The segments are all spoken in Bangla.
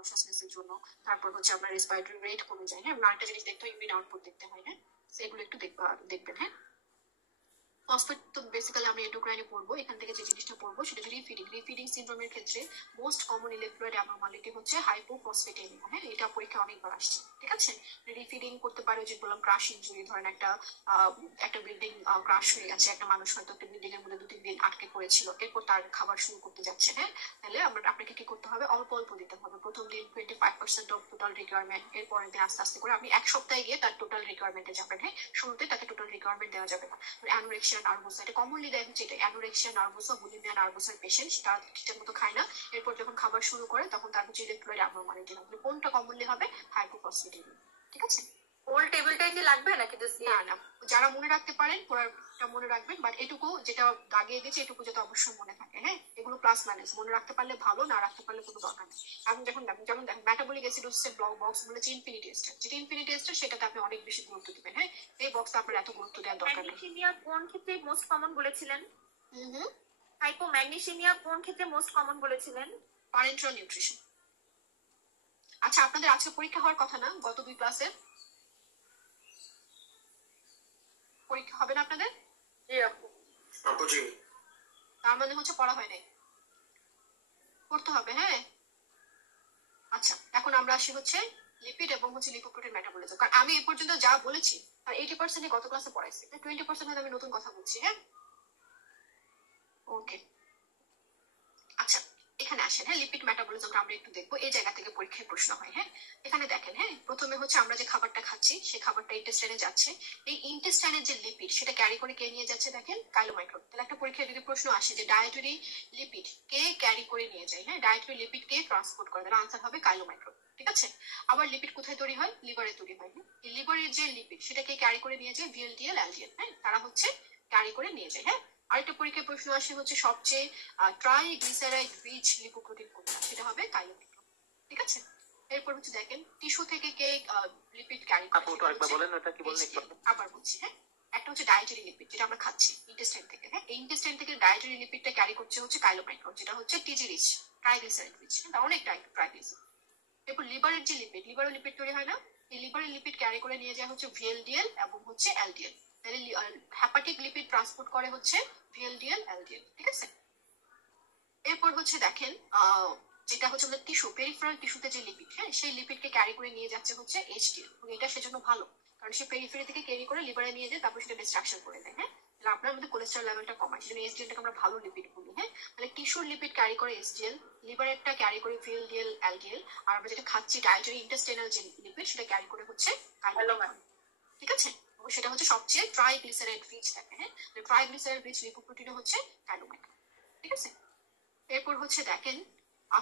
কনসিয়াসনেসের জন্য, তারপর হচ্ছে আপনার রেসপিরেটরি রেট কমে যায়। হ্যাঁ, আরেকটা জিনিস দেখতে হয়, ইউরিন আউটপুট দেখতে হয়। হ্যাঁ, সেগুলো একটু দেখবেন। হ্যাঁ, ফসফেট তো বেসিক্যালি আমরা এন্ডোক্রাইনে পড়বো, এখান থেকে যে জিনিসটা পড়বো সেটা হচ্ছে রিফিডিং সিনড্রোমের ক্ষেত্রে মোস্ট কমন ইলেকট্রোলাইট অ্যাবনরমালিটি হচ্ছে হাইপোফসফেটেমিয়া। হ্যাঁ, এটা পরীক্ষা অনেকবার আসছে। ঠিক আছে, রিফিডিং করতে পারে, যে বললাম ক্রাশ ইনজুরি, ধরেন একটা বিল্ডিং ক্রাশ হয়ে গেছে, একটা মানুষ হয়তো একটা বিল্ডিং এর মধ্যে 2-3 দিন আটকে পড়েছিল, এরপর তার খাবার শুরু করতে যাচ্ছে। হ্যাঁ, তাহলে আপনাকে কি করতে হবে, অল্প অল্প দিতে হবে। প্রথম দিন 25% অফ টোটাল রিকোয়ারমেন্ট, এরপরের দিন আস্তে আস্তে করে আপনি এক সপ্তাহে গিয়ে তার টোটাল রিকোয়ারমেন্টে যাবেন। হ্যাঁ, শুরুতে তাকে টোটাল রিকোয়ারমেন্ট দেওয়া যাবে না। অ্যানোরেক্সিয়া নার্ভোসা, এটা কমনলি দেয় হচ্ছে এটা, অ্যানোরেক্সিয়া নার্ভোসা, বুলিমিয়া নার্ভোসার পেশেন্ট, তারা ঠিকঠাক মতো খায় না, এরপর যখন খাবার শুরু করে তখন তার হচ্ছে ইলেকট্রোলাইট অ্যাবনরমালিটি হবে। কোনটা কমনলি হবে, হাইপোফসফেটেমিয়া। ঠিক আছে, হোল টেবিলটাই কি লাগবে নাকি? না না, যারা মনে রাখতে পারেন পুরোটা মনে রাখবেন, বাট এটুকু যেটা দাগিয়ে দিয়েছে এটুকু যাতে অবশ্যই মনে থাকে। হ্যাঁ, এগুলো প্লাস মাইনাস, মনে রাখতে পারলে ভালো, না রাখতে পারলে কোনো দরকার নেই। এখন যেমন দেখেন মেটাবলিক অ্যাসিডোসিসের বক্স বলেছে ইনফিনিটি এস্টার, যেটা ইনফিনিটি এস্টার সেটাতে আপনি অনেক বেশি গুরুত্ব দিবেন। হ্যাঁ, এই বক্সে আপনার এত গুরুত্ব দেওয়ার দরকার নেই। ম্যাগনেসিয়াম কোন ক্ষেত্রে মোস্ট কমন বলেছিলেন? হাইপোম্যাগনেসিয়াম কোন ক্ষেত্রে মোস্ট কমন বলেছিলেন? Parental nutrition. আচ্ছা, আপনাদের আজকে পরীক্ষা হওয়ার কথা না? গত 2 ক্লাসে পরীক্ষা হবে না আপনাদের? তার মানে হচ্ছে পড়া হয় নাই, পড়তে হবে। হ্যাঁ, আচ্ছা, এখন আমরা আসি হচ্ছে লিপিড এবং হচ্ছে লিপোপ্রোটিন মেটাবলিজম। কারণ আমি এ পর্যন্ত যা বলেছি তার 80% গত ক্লাসে পড়াইছি, 20% হয়তো আমি নতুন কথা বলছি। হ্যাঁ, ওকে, আচ্ছা এখানে আসেন। হ্যাঁ, লিপিড মেটাবলিজম আমরা একটু দেখবো, এই জায়গা থেকে পরীক্ষায় প্রশ্ন হয়। হ্যাঁ, এখানে দেখেন, হ্যাঁ প্রথমে হচ্ছে আমরা যে খাবারটা খাচ্ছি সেই খাবারটা ইন্টেস্টাইনে যাচ্ছে, এই ইন্টেস্টাইনের যে লিপিড সেটা ক্যারি করে কে নিয়ে যাচ্ছে, দেখেন কাইলোমাইক্রন। তাহলে একটা পরীক্ষায় যদি প্রশ্ন আসে যে ডায়েটরি লিপিড কে ক্যারি করে নিয়ে যায়, হ্যাঁ ডায়েটরি লিপিড কে ট্রান্সপোর্ট করে, তাহলে আনসার হবে কাইলোমাইক্রন। ঠিক আছে, আবার লিপিড কোথায় তৈরি হয়, লিভারে তৈরি হয়। এই লিভারের যে লিপিড সেটাকে ক্যারি করে নিয়ে যায় ভিএলডিএল, এলডিএল। হ্যাঁ, তারা হচ্ছে ক্যারি করে নিয়ে যায়। হ্যাঁ, আরেকটা পরীক্ষায় প্রশ্ন আসে হচ্ছে সবচেয়ে ট্রাইগ্লিসারাইড রিচ লিপোপ্রোটিন কোনটা, সেটা হবে কাইলোমাইক্রন। ঠিক আছে, এরপর হচ্ছে দেখেন টিস্যু থেকে কে লিপিড ক্যারি করে, আবার বলছি। হ্যাঁ, একটা হচ্ছে ডায়েটারি লিপিড যেটা আমরা খাচ্ছি ইন্টেস্টাইন থেকে। হ্যাঁ, এই ইন্টেস্টাইন থেকে ডায়েটারি লিপিডটা ক্যারি করছে হচ্ছে কাইলোমাইক্রন, যেটা হচ্ছে টিজি রিচ, ট্রাইগ্লিসারাইড রিচ, অনেক ট্রাইগ্লিসারাইড। এরপর লিভারের যে লিপিড, লিভারের লিপিড তৈরি হয় না, এই লিভারের লিপিড ক্যারি করে নিয়ে যায় হচ্ছে ভিএলডিএল এবং হচ্ছে এলডিএল। তাহলে হেপাটিক লিপিড ট্রান্সপোর্ট করে হচ্ছে ভিএলডিএল, এলডিএল। ঠিক আছে, এরপর হচ্ছে দেখেন যেটা হচ্ছে আমাদের টিস্যু, পেরিফেরাল টিস্যুতে যে লিপিড, হ্যাঁ সেই লিপিডকে ক্যারি করে নিয়ে যাচ্ছে হচ্ছে এইচডিএল, এবং এটা সেজন্য ভালো, কারণ সে পেরিফেরি থেকে ক্যারি করে লিভারে নিয়ে যায়, তারপর সেটা ডিস্ট্রাকশন করে দেয়। হ্যাঁ, তাহলে আপনার মধ্যে কোলেস্ট্রল লেভেলটা কমায়, সেজন্য এইচডিএলটাকে আমরা ভালো লিপিড বলি। হ্যাঁ, তাহলে টিস্যুর লিপিড ক্যারি করে এইচডিএল, লিভারেরটা ক্যারি করে ভিএলডিএল, এলডিএল, আর আমরা যেটা খাচ্ছি ডায়েটারি ইন্টেস্টাইনাল যে লিপিড সেটা ক্যারি করে হচ্ছে কাইলোমাইক্রন। ঠিক আছে, সেটা হচ্ছে সবচেয়ে ট্রাইগ্লিসারাইড রিচ থাকে। হ্যাঁ, ট্রাইগ্লিসারাইড রিচ লিপোপ্রোটিন হচ্ছে কাইলোমাইক্রন। ঠিক আছে, এরপর হচ্ছে দেখেন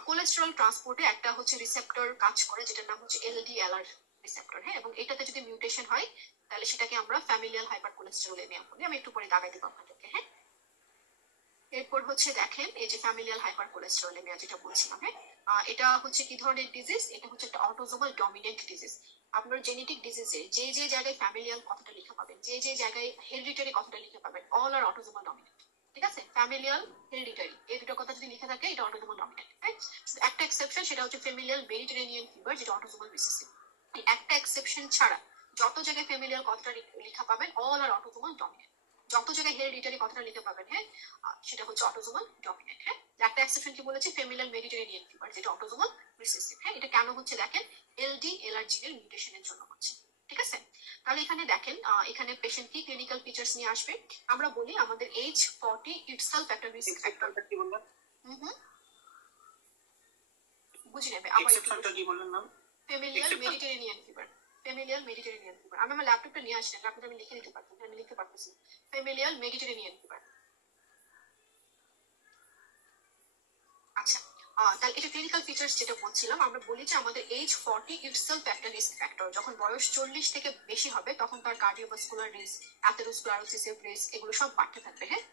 কোলেস্টেরল ট্রান্সপোর্টে একটা হচ্ছে রিসেপ্টর কাজ করে, যেটার নাম হচ্ছে এলডিএলআর রিসেপ্টর। হ্যাঁ, এবং এটাতে যদি মিউটেশন হয় তাহলে সেটাকে আমরা ফ্যামিলিয়াল হাইপার কোলেস্টেরোলেমিয়া বলি। আমি একটু পরে দাগাই দেবো আপনাদেরকে। হ্যাঁ, এরপর হচ্ছে দেখেন এই যে ফ্যামিলিয়াল হাইপার কোলেস্টেরোলেমিয়া যেটা বলছিলাম, হ্যাঁ এটা হচ্ছে কি ধরনের ডিজিজ, এটা হচ্ছে একটা অটোজোমাল ডমিনেন্ট ডিজিজ। আপনার জেনেটিক ডিজিজে যে যে জায়গায় ফ্যামিলিয়াল কথাটা লিখে পাবেন, যে যে জায়গায় হেরিডিটারি কথাটা লিখে পাবেন, অল আর অটোজোমাল ডমিনেন্ট। ঠিক আছে, ফ্যামিলিয়াল, হেরিডিটারি এই দুটো কথা যদি লিখে থাকে এটা অটোজোমাল ডমিনেন্ট। একটা এক্সেপশন, সেটা হচ্ছে ফ্যামিলিয়াল মেডিটেরেনিয়ান ফিভার, যেটা অটোজোমাল রিসেসিভ। এই একটা এক্সেপশন ছাড়া যত জায়গায় ফ্যামিলিয়াল কথাটা লেখা পাবেন অল আর অটোজোমাল ডমিনেন্ট। যত জায়গায় হেরিডিটারি কথাটা লিখে পাবেন, হ্যাঁ সেটা হচ্ছে অটোজোমাল ডমিনেন্ট। হ্যাঁ, একটা এক্সেপশন কি বলেছি, ফ্যামিলিয়াল মেডিটেরেনিয়ান ফিভার, যেটা অটোজোমাল রিসেসিভ। হ্যাঁ, এটা কেন হচ্ছে দেখেন এলডিএলআর জিনের মিউটেশনের জন্য হচ্ছে। ঠিক আছে, তাহলে এখানে দেখেন এখানে পেশেন্ট কি ক্লিনিক্যাল ফিচার্স নিয়ে আসবে, আমরা বলি আমাদের এজ 40 ইটসেলফ একটা রিস্ক ফ্যাক্টর। বুঝি নেবে আবার কি বললেন নাম, familial Mediterranean fever, familial Mediterranean fever. আমি আমার ল্যাপটপটা নিয়ে আসলাম, ল্যাপটপে আমি লিখে দিতে পারতাম, আমি লিখতে পারতেছি ফ্যামিলিয়াল মেডিটেরেনিয়ান ফিভার। আচ্ছা, তাহলে এটা ক্লিনিক্যাল ফিচার্স যেটা বলছিলাম, আমরা বলি যে আমাদের এজ 40 ইটসেলফ একটা রিস্ক ফ্যাক্টর। যখন বয়স 40 থেকে বেশি হবে তখন তার কার্ডিওভাস্কুলার রিস্ক, অ্যাথেরোস্ক্লেরোসিসের রিস্ক, এগুলো সব বাড়তে থাকবে। হ্যাঁ,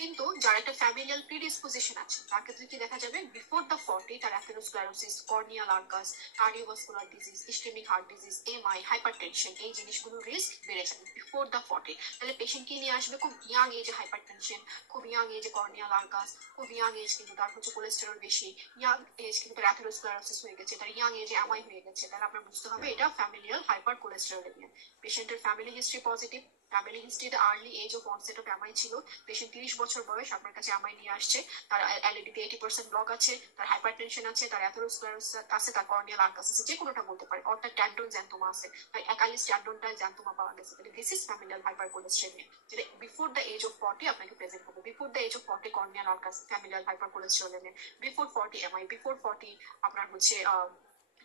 কিন্তু যার একটা ফ্যামিলিয়াল প্রিডিসপোজিশন আছে, তার ক্ষেত্রে কি দেখা যাবে, বিফোর দ্য 40 তার atherosclerosis, corneal arcus, cardiovascular disease, ischemic heart disease, MI, hypertension, এই জিনিসগুলোর রিস্ক বেড়ে যাবে বিফোর দ্য 40। তাহলে পেশেন্ট কি নিয়ে আসবে, খুব ইয়াং এজে হাইপারটেনশন, খুব ইয়াং এজে কর্নিয়াল আর্কাস, খুব ইয়াং এজ কিন্তু তার হচ্ছে কোলেস্টেরল বেশি, ইয়াং এজ কিন্তু তার অ্যাথেরোস্ক্লেরোসিস হয়ে গেছে, তার ইয়াং এজে এমআই হয়ে গেছে। তাহলে আপনার বুঝতে হবে এটা ফ্যামিলিয়াল হাইপার কোলেস্টেরোলেমিয়া। পেশেন্টের ফ্যামিলি হিস্ট্রি পজিটিভ, ফ্যামিলি হিস্ট্রিতে early age of onset of MI ছিল, পেশেন্ট 30 বছর বয়স আপনার কাছে এমআই নিয়ে আসছে, তার এলএডিতে 80% ব্লক আছে, তার হাইপারটেনশন আছে, তার অ্যাথেরোস্ক্লেরোসিস আছে, তার কর্নিয়াল আর্কাস আছে, যে কোনোটা বলতে পারে, অর্থাৎ ট্যান্ডন জ্যান্তোমা আছে, তাই অ্যাকালিস ট্যান্ডনটায় জ্যান্তোমা পাওয়া গেছে। তাহলে দিস ইজ ফ্যামিলিয়াল হাইপারকোলেস্টেরোলেমিয়া, যেটা বিফোর দ্য এজ অফ 40 আপনাকে প্রেজেন্ট হবে। Before the age of 40 corneal arcus, familial hypercholesterolemia. Before 40 MI, before 40 আপনার হচ্ছে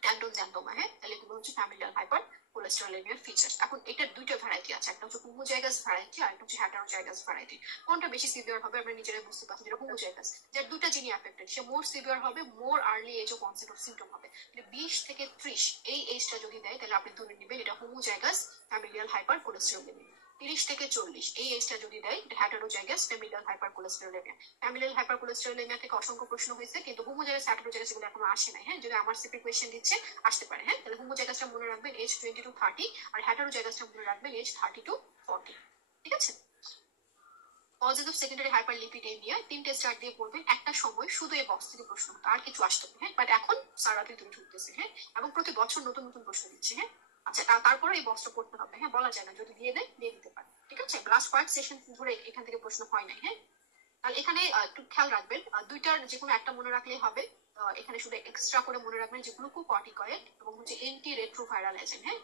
ট্যান্ডন জ্যান্তোমা। হ্যাঁ, তাহলে এগুলো হচ্ছে ফ্যামিলিয়াল হাইপার কোলেস্টেরোলেমিয়ার ফিচার্স। এখন এটার দুইটা ভ্যারাইটি আছে, একটা হচ্ছে হোমোজাইগাস ভ্যারাইটি আর একটা হচ্ছে হেটারোজাইগাস ভ্যারাইটি। কোনটা বেশি সিভিয়ার হবে আমরা নিজেরাই বুঝতে পারছি, যেটা হোমোজাইগাস, যার দুইটা জিনিস অ্যাফেক্টেড, সে মোর সিভিয়ার হবে, more early age of onset of symptom হবে। 20 থেকে 30 এই এজটা যদি দেয় তাহলে আপনি ধরে নেবেন এটা হোমোজাইগাস ফ্যামিলিয়াল হাইপার কোলেস্টেরোলেমিয়া। 30 থেকে 40 এই এজটা যদি দেয় heterozygous familial hyper cholesterolaemia. Familial hyper cholesterolaemia থেকে অসংখ্য প্রশ্ন হয়েছে, কিন্তু হোমোজাইগাস হেটারোজাইগাস এগুলো এখনো আসে নাই। হ্যাঁ, যদি আমার সিপি কোয়েশ্চেন দিচ্ছে আসতে পারে। হ্যাঁ, তাহলে হোমোজাইগাসটা মনে রাখবেন এজ 20 to 30, আর হেটারোজাইগাসটা মনে রাখবেন এজ 30 to 40। ঠিক আছে। পজিটিভ সেকেন্ডারি হাইপারলিপিডেমিয়া 3টে স্টার দিয়ে পড়বেন, একটা সময় শুধু এই বক্স থেকে প্রশ্ন হতো, আর কিছু আসতো না। হ্যাঁ, বাট এখন সারাদিন তুমি ঢুকতেছে। হ্যাঁ, এবং প্রতি বছর নতুন নতুন প্রশ্ন দিচ্ছে। হ্যাঁ, আচ্ছা তারপরে এই বক্সটা পড়তে হবে। হ্যাঁ, বলা যায় না, যদি দিয়ে দেয় দিয়ে দিতে পারে। ঠিক আছে, লাস্ট কয়েক সেশন ধরে এখান থেকে প্রশ্ন হয় নাই। হ্যাঁ, তাহলে এখানে একটু খেয়াল রাখবেন, দুইটার যে কোনো একটা মনে রাখলেই হবে। এখানে শুধু এক্সট্রা করে মনে রাখবেন যে গ্লুকোকর্টিকয়েড এবং হচ্ছে এন্টি রেট্রোভাইরাল এজেন্ট। হ্যাঁ,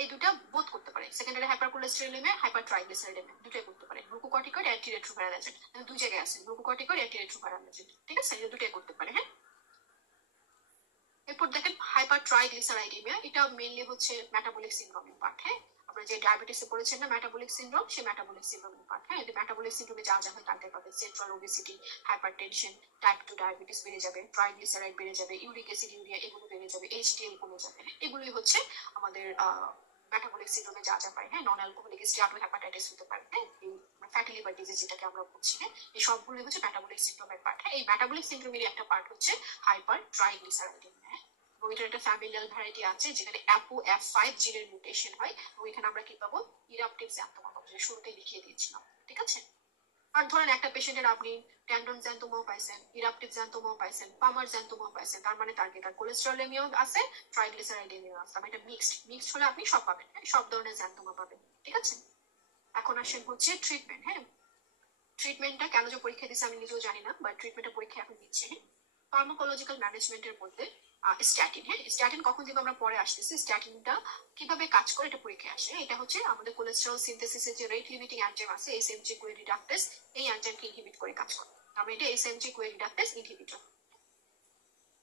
এই দুটা বোধ করতে পারে, সেকেন্ডারি হাইপারকোলেস্টেরোলেমিয়া, হাইপারট্রাইগ্লিসারিডেমিয়া, দুটাই করতে পারে। গ্লুকোকর্টিকয়েড, অ্যান্টি রেট্রোভাইরাল এজেন্ট, দুই জায়গায় আছে, গ্লুকোকর্টিকয়েড, অ্যান্টি রেট্রোভাইরাল এজেন্ট। ঠিক আছে, এই দুটাই করতে পারে। হ্যাঁ, এরপর দেখেন হাইপারট্রাইগ্লিসারাইডেমিয়া, এটা মেইনলি হচ্ছে মেটাবলিক সিনড্রোমের পার্ট। হ্যাঁ, আপনারা যে ডায়াবেটিসে পড়েছেন না মেটাবলিক সিনড্রোম, সেই মেটাবলিক সিনড্রোমের পার্ট। হ্যাঁ, মেটাবলিক সিনড্রোমে যা যা হয় তাদের পাবে, central obesity, hypertension, type 2 diabetes বেড়ে যাবে, ট্রাইগ্লিসারাইড বেড়ে যাবে, ইউরিক অ্যাসিড ইউরিয়া এগুলো বেড়ে যাবে, এইচডিএল কমে যাবে। এগুলোই হচ্ছে আমাদের মেটাবলিক সিনড্রোমে যা যা পাই। হ্যাঁ, নন অ্যালকোহলিক স্টিয়াটো হেপাটাইটিস হতে পারে। হ্যাঁ, ফ্যাটি লিভার ডিজিজ যেটাকে আমরা বলছি। হ্যাঁ, এই সবগুলোই হচ্ছে মেটাবলিক সিনড্রোমের পার্ট। হ্যাঁ, এই মেটাবলিক সিনড্রোমেরই একটা পার্ট হচ্ছে হাইপার ট্রাইগ্লিসারাইডেমিয়া। হ্যাঁ, এবং এটার একটা ফ্যামিলিয়াল ভ্যারাইটি আছে যেখানে অ্যাপো F5 জিনের মিউটেশন হয়, এবং এখানে আমরা কি পাবো, ইরাপটিভ জ্যান্তোমা পাবো, যেটা শুরুতেই লিখিয়ে দিয়েছিলাম। ঠিক আছে। আর ধরেন একটা পেশেন্টের আপনি ট্যান্ডন জ্যান্তোমাও পাইছেন, ইরাপটিভ জ্যান্তোমাও পাইছেন, পামার জ্যান্তোমাও পাইছেন, তার মানে তার কি তার কোলেস্টেরলেমিয়াও আছে, ট্রাইগ্লিসারাইডেমিয়াও আছে, এটা মিক্সড হলে আপনি সব পাবেন। হ্যাঁ, সব ধরনের জ্যান্তোমা পাবেন। ঠিক আছে। এখন আসেন হচ্ছে ট্রিটমেন্ট। হ্যাঁ, ট্রিটমেন্টটা কেন যে পরীক্ষা দিচ্ছে আমি নিজেও জানি না, বাট ট্রিটমেন্টের পরীক্ষা এখন দিচ্ছে। ফার্মাকোলজিক্যাল ম্যানেজমেন্টের মধ্যে স্ট্যাটিন। হ্যাঁ, স্ট্যাটিন কখন দিব আমরা পরে আসতেছি। স্ট্যাটিনটা কিভাবে কাজ করে এটা পরীক্ষায় আসে। এটা হচ্ছে আমাদের কোলেস্টেরল সিনথেসিসের যে রেট লিমিটিং এনজাইম আছে এসএমজি কোয়ে রিডাক্টেস, এই এনজাইমকে ইনহিবিট করে কাজ করে। তার মানে এটা SMG Koi reductase inhibitor.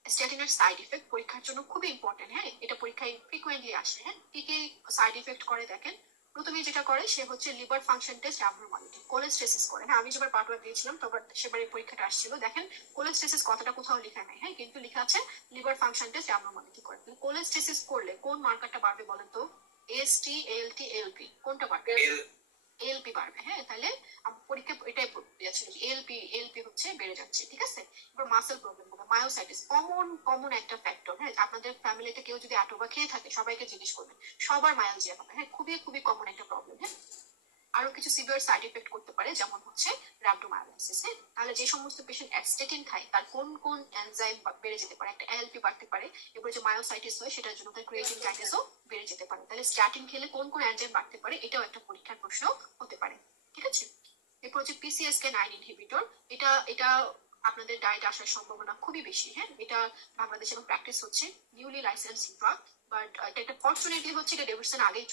স্ট্যাটিনের side effect পরীক্ষার জন্য খুবই ইম্পর্টেন্ট। হ্যাঁ, এটা পরীক্ষায় ফ্রিকুয়েন্টলি আসে। হ্যাঁ, কি কি সাইড ইফেক্ট করে দেখেন। প্রথমে যেটা করে সে হচ্ছে লিভার ফাংশন টেস্ট অ্যাবনরমালিটি, কোলেস্টেসিস করে। হ্যাঁ, আমি যেবার পার্ট দিয়েছিলাম তবে সেবারে পরীক্ষাটা আসছিল, দেখেন কোলেস্টেসিস কথাটা কোথাও লেখা নাই। হ্যাঁ, কিন্তু লেখা আছে লিভার ফাংশন টেস্ট অ্যাবনরমালিটি করে। কোলেস্টেসিস করলে কোন মার্কারটা বাড়বে বলেন তো, এসটি, এলটি, এলপি, কোনটা বাড়বে? এলপি বাড়বে। হ্যাঁ, তাহলে পরীক্ষা এটাই ছিল, এলপি হচ্ছে বেড়ে যাচ্ছে। ঠিক আছে। এবার মাসেল প্রবলেম গুলো, মায়োসাইটিস কমন একটা ফ্যাক্টর। হ্যাঁ, আপনাদের ফ্যামিলিতে কেউ যদি আটোবা খেয়ে থাকে সবাইকে জিজ্ঞেস করবেন, সবার মায়োলজিয়া হবে। হ্যাঁ, খুবই খুবই কমন একটা প্রবলেম। হ্যাঁ, আরো কিছু সিভিয়ার সাইড এফেক্ট করতে পারে, যেমন হচ্ছে রhabdomyolysis। হ্যাঁ, তাহলে যে সমস্ত পেশেন্ট অ্যাস্টেটিন খায় তার কোন কোন এনজাইম বেড়ে যেতে পারে, একটা এলপি বাড়তে পারে। এরপর যে মায়োসাইটিস হয় সেটার জন্য তার ক্রিয়েটিন কাইনেসও বেড়ে যেতে পারে। তাহলে স্ট্যাটিন খেলে কোন কোন এনজাইম বাড়তে পারে এটাও একটা পরীক্ষার প্রশ্ন হতে পারে। ঠিক আছে। এরপর হচ্ছে PCSK9 ইনহিবিটর, এটা এটা আপনাদের ডায়েট আসার সম্ভাবনা খুবই বেশি। হ্যাঁ, এটা বাংলাদেশে এখন প্র্যাকটিস হচ্ছে, নিউলি লাইসেন্স ড্রাগ, বাট এটা একটা ফরচুনেটলি হচ্ছে এটা ডেভিডসন আগেই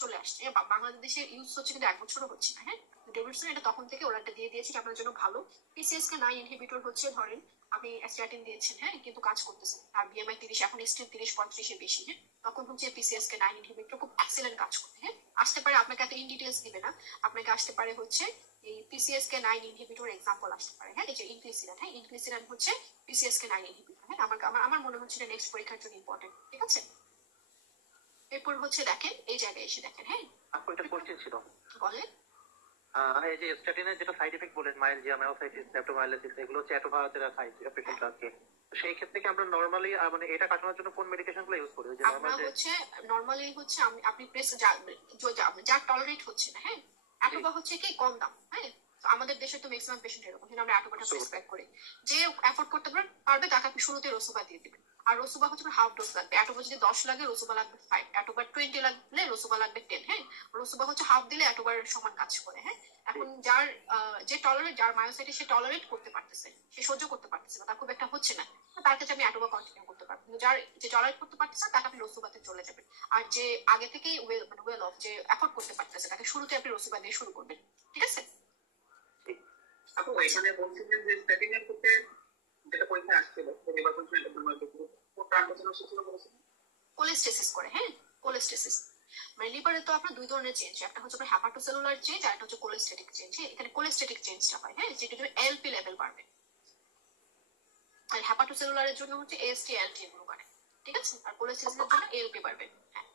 চলে আসছে। বাংলাদেশে ইউজ হচ্ছে কিন্তু 1 বছরও হচ্ছে না। হ্যাঁ, ডেভিডসন এটা তখন থেকে ওরা দিয়ে দিয়েছে আপনার জন্য ভালো। PCSK9 ইনহিবিটর হচ্ছে ধরেন আপনি স্ট্যাটিন দিয়েছেন, হ্যাঁ, কিন্তু কাজ করতেছে, আর BMI 30, এখন স্টিল 30-35 এর বেশি। হ্যাঁ, তখন হচ্ছে PCSK9 ইনহিবিটর খুব এক্সেলেন্ট কাজ করে। হ্যাঁ, আসতে পারে, আপনাকে এত ইন ডিটেলস দিবে না, আপনাকে আসতে পারে হচ্ছে এই PCSK9 ইনহিবিটর এক্সাম্পল আসতে পারে। হ্যাঁ, এই যে ইনক্লিসিরান। হ্যাঁ, ইনক্লিসিরান হচ্ছে PCSK9 ইনহিবিটর। হ্যাঁ, আমার মনে হচ্ছে এটা নেক্সট পরীক্ষার জন্য ইম্পর্টেন্ট। ঠিক আছে। এরপর হচ্ছে দেখেন এই জায়গায় এসে দেখেন। হ্যাঁ, একটা কোশ্চেন ছিল, বলেন। এই যে স্ট্যাটিনের যেটা সাইড এফেক্ট বলেন, মাইলজিয়া, মায়োসাইটিস, লেপ্টোমাইলোসিস, এগুলো হচ্ছে অ্যাটোভাতেরা সাইড পেশেন্টরা আছে। সেই ক্ষেত্রে কি আমরা নরমালি মানে এটা কাটানোর জন্য কোন মেডিকেশন গুলো ইউজ করি? ওই যে আমরা নরমাল যে হচ্ছে নরমালি হচ্ছে আপনি প্রেস যা টলারেট হচ্ছে না, হ্যাঁ, অ্যাটোবা হচ্ছে কি কম দাম, হ্যাঁ, তো আমাদের দেশে তো ম্যাক্সিমাম পেশেন্ট এরকম, কিন্তু আমরা অ্যাটোবাটা প্রেসক্রাইব করি। যে অ্যাফোর্ড করতে পারবে তাকে আপনি শুরুতে রসুবা দিয়ে দিবেন। আর রসুবা হচ্ছে হাফ ডোজ লাগবে। অ্যাটোবা যদি 10 লাগে রসুবা লাগবে 5, অ্যাটোবা 20 লাগলে রসুবা লাগবে 10, হ্যাঁ। রসুবা হচ্ছে হাফ দিলে অ্যাটোবার সমান কাজ করে, হ্যাঁ। এখন যার মায়োসাইটিস সে টলারেট করতে পারতেছে, সে সহ্য করতে পারতেছে না, তার খুব একটা হচ্ছে না, তার কাছে আমি অ্যাটোবা কন্টিনিউ করতে পারবো। কিন্তু যে টলারেট করতে পারতেছে না তাকে আপনি রসুবাতে চলে যাবেন। আর যে আগে থেকেই ওয়েল অফ, যে অ্যাফোর্ড করতে পারতেছে, তাকে শুরুতে আপনি রসুবা দিয়ে শুরু করবেন, ঠিক আছে। আপু এখানে বলছিলেন যে স্ট্যাটিনের ক্ষেত্রে যেটা পরীক্ষা আসছিল নির্বাচন কোলেস্টেসিস করে, হ্যাঁ, কোলেস্টেসিস মানে লিভারে তো আপনার দুই ধরনের চেঞ্জ, একটা হচ্ছে আপনার হ্যাপাটোসেলুলার চেঞ্জ আর একটা হচ্ছে কোলেস্টেটিক চেঞ্জ। এখানে কোলেস্টেটিক চেঞ্জটা হয়, হ্যাঁ, যেটা জন্য এলপি লেভেল বাড়বে। আর হ্যাপাটোসেলুলারের জন্য হচ্ছে এএসটি এলটি এগুলো বাড়ে, ঠিক আছে। আর কোলেস্টেসিসের জন্য এলপি বাড়বে, হ্যাঁ।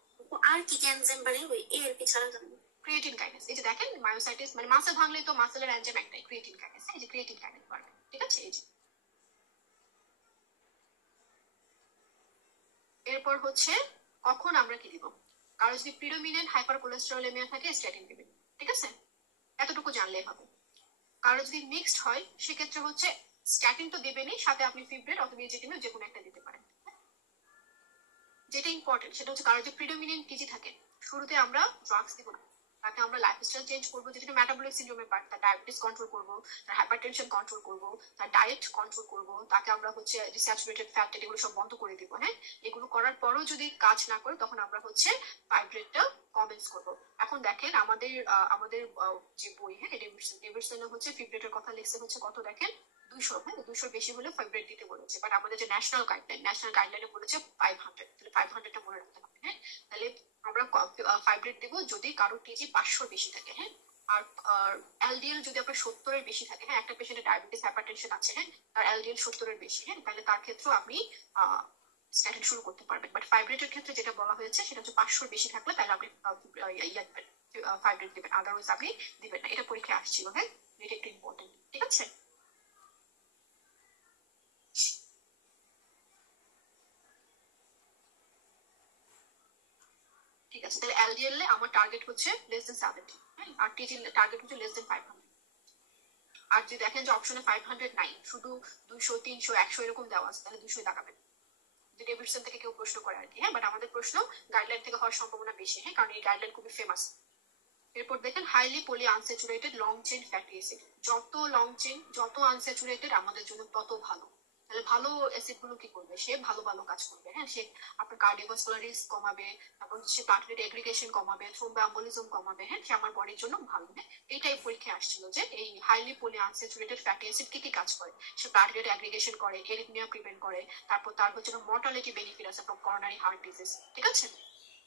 আর কি কি এনজাইম বাড়ে ওই এএলপি ছাড়া জানো? ক্রিয়েটিন কাইনেস, এই যে দেখেন মায়োসাইটিস মানে মাসেল ভাঙলে তো মাসেলের এনজাইম একটাই, ক্রিয়েটিন কাইনেস। এই যে ক্রিয়েটিন কাইনেস বাড়বে, ঠিক আছে। এই যে এরপর হচ্ছে কখন আমরা কি দিব, কারো যদি প্রিডোমিনেন্ট হাইপার কোলেস্টেরলেমিয়া থাকে স্ট্যাটিন দিবেন, ঠিক আছে, এতটুকু জানলেই হবে। কারো যদি মিক্সড হয় সেক্ষেত্রে হচ্ছে স্ট্যাটিন তো দিবেনই, সাথে আপনি ফিব্রেট অথবা ইজেটিনও যে কোনো একটা দিতে পারেন। যেটা ইম্পর্টেন্ট সেটা হচ্ছে কারো যদি প্রিডোমিনেন্ট টিজি থাকে শুরুতে আমরা ড্রাগস দিব না, তাকে আমরা লাইফস্টাইল চেঞ্জ করবো, যেটা মেটাবলিক সিন্ড্রোমের পার্ট, তার ডায়াবেটিস কন্ট্রোল করবো, তার হাইপারটেনশন কন্ট্রোল করবো, তার ডায়েট কন্ট্রোল করবো, তাকে আমরা হচ্ছে স্যাচুরেটেড ফ্যাট এগুলো সব বন্ধ করে দিব, হ্যাঁ। এগুলো করার পরও যদি কাজ না করে তখন আমরা হচ্ছে ফাইব্রেটটা কমেন্স করবো। এখন দেখেন আমাদের যে বই, হ্যাঁ, ডেভিডসনে হচ্ছে ফিব্রেটের কথা লিখছে হচ্ছে কত দেখেন 200, হ্যাঁ, 200 বেশি হলে ফাইব্রেট দিতে বলেছে। বাট আমাদের যে ন্যাশনাল গাইডলাইনে বলেছে 500, তাহলে 500টা মনে রাখতে হবে, হ্যাঁ। তাহলে আমরা ফাইব্রেট দিব যদি কারো টিজি 500 বেশি থাকে, হ্যাঁ। আর এলডিএল যদি আপনার 70-এর বেশি থাকে, হ্যাঁ, একটা পেশেন্টের ডায়াবেটিস হাইপারটেনশন আছে, হ্যাঁ, তার এলডিএল 70-এর বেশি, হ্যাঁ, তাহলে তার ক্ষেত্রেও আপনি স্ট্যাটিন শুরু করতে পারবেন। বাট ফাইব্রেটের ক্ষেত্রে যেটা বলা হয়েছে সেটা হচ্ছে 500-এর বেশি থাকলে তাহলে আপনি ফাইব্রেট দিবেন, আদারওয়াইজ আপনি দিবেন না। এটা পরীক্ষায় আসছিল, হ্যাঁ, এটা একটু ইম্পর্টেন্ট, ঠিক আছে। ঠিক আছে, তাহলে এলডিএল এ আমার টার্গেট হচ্ছে লেস দেন 70, হ্যাঁ, আর টিজি টার্গেট হচ্ছে লেস দেন 500। আর যদি দেখেন যে অপশনে 500 নাই, শুধু 200, 300, 100 এরকম দেওয়া আছে, তাহলে 200 দেখাবেন। যদি ডেভিডসন থেকে কেউ প্রশ্ন করে আর কি, হ্যাঁ, বাট আমাদের প্রশ্ন গাইডলাইন থেকে হওয়ার সম্ভাবনা বেশি, হ্যাঁ, কারণ এই গাইডলাইন খুবই ফেমাস। এরপর দেখেন highly poly unsaturated long chain fatty acid, যত লং চেইন যত আনস্যাচুরেটেড আমাদের জন্য তত ভালো। তাহলে ভালো অ্যাসিড গুলো কি করবে, সে ভালো ভালো কাজ করবে, হ্যাঁ, সে আপনার কার্ডিওভাস্কুলার রিস্ক কমাবে, তারপর সে প্লাটলেট এগ্রিগেশন কমাবে, থ্রোম্বোএম্বোলিজম কমাবে, হ্যাঁ, সে আমার বডির জন্য ভালো, হ্যাঁ। এইটাই পরীক্ষায় আসছিল যে এই highly poly unsaturated fatty acid কি কি কাজ করে। সে প্লাটলেট এগ্রিগেশন করে, এরিথমিয়া প্রিভেন্ট করে, তারপর তার হচ্ছে মর্টালিটি বেনিফিট আছে ফ্রম করোনারি হার্ট ডিজিজ, ঠিক আছে।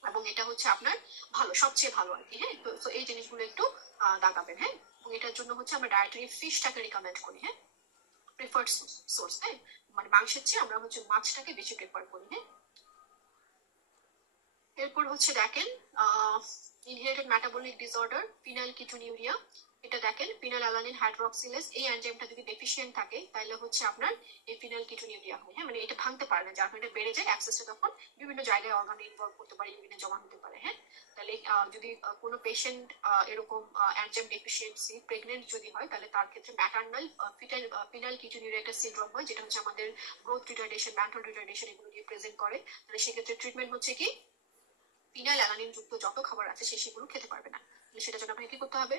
এবং এটা হচ্ছে আপনার ভালো, সবচেয়ে ভালো আর কি, হ্যাঁ। তো এই জিনিসগুলো একটু দাগাবেন, হ্যাঁ। এবং এটার জন্য হচ্ছে আমরা ডায়েটারি ফিশটাকে রিকমেন্ড করি, হ্যাঁ, প্রিফার্ড সোর্স, হ্যাঁ, মানে মাংসের চেয়ে আমরা হচ্ছে মাছটাকে বেশি প্রেফার করি, হ্যাঁ। এরপর হচ্ছে দেখেন inherited metabolic disorder phenyl ketonuria, এটা দেখেন ফিনাইলঅ্যালানিন হাইড্রোক্সিলেজ, এই এনজাইমটা যদি ডেফিশিয়েন্ট থাকে তাহলে হচ্ছে আপনার এই ফিনাইল কিটোনিউরিয়া হয়, হ্যাঁ, মানে এটা ভাঙতে পারে না, যার কারণে বেড়ে যায়, অ্যাক্সেসটা তখন বিভিন্ন জায়গায় অর্গানে ইনভলভ করতে পারে, ইউরিনে জমা হতে পারে, হ্যাঁ। তাহলে যদি কোনো পেশেন্ট এরকম এনজাইম ডেফিসিয়েন্সি প্রেগনেন্ট যদি হয় তাহলে তার ক্ষেত্রে ম্যাটার্নাল ফিনাইল কিটোনিউরিয়া একটা সিনড্রোম হয়, যেটা হচ্ছে আমাদের গ্রোথ রিটার্ডেশন, মেন্টাল রিটার্ডেশন এগুলো নিয়ে প্রেজেন্ট করে। তাহলে সেক্ষেত্রে ট্রিটমেন্ট হচ্ছে কি ফিনাইল অ্যালানিন যুক্ত যত খাবার আছে সে সেগুলো খেতে পারবে না। সেটার জন্য আপনাকে কি করতে হবে,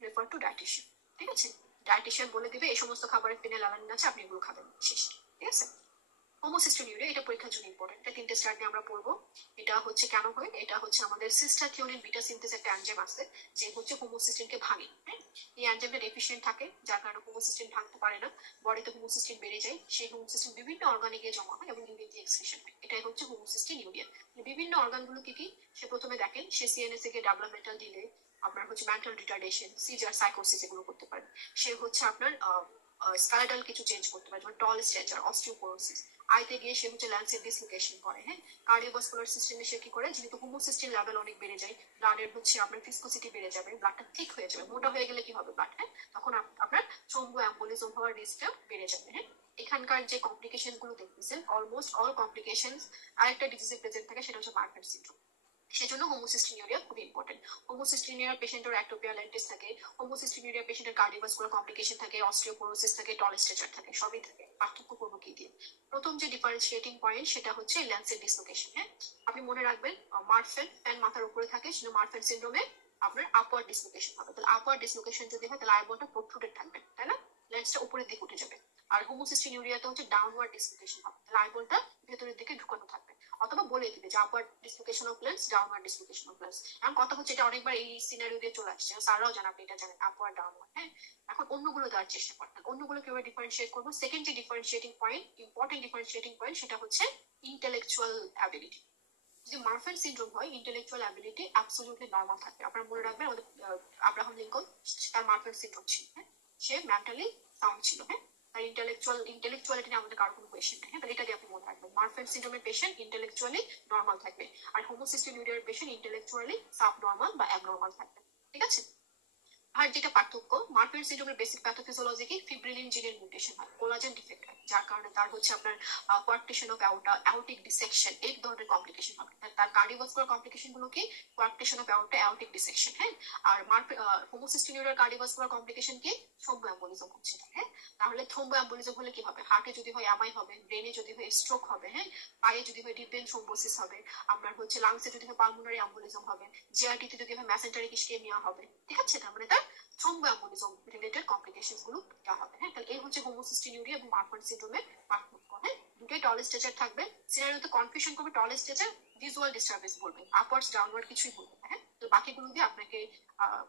রেফার টু ডায়েটিশিয়ান, ঠিক আছে। ডায়েটিশিয়ান বলে দিবে এই সমস্ত খাবারে ফিনাইল অ্যালানিন আছে, আপনি এগুলো খাবেন, শেষ, ঠিক আছে। হোমোসিস্টিনিউরিয়া, এটা পরীক্ষার জন্য ইম্পর্টেন্ট, এটা 3টে স্টার নিয়ে আমরা পড়বো। এটা হচ্ছে কেন হয়, এটা হচ্ছে আমাদের সিস্টার থিওনিন বিটা সিনথেস একটা এনজাইম আছে যে হচ্ছে হোমোসিস্টিনকে ভাঙে, হ্যাঁ। এই এনজাইমটা ডেফিশিয়েন্ট থাকে যার কারণে হোমোসিস্টিন ভাঙতে পারে না, বডিতে হোমোসিস্টিন বেড়ে যায়, সেই হোমোসিস্টিন বিভিন্ন অর্গানে গিয়ে জমা হয় এবং ইউরিন দিয়ে এক্সক্রিশন হয়, এটাই হচ্ছে হোমোসিস্টিনিউরিয়া। বিভিন্ন অর্গানগুলো কি কি সে প্রথমে দেখেন, সে সিএনএস এ ডেভেলপমেন্টাল ডিলে, আপনার হচ্ছে মেন্টাল রিটার্ডেশন, সিজার, সাইকোসিস এগুলো করতে পারে। সে হচ্ছে আপনার স্কালেটাল কিছু চেঞ্জ করতে পারে, যেমন টল স্ট্যাচার, অস্টিওপোরোসিস। আইতে গিয়ে সে হচ্ছে ল্যান্সের ডিসলোকেশন করে, হ্যাঁ। কার্ডিওভাস্কুলার সিস্টেমে সে কি করে, যেহেতু হোমোসিস্টিন লেভেল অনেক বেড়ে যায়, ব্লাডের হচ্ছে আপনার ফিসকোসিটি বেড়ে যাবে, ব্লাডটা থিক হয়ে যাবে, মোটা হয়ে গেলে কি হবে ব্লাড, হ্যাঁ, তখন আপনার থ্রোম্বো অ্যাম্বোলিজম হওয়ার রিস্কটা বেড়ে যাবে, হ্যাঁ। এখানকার যে কমপ্লিকেশন গুলো দেখতেছেন, অলমোস্ট অল কমপ্লিকেশন আরেকটা ডিজিজে প্রেজেন্ট থাকে, সেটা হচ্ছে মার্ফান সিনড্রোম। সেজন্য হোমোসিস্টিনিউরিয়া খুব ইম্পর্টেন্ট। হোমোসিস্টিনিউরিয়া পেশেন্টের অ্যাক্টোপিয়া লেন্টিস থাকে, হোমোসিস্টিনিউরিয়া পেশেন্টের কার্ডিওভাস্কুলার কমপ্লিকেশন থাকে, অস্টিওপোরোসিস থাকে, টল স্ট্রেচার থাকে, সবই থাকে। পার্থক্য করবো কি দিয়ে? প্রথম যে ডিফারেন্সিয়েটিং পয়েন্ট সেটা হচ্ছে ল্যান্সের ডিসলোকেশন, হ্যাঁ। আপনি মনে রাখবেন, মারফেন ফ্যান মাথার উপরে থাকে, সেটা মারফেন সিনড্রোমে আপনার আপওয়ার্ড ডিসলোকেশন হবে। তাহলে আপওয়ার্ড ডিসলোকেশন যদি হয়, তাহলে আইবলটা প্রোট্রুডেড থাকবে, তাই না, লেন্সটা উপরের দিকে উঠে যাবে। আর হোমোসিস্টিনিউরিয়াতে হচ্ছে ডাউনওয়ার্ড ডিসলোকেশন হবে, তাহলে আইবলটা ভেতরের দিকে ঢুকানো থাকবে, অথবা বলে দিবে যে upward dislocation of lens, downward dislocation of lens. এখন কথা হচ্ছে এটা অনেকবার এই সিনারিও দিয়ে চলে আসছে, স্যাররাও জানেন, আপনি এটা জানেন, আপওয়ার্ড ডাউনওয়ার্ড, হ্যাঁ। এখন অন্যগুলো দেওয়ার চেষ্টা করতেন, অন্যগুলো কিভাবে ডিফারেন্সিয়েট করবো? সেকেন্ড যে differentiating point, important differentiating point, সেটা হচ্ছে ইন্টেলেকচুয়াল অ্যাবিলিটি। যদি মারফান সিনড্রোম হয়, ইন্টেলেকচুয়াল অ্যাবিলিটি অ্যাবসলিউটলি নর্মাল থাকবে। আপনারা মনে রাখবেন, আমাদের আব্রাহাম লিঙ্কন, তার মারফান সিনড্রোম ছিল, হ্যাঁ, সে মেন্টালি সাউন্ড ছিল, হ্যাঁ, তার ইন্টেলেকচুয়ালিটি নিয়ে আমাদের কারো কোনো কোয়েশ্চেন নেই, হ্যাঁ। তাহলে এটা দিয়ে আপনি মনে রাখবেন, মারফান সিনড্রোমের পেশেন্ট ইন্টেলেকচুয়ালি নর্মাল থাকবে, আর হোমোসিস্টিনিউরিয়ার পেশেন্ট ইন্টেলেকচুয়ালি সাব নর্মাল বা অ্যাবনর্মাল থাকবে, ঠিক আছে। আর যেটা পার্থক্য, মারফান সিনড্রোমের বেসিক প্যাথোফিজিওলজি কি, ফিব্রিলিন জিনের মিউটেশন হয়, কোলাজেন ডিফেক্ট হয়, যার কারণে তার হচ্ছে আপনার কোয়ার্কটেশন অফ অ্যাওর্টা, অ্যাওর্টিক ডিসেকশন, এই ধরনের কমপ্লিকেশন হবে। তার কার্ডিওভাস্কুলার কমপ্লিকেশন গুলো কি, কোয়ার্কটেশন অফ অ্যাওর্টা, অ্যাওর্টিক ডিসেকশন, হ্যাঁ। আর হোমোসিস্টিনিউরিয়ার কার্ডিওভাস্কুলার কমপ্লিকেশন কি, থ্রোম্বো অ্যাম্বোলিজম হচ্ছে, হ্যাঁ। তাহলে থ্রোম্বো অ্যাম্বোলিজম হলে কি হবে? হার্টে যদি হয় এমআই হবে, ব্রেনে যদি হয় স্ট্রোক হবে, হ্যাঁ, পায়ে যদি হয় ডিপ ভেন থ্রোম্বোসিস হবে, আপনার হচ্ছে লাংসে যদি হয় পালমোনারি অ্যাম্বোলিজম হবে, জিআরটিতে যদি হয় মেসেন্টারিক ইসকেমিয়া হবে, ঠিক আছে। তার মানে তার থ্রোম্বো অ্যাম্বোলিজম রিলেটেড কমপ্লিকেশনস গুলো দেওয়া হবে, হ্যাঁ। তাহলে এই হচ্ছে হোমোসিস্টিনিউরিয়া এবং মারফান সিনড্রোমের পার্থক্য, হ্যাঁ। দুটোই টল স্ট্রেচার থাকবে। সিনারিওতে কনফিউশন করবে, টল স্ট্রেচার ভিজুয়াল ডিস্টারবেন্স বলবে, আপওয়ার্ডস ডাউনওয়ার্ড কিছুই বলবে না, হ্যাঁ। তো বাকিগুলো দিয়ে আপনাকে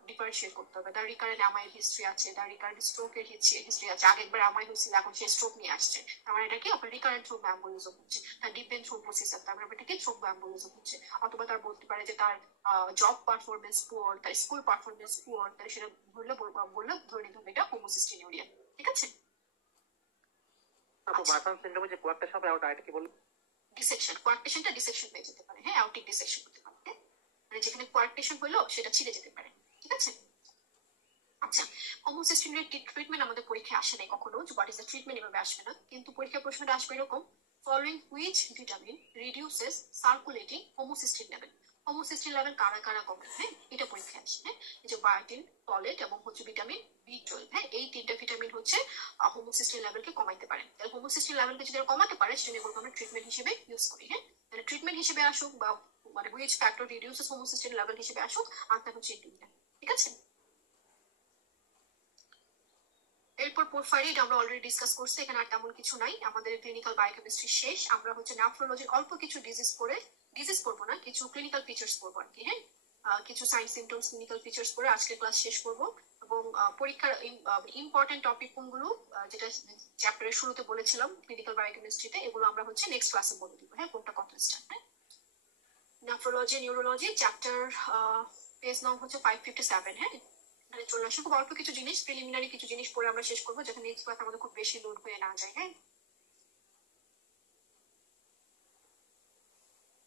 ডিফারেন্সিয়েট করতে হবে। তার রিকারেন্ট এমআই হিস্ট্রি আছে, তার রিকারেন্ট স্ট্রোকের হিস্ট্রি আছে, আগেরবার এমআই হয়েছিল, এখন সে স্ট্রোক নিয়ে আসছে, তার মানে এটা কি আপনার রিকারেন্ট থ্রোম্বো অ্যাম্বোলিজম হচ্ছে। তার ডিপ ভেন থ্রোম্বোসিস আছে, তার মানে এটা কি থ্রোম্বো অ্যাম্বোলিজম হচ্ছে। অথবা তার বলতে পারে যে তার জব পারফরমেন্স পুয়ার, তার স্কুল পারফরমেন্স পুয়ার, তাহলে সেটা বললে ধরে নিতে হবে এটা হোমোসিস্টিনিউরিয়া, ঠিক আছে। আপু মারফান সিনড্রোমে যে কোয়ার্কটেশন হবে ওটা কি বলবো? ডিসেকশন, কোয়ার্কটেশনটা ডিসেকশন হয়ে যেতে পারে, হ্যাঁ, অ্যাওর্টিক ডিসেকশন হতে পারে, হ্যাঁ। মানে যেখানে কোয়ার্কটেশন হলো সেটা ছিঁড়ে যেতে পারে, ঠিক আছে। আচ্ছা, হোমোসিস্টিনিউরিয়া ট্রিটমেন্ট আমাদের পরীক্ষায় আসে নাই কখনো, যে হোয়াট ইজ দ্য ট্রিটমেন্ট এভাবে আসবে না, কিন্তু পরীক্ষার প্রশ্নটা আসবে এরকম, following which vitamin reduces circulating homocysteine level. Homocysteine level কারা কারা কমে, হ্যাঁ, এটা পরীক্ষায় আসে, হ্যাঁ। এই যে বায়োটিন, ফলেট এবং হচ্ছে ভিটামিন বি12, হ্যাঁ, এই তিনটা ভিটামিন হচ্ছে হোমোসিস্টিন লেভেলকে কমাইতে পারে। তাহলে হোমোসিস্টিন লেভেলকে যদি কমাতে পারে, সেটা নিয়ে আমরা ট্রিটমেন্ট হিসেবে ইউজ করি, হ্যাঁ। তাহলে ট্রিটমেন্ট হিসেবে আসুক বা মানে which factor reduces homocysteine level হিসেবে আসুক, আনসার হচ্ছে এই দুইটা, ঠিক আছে। এরপর পোরফাইরিড আমরা অলরেডি ডিসকাস করছি, এখানে আর তেমন কিছু নাই। আমাদের ক্লিনিক্যাল বায়োকেমিস্ট্রি শেষ। আমরা হচ্ছে নেফ্রোলজির অল্প কিছু ডিজিজ পড়বো না, কিছু ক্লিনিক্যাল ফিচার্স পড়বো আর কি, হ্যাঁ। কিছু সাইন সিমটমস, ক্লিনিক্যাল ফিচার্স পড়ে আজকের ক্লাস শেষ করবো। এবং পরীক্ষার ইম্পর্টেন্ট টপিক কোনগুলো, যেটা চ্যাপ্টারের শুরুতে বলেছিলাম ক্লিনিক্যাল বায়োকেমিস্ট্রিতে, এগুলো আমরা হচ্ছে নেক্সট ক্লাসে বলে দিব, হ্যাঁ, কোনটা কত স্টার্ট, হ্যাঁ। নেফ্রোলজি, নিউরোলজি চ্যাপ্টার, পেজ নাম হচ্ছে 557, হ্যাঁ। চলে আসে খুব অল্প কিছু জিনিস, প্রিলিমিনারি কিছু জিনিস পরে আমরা শেষ করবো, যাতে নেক্সট ক্লাস আমাদের খুব বেশি লোড হয়ে না যায়, হ্যাঁ।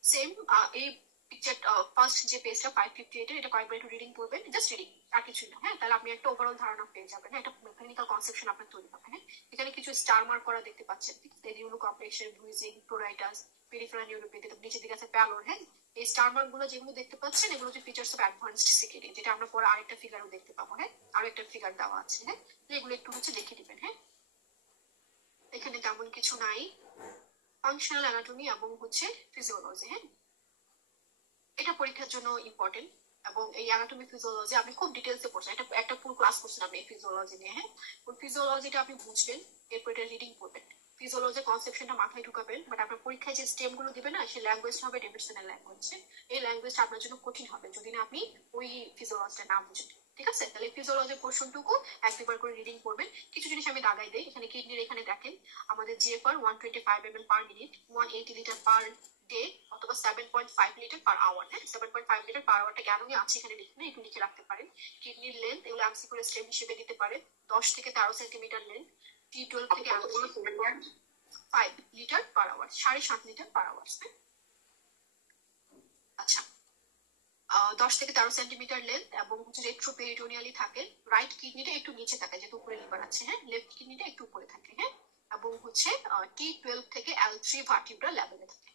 সেম এই পিকচার ফার্স্ট যে পেজটা 558 এটা কয়েকবার একটু রিডিং করবেন, জাস্ট রিডিং, আর কিছু না, হ্যাঁ। তাহলে আপনি একটা ওভারঅল ধারণা পেয়ে যাবেন, হ্যাঁ, একটা ক্লিনিক্যাল কনসেপশন আপনার তৈরি হবে, হ্যাঁ। এখানে কিছু স্টার মার্ক করা দেখতে পাচ্ছেন, ঠিক আছে, রিউলো কমপ্লেক্সের, ব্রুইজিং, প্রোরাইটাস, পেরিফেরাল নিউরোপ্যাথি, নিচের দিকে আছে প্যালোর, হ্যাঁ। এই স্টার মার্ক গুলো যেগুলো দেখতে পাচ্ছেন, এগুলো হচ্ছে ফিচার্স অফ অ্যাডভান্সড সিকেডি, যেটা আমরা পরে আরেকটা ফিগারও দেখতে পাবো, হ্যাঁ, আরো একটা ফিগার দেওয়া আছে, হ্যাঁ। এগুলো একটু হচ্ছে দেখে দিবেন, হ্যাঁ। এখানে তেমন কিছু নাই। ফাংশনাল অ্যানাটমি এবং হচ্ছে ফিজিওলজি, হ্যাঁ, এটা পরীক্ষার জন্য ইম্পর্টেন্ট। এবং এই অ্যানাটমি ফিজিওলজি আপনি খুব ডিটেলসে পড়ছেন, একটা পুরো ক্লাস করছেন আপনি এই ফিজিওলজি নিয়ে, হ্যাঁ। ওই ফিজিওলজিটা আপনি বুঝবেন, এরপর এটা রিডিং করবেন, ফিজিওলজির কনসেপশনটা মাথায় ঢুকাবেন। বাট আপনার পরীক্ষায় যে স্টেম গুলো দিবে না, সেই ল্যাঙ্গুয়েজটা হবে ডেভিডসনের ল্যাঙ্গুয়েজ, এই ল্যাঙ্গুয়েজটা আপনার জন্য কঠিন হবে যদি না আপনি ওই ফিজিওলজিটা না বুঝেন, ঠিক আছে। তাহলে ফিজিওলজির পোর্শনটুকু এক দুবার করে রিডিং করবেন। কিছু জিনিস আমি দাগাই দেই, এখানে কিডনির এখানে দেখেন আমাদের GFR 125 ml per minute, 180 litre per day, অথবা 7.5 লিটার পার আওয়ার, হ্যাঁ। 7.5 লিটার পার আওয়ারটা কেন আছে এখানে লিখে একটু লিখে রাখতে পারেন। কিডনির লেন্থ এগুলো এমসিকিউ স্টেম হিসেবে দিতে পারে, 10 থেকে 13 সেন্টিমিটার লেন্থ। T12 আপু থেকে কতগুলো 5 litre per hour, 7.5 litre per hour. আচ্ছা, 10 থেকে 13 সেন্টিমিটার লেন্থ এবং হচ্ছে রেট্রোপেরিটোনিয়ালি থাকে। রাইট কিডনিটা একটু নিচে থাকে যেহেতু উপরে লিভার আছে, হ্যাঁ। লেফট কিডনিটা একটু উপরে থাকে, হ্যাঁ। এবং হচ্ছে T12 থেকে L3 ভার্টিব্রা লেভেলে থাকে।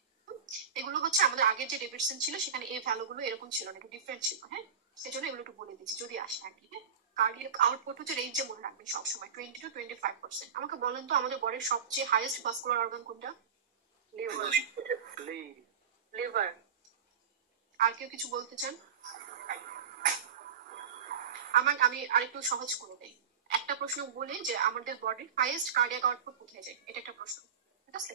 এগুলো হচ্ছে আমাদের আগের যে ডেভিডসন ছিল সেখানে এই ভ্যালুগুলো এরকম ছিল না, একটু ডিফারেন্ট ছিল, হ্যাঁ। সেজন্য এগুলো একটু বলে দিচ্ছি যদি আসে আর কি, হ্যাঁ। কার্ডিয়াক আউটপুট হচ্ছে রেঞ্জে মনে রাখবেন সবসময় 20 to 25%। আমাকে বলেন তো আমাদের বডির সবচেয়ে হাইয়েস্ট ভাস্কুলার অর্গান কোনটা? লিভার। লিভার। আর কেউ কিছু বলতে চান? আমি আরেকটু সহজ করে দেই। একটা প্রশ্ন বলি যে আমাদের বডির হাইয়েস্ট কার্ডিয়াক আউটপুট কোথায় যায়, এটা একটা প্রশ্ন, ঠিক আছে।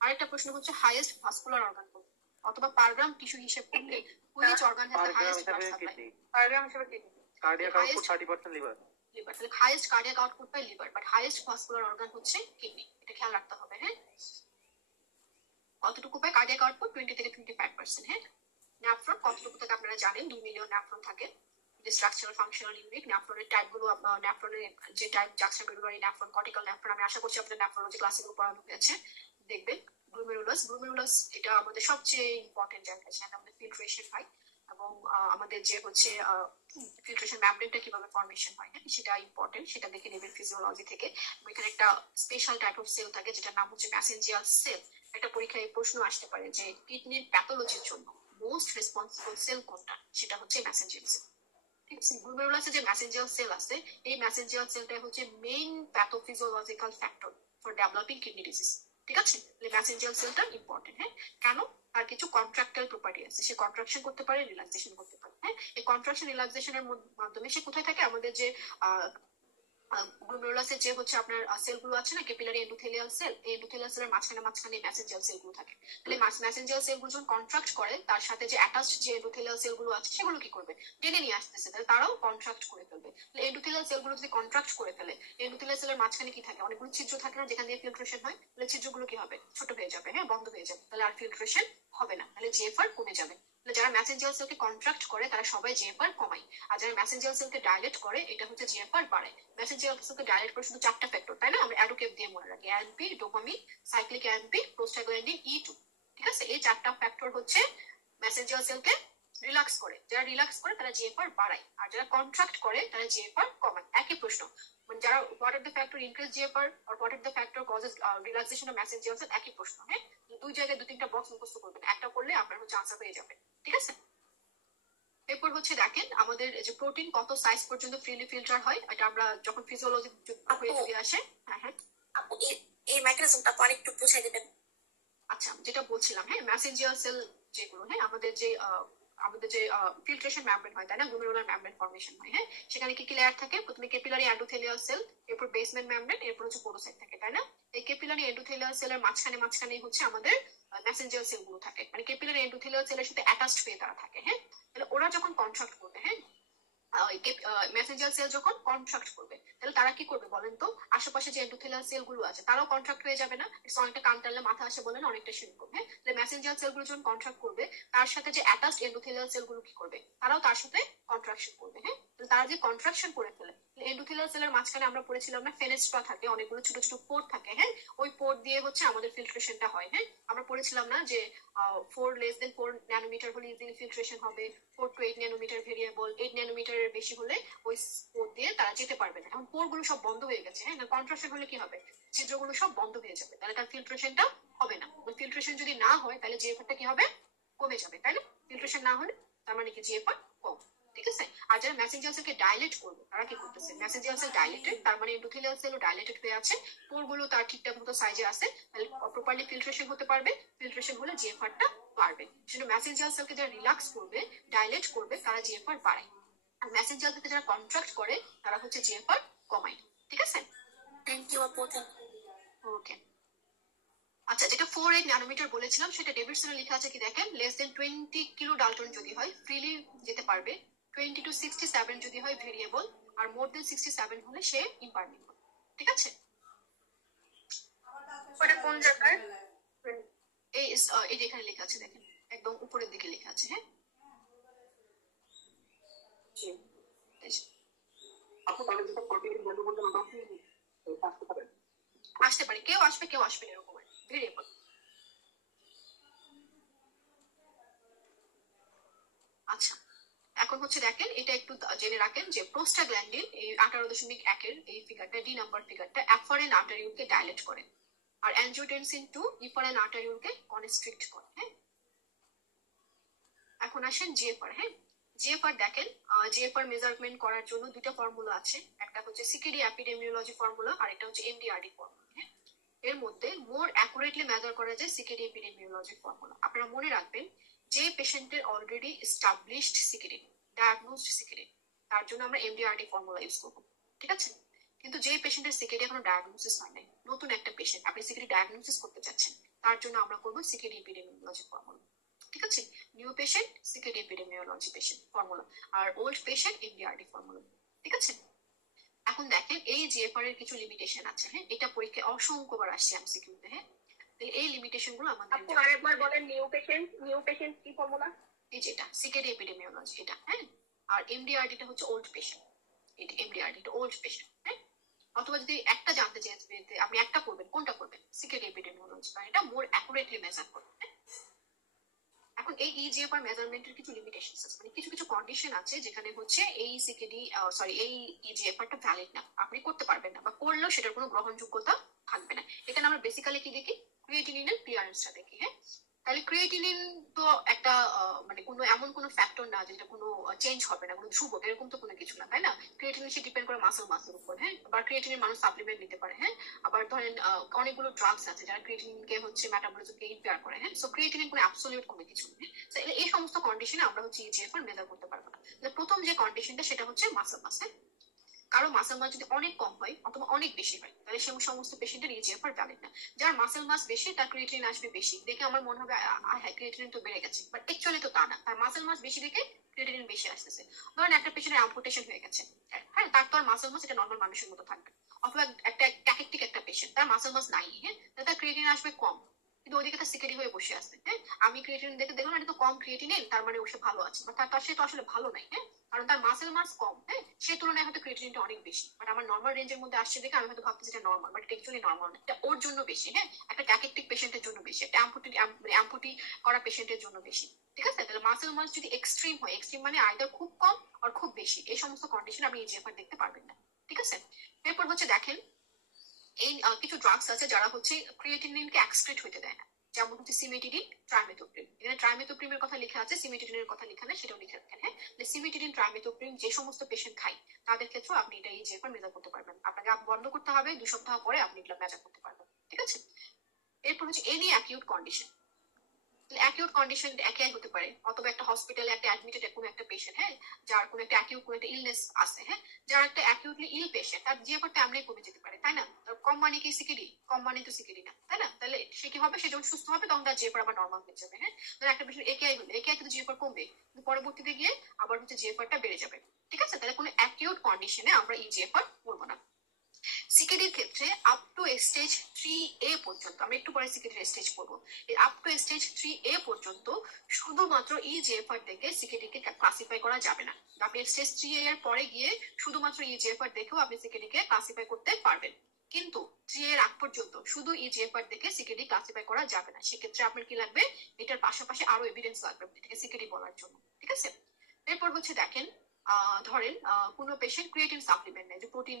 আরেকটা প্রশ্ন হচ্ছে হাইয়েস্ট ভাস্কুলার অর্গান কোনটা, অথবা পার গ্রাম টিস্যু হিসেব করলে which organ has the highest blood supply? Per gram হিসেবে kidney. Cardiac output 30% liver. Liver, তাহলে হাইয়েস্ট কার্ডিয়াক আউটপুট পাই liver, but highest vascular organ হচ্ছে কিডনি, এটা খেয়াল রাখতে হবে, হ্যাঁ। কতটুকু পায় কার্ডিয়াক আউটপুট? 20 থেকে 25%, হ্যাঁ। ন্যাফ্রন কতটুকু থেকে আপনারা জানেন, 2 মিলিয়ন ন্যাফ্রন থাকে। যে স্ট্রাকচারাল ফাংশনাল ইউনিট ন্যাফ্রনের টাইপগুলো, ন্যাফ্রনের যে টাইপ জাকশন মেরুলারি ন্যাফ্রন, কর্টিক্যাল ন্যাফ্রন, আমি আশা করছি আপনাদের ন্যাফ্রোলজি ক্লাসেগুলো পড়ানো হয়েছে, দেখবেন। গ্লুমেরুলাস এটা আমাদের সবচেয়ে ইম্পর্টেন্ট জায়গা, যেখানে আমাদের ফিল্ট্রেশন হয় এবং আমাদের যে হচ্ছে ফিল্ট্রেশন মেমব্রেনটা কিভাবে ফর্মেশন হয়, হ্যাঁ, সেটা ইম্পর্টেন্ট, সেটা দেখে নেবেন ফিজিওলজি থেকে। এখানে একটা স্পেশাল টাইপ অফ সেল থাকে যেটার নাম হচ্ছে মেসেঞ্জিয়াল সেল। একটা পরীক্ষায় প্রশ্ন আসতে পারে যে কিডনির প্যাথোলজির জন্য মোস্ট রেসপন্সিবল সেল কোনটা, সেটা হচ্ছে মেসেঞ্জিয়াল সেল। গ্লুমেরুলাসে যে মেসেঞ্জিয়াল সেল আছে, এই মেসেঞ্জিয়াল সেলটা হচ্ছে main pathophysiological factor for developing kidney disease, ঠিক আছে। মেসেঞ্জিয়াল সেলটা ইম্পর্টেন্ট, হ্যাঁ। কেন? আর কিছু কন্ট্রাক্টাল প্রপার্টি আছে, সে কন্ট্রাকশন করতে পারে, রিল্যাক্সেশন করতে পারে, হ্যাঁ। এই কন্ট্রাকশন রিল্যাক্সেশনের মাধ্যমে সে কোথায় থাকে, আমাদের যে গ্লুমেরুলাসের যে হচ্ছে আপনার সেলগুলো আছে না, ক্যাপিলারি এন্ডোথেলিয়াল সেল, এই এন্ডোথেলিয়াল সেলের মাঝখানে মেসেঞ্জিয়াল সেলগুলো থাকে। তাহলে মেসেঞ্জিয়াল সেলগুলো যখন কন্ট্রাক্ট করে, তার সাথে যে অ্যাটাচড যে এন্ডোথেলিয়াল সেলগুলো আছে সেগুলো কি করবে, টেনে নিয়ে আসতেছে, তাহলে তারাও কন্ট্রাক্ট করে ফেলবে। তাহলে এন্ডোথেলিয়াল সেলগুলো যদি কন্ট্রাক্ট করে ফেলে, এন্ডোথেলিয়াল সেলের মাঝখানে কি থাকে, অনেকগুলো ছিদ্র থাকে না, যেখান দিয়ে ফিল্ট্রেশন হয়, তাহলে ছিদ্রগুলো কি হবে, ছোট হয়ে যাবে, হ্যাঁ, বন্ধ হয়ে যাবে, তাহলে আর ফিল্ট্রেশন হবে না, তাহলে জিএফআর কমে যাবে। যারা মেসেঞ্জিয়াল সেলকে কন্ট্রাক্ট করে তারা সবাই জিএফআর কমায়, আর যারা মেসেঞ্জিয়াল সেলকে ডাইলেট করে এটা হচ্ছে জিএফআর বাড়ায়। মেসেঞ্জিয়াল সেলকে ডাইলেট করে শুধু 4টা ফ্যাক্টর, তাই না, আমরা অ্যাডোকেপ দিয়ে মনে রাখি, ANP, dopamine, cyclic ANP, prostaglandin E2, ঠিক আছে। এই 4টা ফ্যাক্টর হচ্ছে মেসেঞ্জিয়াল সেলকে রিল্যাক্স করে। যারা রিল্যাক্স করে তারা জিএফআর বাড়ায়, আর যারা কন্ট্রাক্ট করে তারা জিএফআর কমায়। একই প্রশ্ন, মানে যারা what are the factor increase GFR আর what are the factor causes relaxation of mesangial cell, একই প্রশ্ন, হ্যাঁ। দুই জায়গায় 2-3টা বক্স মুখস্থ করবেন, একটা করলে আপনার হচ্ছে আনসার হয়ে যাবে, ঠিক আছে। এরপর হচ্ছে দেখেন আমাদের যে প্রোটিন কত সাইজ পর্যন্ত ফ্রিলি ফিল্টার হয়, এটা আমরা যখন ফিজিওলজি হয়ে যদি আসে, হ্যাঁ হ্যাঁ। আপু এই মেকানিজমটা তো আরেকটু বুঝাই দেবেন। আচ্ছা, যেটা বলছিলাম, হ্যাঁ, মেসেঞ্জিয়াল সেল যেগুলো, হ্যাঁ, আমাদের যে ফিল্ট্রেশন মেমব্রেন হয়, তাই না, গ্লুমেরুলার মেমব্রেন ফর্মেশন হয়, হ্যাঁ। সেখানে কি কি লেয়ার থাকে, প্রথমে ক্যাপিলারি এন্ডোথেলিয়াল সেল, এরপর বেসমেন্ট মেমব্রেন, এরপর হচ্ছে পোরোসাইট থাকে, তাই না। এই ক্যাপিলারি এন্ডোথেলিয়াল সেলের মাঝখানে হচ্ছে আমাদের মেসেঞ্জিয়াল সেলগুলো থাকে, মানে ক্যাপিলারি এন্ডোথেলিয়াল সেলের সাথে অ্যাটাচড হয়ে তারা থাকে, হ্যাঁ। তাহলে ওরা যখন কন্ট্রাক্ট করবে, হ্যাঁ, মেসেঞ্জিয়াল সেল যখন কন্ট্রাক্ট করবে, তাহলে তারা কি করবে বলেন তো, আশেপাশে যে এন্ডোথেলিয়াল সেল গুলো আছে তারাও কন্ট্রাক্ট হয়ে যাবে না, অনেকটা কান টানলে মাথা আসে বলেন, অনেকটা সেরকম, হ্যাঁ। তাহলে মেসেঞ্জিয়াল সেল গুলো যখন কন্ট্রাক্ট করবে, তার সাথে যে অ্যাটাচড এন্ডোথেলিয়াল সেল গুলো কি করবে, তারাও তার সাথে কন্ট্রাকশন করবে, হ্যাঁ। তারা যে কন্ট্রাকশন করে ফেলে, এন্ডোথেলিয়াল সেলের মাঝখানে আমরা পড়েছিলাম না, ফেনেস্ট্রা থাকে, অনেকগুলো ছোট ছোট পোর্ট থাকে, হ্যাঁ। ওই পোর্ট দিয়ে হচ্ছে আমাদের ফিল্ট্রেশনটা হয়, হ্যাঁ। আমরা পড়েছিলাম না যে 4 ন্যানোমিটার হলে ইজিলি ফিল্ট্রেশন হবে, 4 to 8 ন্যানোমিটার ভেরিয়েবল, 8 ন্যানোমিটারের বেশি হলে ওই পোর দিয়ে তারা যেতে পারবে না। এখন পোর গুলো সব বন্ধ হয়ে গেছে, হ্যাঁ, কন্ট্রাকশন হলে কি হবে, ছিদ্রগুলো সব বন্ধ হয়ে যাবে, তাহলে তার ফিল্ট্রেশনটা হবে না। ফিল্ট্রেশন যদি না হয় তাহলে জিএফআরটা কি হবে, কমে যাবে, তাই না। ফিল্ট্রেশন না হলে তার মানে কি জিএফআর কম, ঠিক আছে। আর যারা মেসেঞ্জিয়াল সেলকে ডাইলেট করবে তারা কি করতেছে, মেসেঞ্জিয়াল সেল ডাইলেটেড, তার মানে এন্ডোথেলিয়াল সেলও ডাইলেটেড হয়ে আছে, পোর গুলো তার ঠিকঠাক মতো সাইজে আছে, তাহলে প্রপারলি ফিল্ট্রেশন হতে পারবে, ফিল্ট্রেশন হলে জিএফআরটা বাড়বে। সেজন্য মেসেঞ্জিয়াল সেলকে যারা রিল্যাক্স করবে, ডাইলেট করবে, তারা জিএফআর বাড়ায়, আর মেসেঞ্জিয়াল থেকে যারা কন্ট্রাক্ট করে তারা হচ্ছে জিএফআর কমায়, ঠিক আছে। থ্যাংক ইউ আপু। ওকে, আচ্ছা, যেটা 4-8 ন্যানোমিটার বলেছিলাম সেটা ডেভিডসনে লেখা আছে কি দেখেন, লেস দেন 20 কিলো ডাল্টন যদি হয় ফ্রিলি যেতে পারবে, 20 to 67 যদি হয় ভেরিয়েবল, আর মোর দেন 67 হলে সে ইম্পারমিবল, ঠিক আছে। ওটা কোন জায়গায়? এই যে এখানে লেখা আছে দেখেন, একদম উপরের দিকে লেখা আছে, হ্যাঁ। আপু তাহলে যেটা প্রোটিনের ভ্যালু বলতে ওটা কি কাজ করতে পারে? আসতে পারে, কেউ আসবে কেউ আসবে না, এরকম ভেরিয়েবল। আচ্ছা, এখন হচ্ছে দেখেন, এটা একটু জেনে রাখেন যে প্রোস্টাগ্ল্যান্ডিন এই 18.1 এই ফিগারটা, ডি নাম্বার ফিগারটা অ্যাফারেন্ট আর্টারিউলকে ডাইলেট করে, আর অ্যানজিওটেনসিন 2 ইফারেন্ট আর্টারিউলকে কনস্ট্রিক্ট করে। হ্যাঁ, এখন আসেন জিএফআর। হ্যাঁ, জিএফআর দেখেন, জিএফআর মেজারমেন্ট করার জন্য দুইটা ফর্মুলা আছে, একটা হচ্ছে সিকেডি এপিডেমিওলজি ফর্মুলা আর একটা হচ্ছে এমডিআরডি ফর্মুলা। হ্যাঁ, এর মধ্যে মোর অ্যাকুরেটলি মেজার করা যায় সিকেডি এপিডেমিওলজি ফর্মুলা। আপনারা মনে রাখবেন, যে পেশেন্টের already established CKD, diagnosed CKD, তার জন্য আমরা এমডিআরডি ফর্মুলা ইউজ করবো, ঠিক আছে। কিন্তু যে পেশেন্টের সিকেডি এখনো ডায়াগনোসিস হয় নাই, নতুন একটা পেশেন্ট, আপনি সিকেডি ডায়াগনোসিস করতে চাচ্ছেন, তার জন্য আমরা করবো সিকেডি এপিডেমিওলজি ফর্মুলা, ঠিক আছে। New patient CKD epidemiology patient formula, আর ওল্ড পেশেন্ট এমডিআরডি ফর্মুলা, ঠিক আছে। এখন দেখেন, এই জিএফআর এর কিছু লিমিটেশন আছে। হ্যাঁ, এটা পরীক্ষায় অসংখ্যবার আসছে এমসিকিউতে। হ্যাঁ, এই লিমিটেশন গুলো আমাদের আপু আরেকবার বলেন, নিউ পেশেন্ট কি ফর্মুলা? এই যেটা সিকেডি এপিডেমিওলজি এটা। হ্যাঁ, আর এমডিআরডি টা হচ্ছে ওল্ড পেশেন্ট, এটা এমডিআরডি টা ওল্ড পেশেন্ট। হ্যাঁ, অথবা যদি একটা জানতে চান আপনি একটা করবেন, কোনটা করবেন? সিকেডি এপিডেমিওলজি, কারণ এটা মোর অ্যাকুরেটলি মেজার করবে। এখন এই ইজিএফআর মেজারমেন্টের কিছু লিমিটেশন আছে, মানে কিছু কিছু কন্ডিশন আছে যেখানে হচ্ছে এই সিকেডি এই ইজিএফআরটা ভ্যালিড না, আপনি করতে পারবেন না, বা করলেও সেটার কোনো গ্রহণযোগ্যতা থাকবে না। এখানে আমরা বেসিক্যালি কি দেখি? ক্রিয়েটিনিনের ক্লিয়ারেন্সটা দেখি। হ্যাঁ, তাহলে ক্রিয়েটিনিন তো একটা মানে কোনো এমন কোনো ফ্যাক্টর না যেটা কোনো চেঞ্জ হবে না, কোনো ধ্রুবক এরকম তো কোনো কিছু না, তাই না? ক্রিয়েটিনিন সে ডিপেন্ড করে মাসের উপর। হ্যাঁ, আবার ক্রিয়েটিনিন মানুষ সাপ্লিমেন্ট নিতে পারে। হ্যাঁ, আবার ধরেন অনেকগুলো ড্রাগস আছে যারা ক্রিয়েটিনিনকে হচ্ছে মেটাবলিজমকে ইম্পেয়ার করে। হ্যাঁ, সো ক্রিয়েটিনিন কোনো অ্যাবসলিউট কোনো কিছু নেই। এই সমস্ত কন্ডিশনে আমরা হচ্ছে ইজিএফআর মেজার করতে পারবো না। প্রথম যে কন্ডিশনটা সেটা হচ্ছে মাসেল মাস। কারো মাসেল মাস যদি অনেক কম হয় অথবা অনেক বেশি হয়, তাহলে সেই সমস্ত পেশেন্টের ইজিএফআর ভ্যালিড না। যার মাসেল মাস বেশি তার ক্রিয়েটিনিন আসবে বেশি, দেখে আমার মনে হবে হ্যাঁ ক্রিয়েটিনিন তো বেড়ে গেছে, বাট অ্যাকচুয়ালি তো তা না, তার মাসেল মাস বেশি দেখে ক্রিয়েটিনিন বেশি আসতেছে। ধরেন একটা পেশেন্টের অ্যাম্পুটেশন হয়ে গেছে, হ্যাঁ, তার তো আর মাসেল মাস এটা নর্মাল মানুষের মতো থাকবে। অথবা একটা ক্যাকেকটিক একটা পেশেন্ট, তার মাসেল মাস নাই, হ্যাঁ, তার ক্রিয়েটিনিন আসবে কম, কিন্তু ওইদিকে তার সিকেডি হয়ে বসে আছে। হ্যাঁ, আমি ক্রিয়েটিনিন দেখে দেখলাম এটা তো কম ক্রিয়েটিনিন, তার মানে সে ভালো আছে, বা তার সে তো আসলে ভালো নাই। হ্যাঁ, কারণ তার মাসেল মাস কম। হ্যাঁ, সেই তুলনায় হয়তো ক্রিয়েটিনিনটা অনেক বেশি, বাট আমার নর্মাল রেঞ্জের মধ্যে আসছে দেখে আমি হয়তো ভাবতেছি এটা নর্মাল, বাট অ্যাকচুয়ালি নর্মাল না, এটা ওর জন্য বেশি। হ্যাঁ, একটা ক্যাকেকটিক পেশেন্টের জন্য বেশি, একটা অ্যাম্পুটি করা পেশেন্টের জন্য বেশি, ঠিক আছে। তাহলে মাসেল মাস যদি এক্সট্রিম হয়, এক্সট্রিম মানে আইদার খুব কম আর খুব বেশি, এই সমস্ত কন্ডিশন আপনি ইজিএফআর দেখতে পারবেন না, ঠিক আছে। এরপর হচ্ছে দেখেন, এই কিছু ড্রাগস আছে যারা হচ্ছে ক্রিয়েটিনিনকে এক্সক্রিট হইতে দেয় না, যেমন হচ্ছে সিমেটিডিন, ট্রাইমেথোপ্রিম। এখানে ট্রাইমেথোপ্রিমের কথা লেখা আছে, সিমেটিডিনের কথা লেখা নেই, সেটাও লিখে রাখেন। হ্যাঁ, সিমেটিডিন ট্রাইমেথোপ্রিম যে সমস্ত পেশেন্ট খায় তাদের ক্ষেত্রে আপনি এটা ইজিএফআর মেজার করতে পারবেন। আপনাকে বন্ধ করতে হবে, 2 সপ্তাহ পরে আপনি এগুলো মেজার করতে পারবেন, ঠিক আছে। এরপর হচ্ছে any acute condition. Acute condition একই হতে পারে, অথবা একটা হসপিটালে একটা অ্যাডমিটেড কোনো একটা পেশেন্ট, হ্যাঁ, যার কোনো একটা অ্যাকিউট কোনো একটা ইলনেস আছে। হ্যাঁ, যার একটা অ্যাকিউটলি ইল পেশেন্ট, তার জিএফআর এমনি কমে যেতে পারে, তাই না? কম মানে কি সিকিডি? কম মানে তো সিকিডি না, তাই না? তাহলে সে কি হবে? সে যখন সুস্থ হবে তখন তার জিএফআর আবার নর্মাল হয়ে যাবে। হ্যাঁ, ধর একটা পেশেন্ট একেআই হলো, একেআই কিন্তু জিএফআর কমবে, কিন্তু পরবর্তীতে গিয়ে আবার হচ্ছে জিএফআরটা বেড়ে যাবে, ঠিক আছে। তাহলে কোনো অ্যাকিউট কন্ডিশনে আমরা এই জিএফআর বলবো না। সিকেডির ক্ষেত্রে আপ টু স্টেজ 3A পর্যন্ত, আমরা একটু পরে সিকেডির স্টেজ করবো, এই আপ টু স্টেজ 3A পর্যন্ত শুধুমাত্র ইজিএফআর থেকে সিকেডিকে ক্লাসিফাই করা যাবে না। আপনি স্টেজ 3A এর পরে গিয়ে শুধুমাত্র ইজিএফআর দেখেও আপনি সিকেডিকে ক্লাসিফাই করতে পারবেন, কিন্তু 3A এর আগ পর্যন্ত শুধু ইজিএফআর দেখে সিকেডি ক্লাসিফাই করা যাবে না। সেক্ষেত্রে আপনার কি লাগবে? এটার পাশাপাশি আরো এভিডেন্স লাগবে এটাকে সিকেডি বলার জন্য, ঠিক আছে। এরপর হচ্ছে দেখেন, ধরেন কোনো পেশেন্ট ক্রিয়েটিন সাপ্লিমেন্ট নেয়, যে প্রোটিন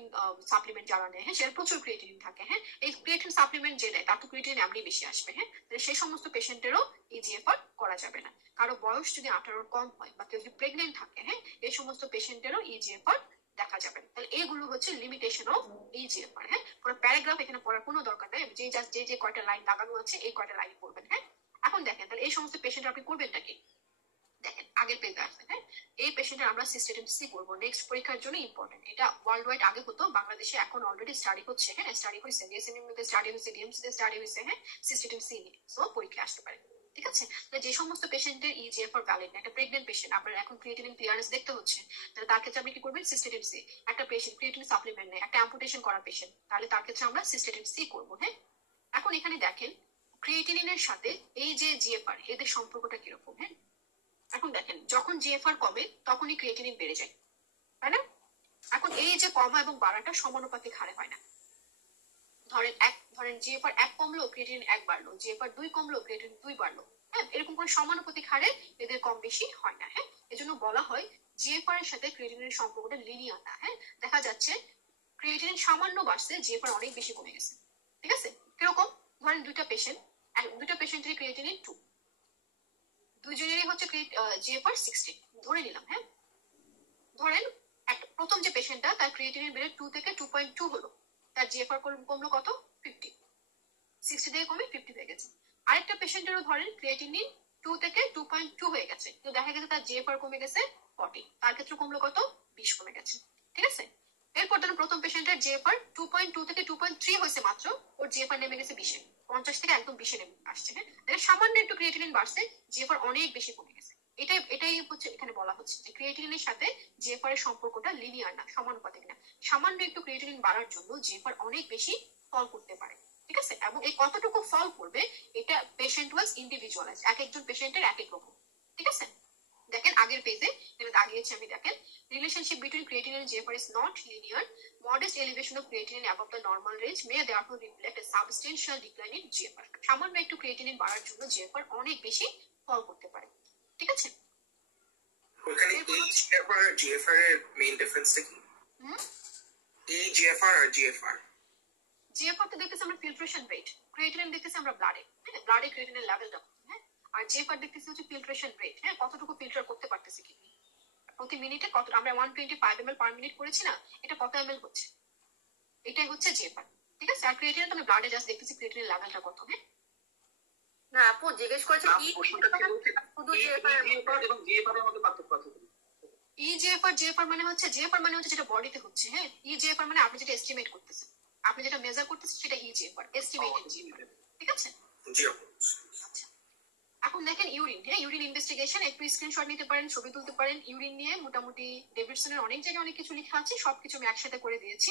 সাপ্লিমেন্ট যারা নেয়, হ্যাঁ, সেটা প্রচুর ক্রিয়েটিন থাকে। হ্যাঁ, এই ক্রিয়েটিন সাপ্লিমেন্ট যে নেয় তার তো ক্রিয়েটিন এমনি বেশি আসবে। হ্যাঁ, তাহলে সেই সমস্ত পেশেন্টেরও ইজিএফআর করা যাবে না। কারো বয়স যদি 18 কম হয় বা কেউ যদি প্রেগনেন্ট থাকে, হ্যাঁ, এই সমস্ত পেশেন্টেরও ইজিএফআর দেখা যাবে না। তাহলে এগুলো হচ্ছে লিমিটেশন অফ ইজিএফআর। হ্যাঁ, পুরো প্যারাগ্রাফ এখানে পড়ার কোনো দরকার নেই, যে কয়টা লাইন লাগানো আছে এই কয়টা লাইন পড়বেন। হ্যাঁ, এখন দেখেন, তাহলে এই সমস্ত পেশেন্ট আপনি করবেনটা কি? দেখেন, আগের পেজে আছে। হ্যাঁ, এই পেশেন্টের আমরা সিস্টেম সি করবো, নেক্সট পরীক্ষার জন্য ইম্পর্টেন্ট। এটা ওয়ার্ল্ড ওয়াইড আগে হতো, বাংলাদেশে এখন অলরেডি স্টাডি হচ্ছে। হ্যাঁ, স্টাডি হয়েছে, ডিএসএম এর মধ্যে স্টাডি হয়েছে, ডিএমসি তে স্টাডি হয়েছে। হ্যাঁ, সিস্টেম সি নিয়ে সো পরীক্ষা আসতে পারে, ঠিক আছে। যে সমস্ত পেশেন্টের ইজিএফআর ভ্যালিড না, একটা প্রেগনেন্ট পেশেন্ট, আপনার এখন ক্রিয়েটিনিন ক্লিয়ারেন্স দেখতে হচ্ছে, তাহলে তার ক্ষেত্রে আপনি কি করবেন? System C. একটা পেশেন্ট ক্রিয়েটিনিন সাপ্লিমেন্ট নেয়, একটা অ্যাম্পুটেশন করা পেশেন্ট, তাহলে তার ক্ষেত্রে আমরা সিস্টেম সি করবো। হ্যাঁ, এখন এখানে দেখেন ক্রিয়েটিনিনের সাথে এই যে জিএফআর এদের সম্পর্কটা কিরকম। হ্যাঁ, এখন দেখেন, যখন জিএফআর কমে তখনই ক্রিয়েটিনিন বেড়ে যায়, তাই না? এখন এই যে কমা এবং বাড়াটা সমানুপাতিক হারে হয় না। ধরেন জিএফআর 1 কমলো ক্রিয়েটিনিন 1 বাড়লো, জিএফআর 2 কমলো ক্রিয়েটিনিন 2 বাড়লো। হ্যাঁ, এরকম করে সমানুপাতিক হারে এদের কম বেশি হয় না। হ্যাঁ, এজন্য বলা হয় জিএফআর এর সাথে ক্রিয়েটিনিনের সম্পর্কটা লিনিয়ার না। হ্যাঁ, দেখা যাচ্ছে ক্রিয়েটিনিন সামান্য বাড়ছে, জিএফআর অনেক বেশি কমে গেছে। ঠিক আছে, কিরকম? ধরেন দুইটা পেশেন্টের ক্রিয়েটিনিন 2, দুইজনেরই হচ্ছে জিএফআর 60 ধরে নিলাম। হ্যাঁ, ধরেন প্রথম যে পেশেন্টটা তার ক্রিয়েটিনিন বেড়ে 2 থেকে 2.2 হলো, তার জিএফআর কমলো কত? 50, 60 থেকে কমে 50 হয়ে গেছে। আরেকটা পেশেন্টেরও ধরেন ক্রিয়েটিনিন 2 থেকে 2.2 হয়ে গেছে, কিন্তু দেখা গেছে তার জিএফআর কমে গেছে 40, তার ক্ষেত্রে কমলো কত? 20 কমে গেছে। ঠিক আছে, এরপর ধরেন প্রথম পেশেন্টের জিএফআর 2.2 থেকে 2.3 হয়েছে মাত্র, ওর জিএফআর নেমে গেছে 20-এ, 50 থেকে একদম 20-এ নেমে আসছে। হ্যাঁ, সামান্য একটু ক্রিয়েটিনিন বাড়ছে, জিএফআর অনেক বেশি কমে গেছে। এটাই হচ্ছে এখানে বলা হচ্ছে যে ক্রিয়েটিনিনের সাথে জিএফআর এর সম্পর্কটা লিনিয়ার না, সমানুপাতিক না। সামান্য একটু ক্রিয়েটিনিন বাড়ার জন্য জিএফআর অনেক বেশি ফল করতে পারে। ঠিক আছে, এবং এই কতটুকু ফল করবে এটা পেশেন্ট ওয়াইজ ইন্ডিভিজুয়ালাইজ, এক একজন পেশেন্টের এক এক রকম। ঠিক আছে, দেখেন আগের পেজে এটা দাগিয়েছি আমি, দেখেন relationship between creatinine and GFR is not linear. Modest elevation of creatinine above the normal range may therefore reflect a substantial decline in GFR. সামান্য একটু ক্রিয়েটিনিন বাড়ার জন্য জিএফআর অনেক বেশি ফল করতে পারে। ঠিক আছে, ওখানে ইজিএফআর আর জিএফআর এর মেইন ডিফারেন্সটা কি? ইজিএফআর আর জিএফআর, জিএফআর তো দেখতেছি আমরা ফিল্ট্রেশন রেট, ক্রিয়েটিনিন দেখতেছি আমরা ব্লাডে, হ্যাঁ ব্লাডে ক্রিয়েটিনিন লেভেলটা। হ্যাঁ, আর জিএফআর দেখতেছি হচ্ছে ফিল্ট্রেশন রেট, হ্যাঁ কতটুকু ফিল্টার করতে পারতেছে কিডনি প্রতি মিনিটে, কত আমরা 125 ml পার মিনিট করেছি না, এটা কত এমএল হচ্ছে, এটাই হচ্ছে জিএফআর। ঠিক আছে, আর ক্রিয়েটিনিন তো আমি ব্লাডে জাস্ট দেখতেছি ক্রিয়েটিনিন লেভেলটা কত। হ্যাঁ না আপু জিজ্ঞেস করেছে কি প্রশ্নটা ছিল শুধু জিএফআর এবং জিএফআর এর মধ্যে পার্থক্য আছে কিনা? জিএফআর মানে হচ্ছে যেটা বডিতে হচ্ছে। হ্যাঁ, জিএফআর মানে আপনি যেটা এস্টিমেট করতেছেন, আপনি যেটা মেজার করতেছেন সেটা জিএফআর, এস্টিমেটেড জিএফআর। ঠিক আছে, জি আপু। আচ্ছা এখন দেখেন ইউরিন। হ্যাঁ, ইউরিন ইনভেস্টিগেশন একটু স্ক্রিনশট নিতে পারেন, ছবি তুলতে পারেন। ইউরিন নিয়ে মোটামুটি ডেভিডসনের অনেক জায়গায় অনেক কিছু লেখা আছে, সবকিছু আমি একসাথে করে দিয়েছি।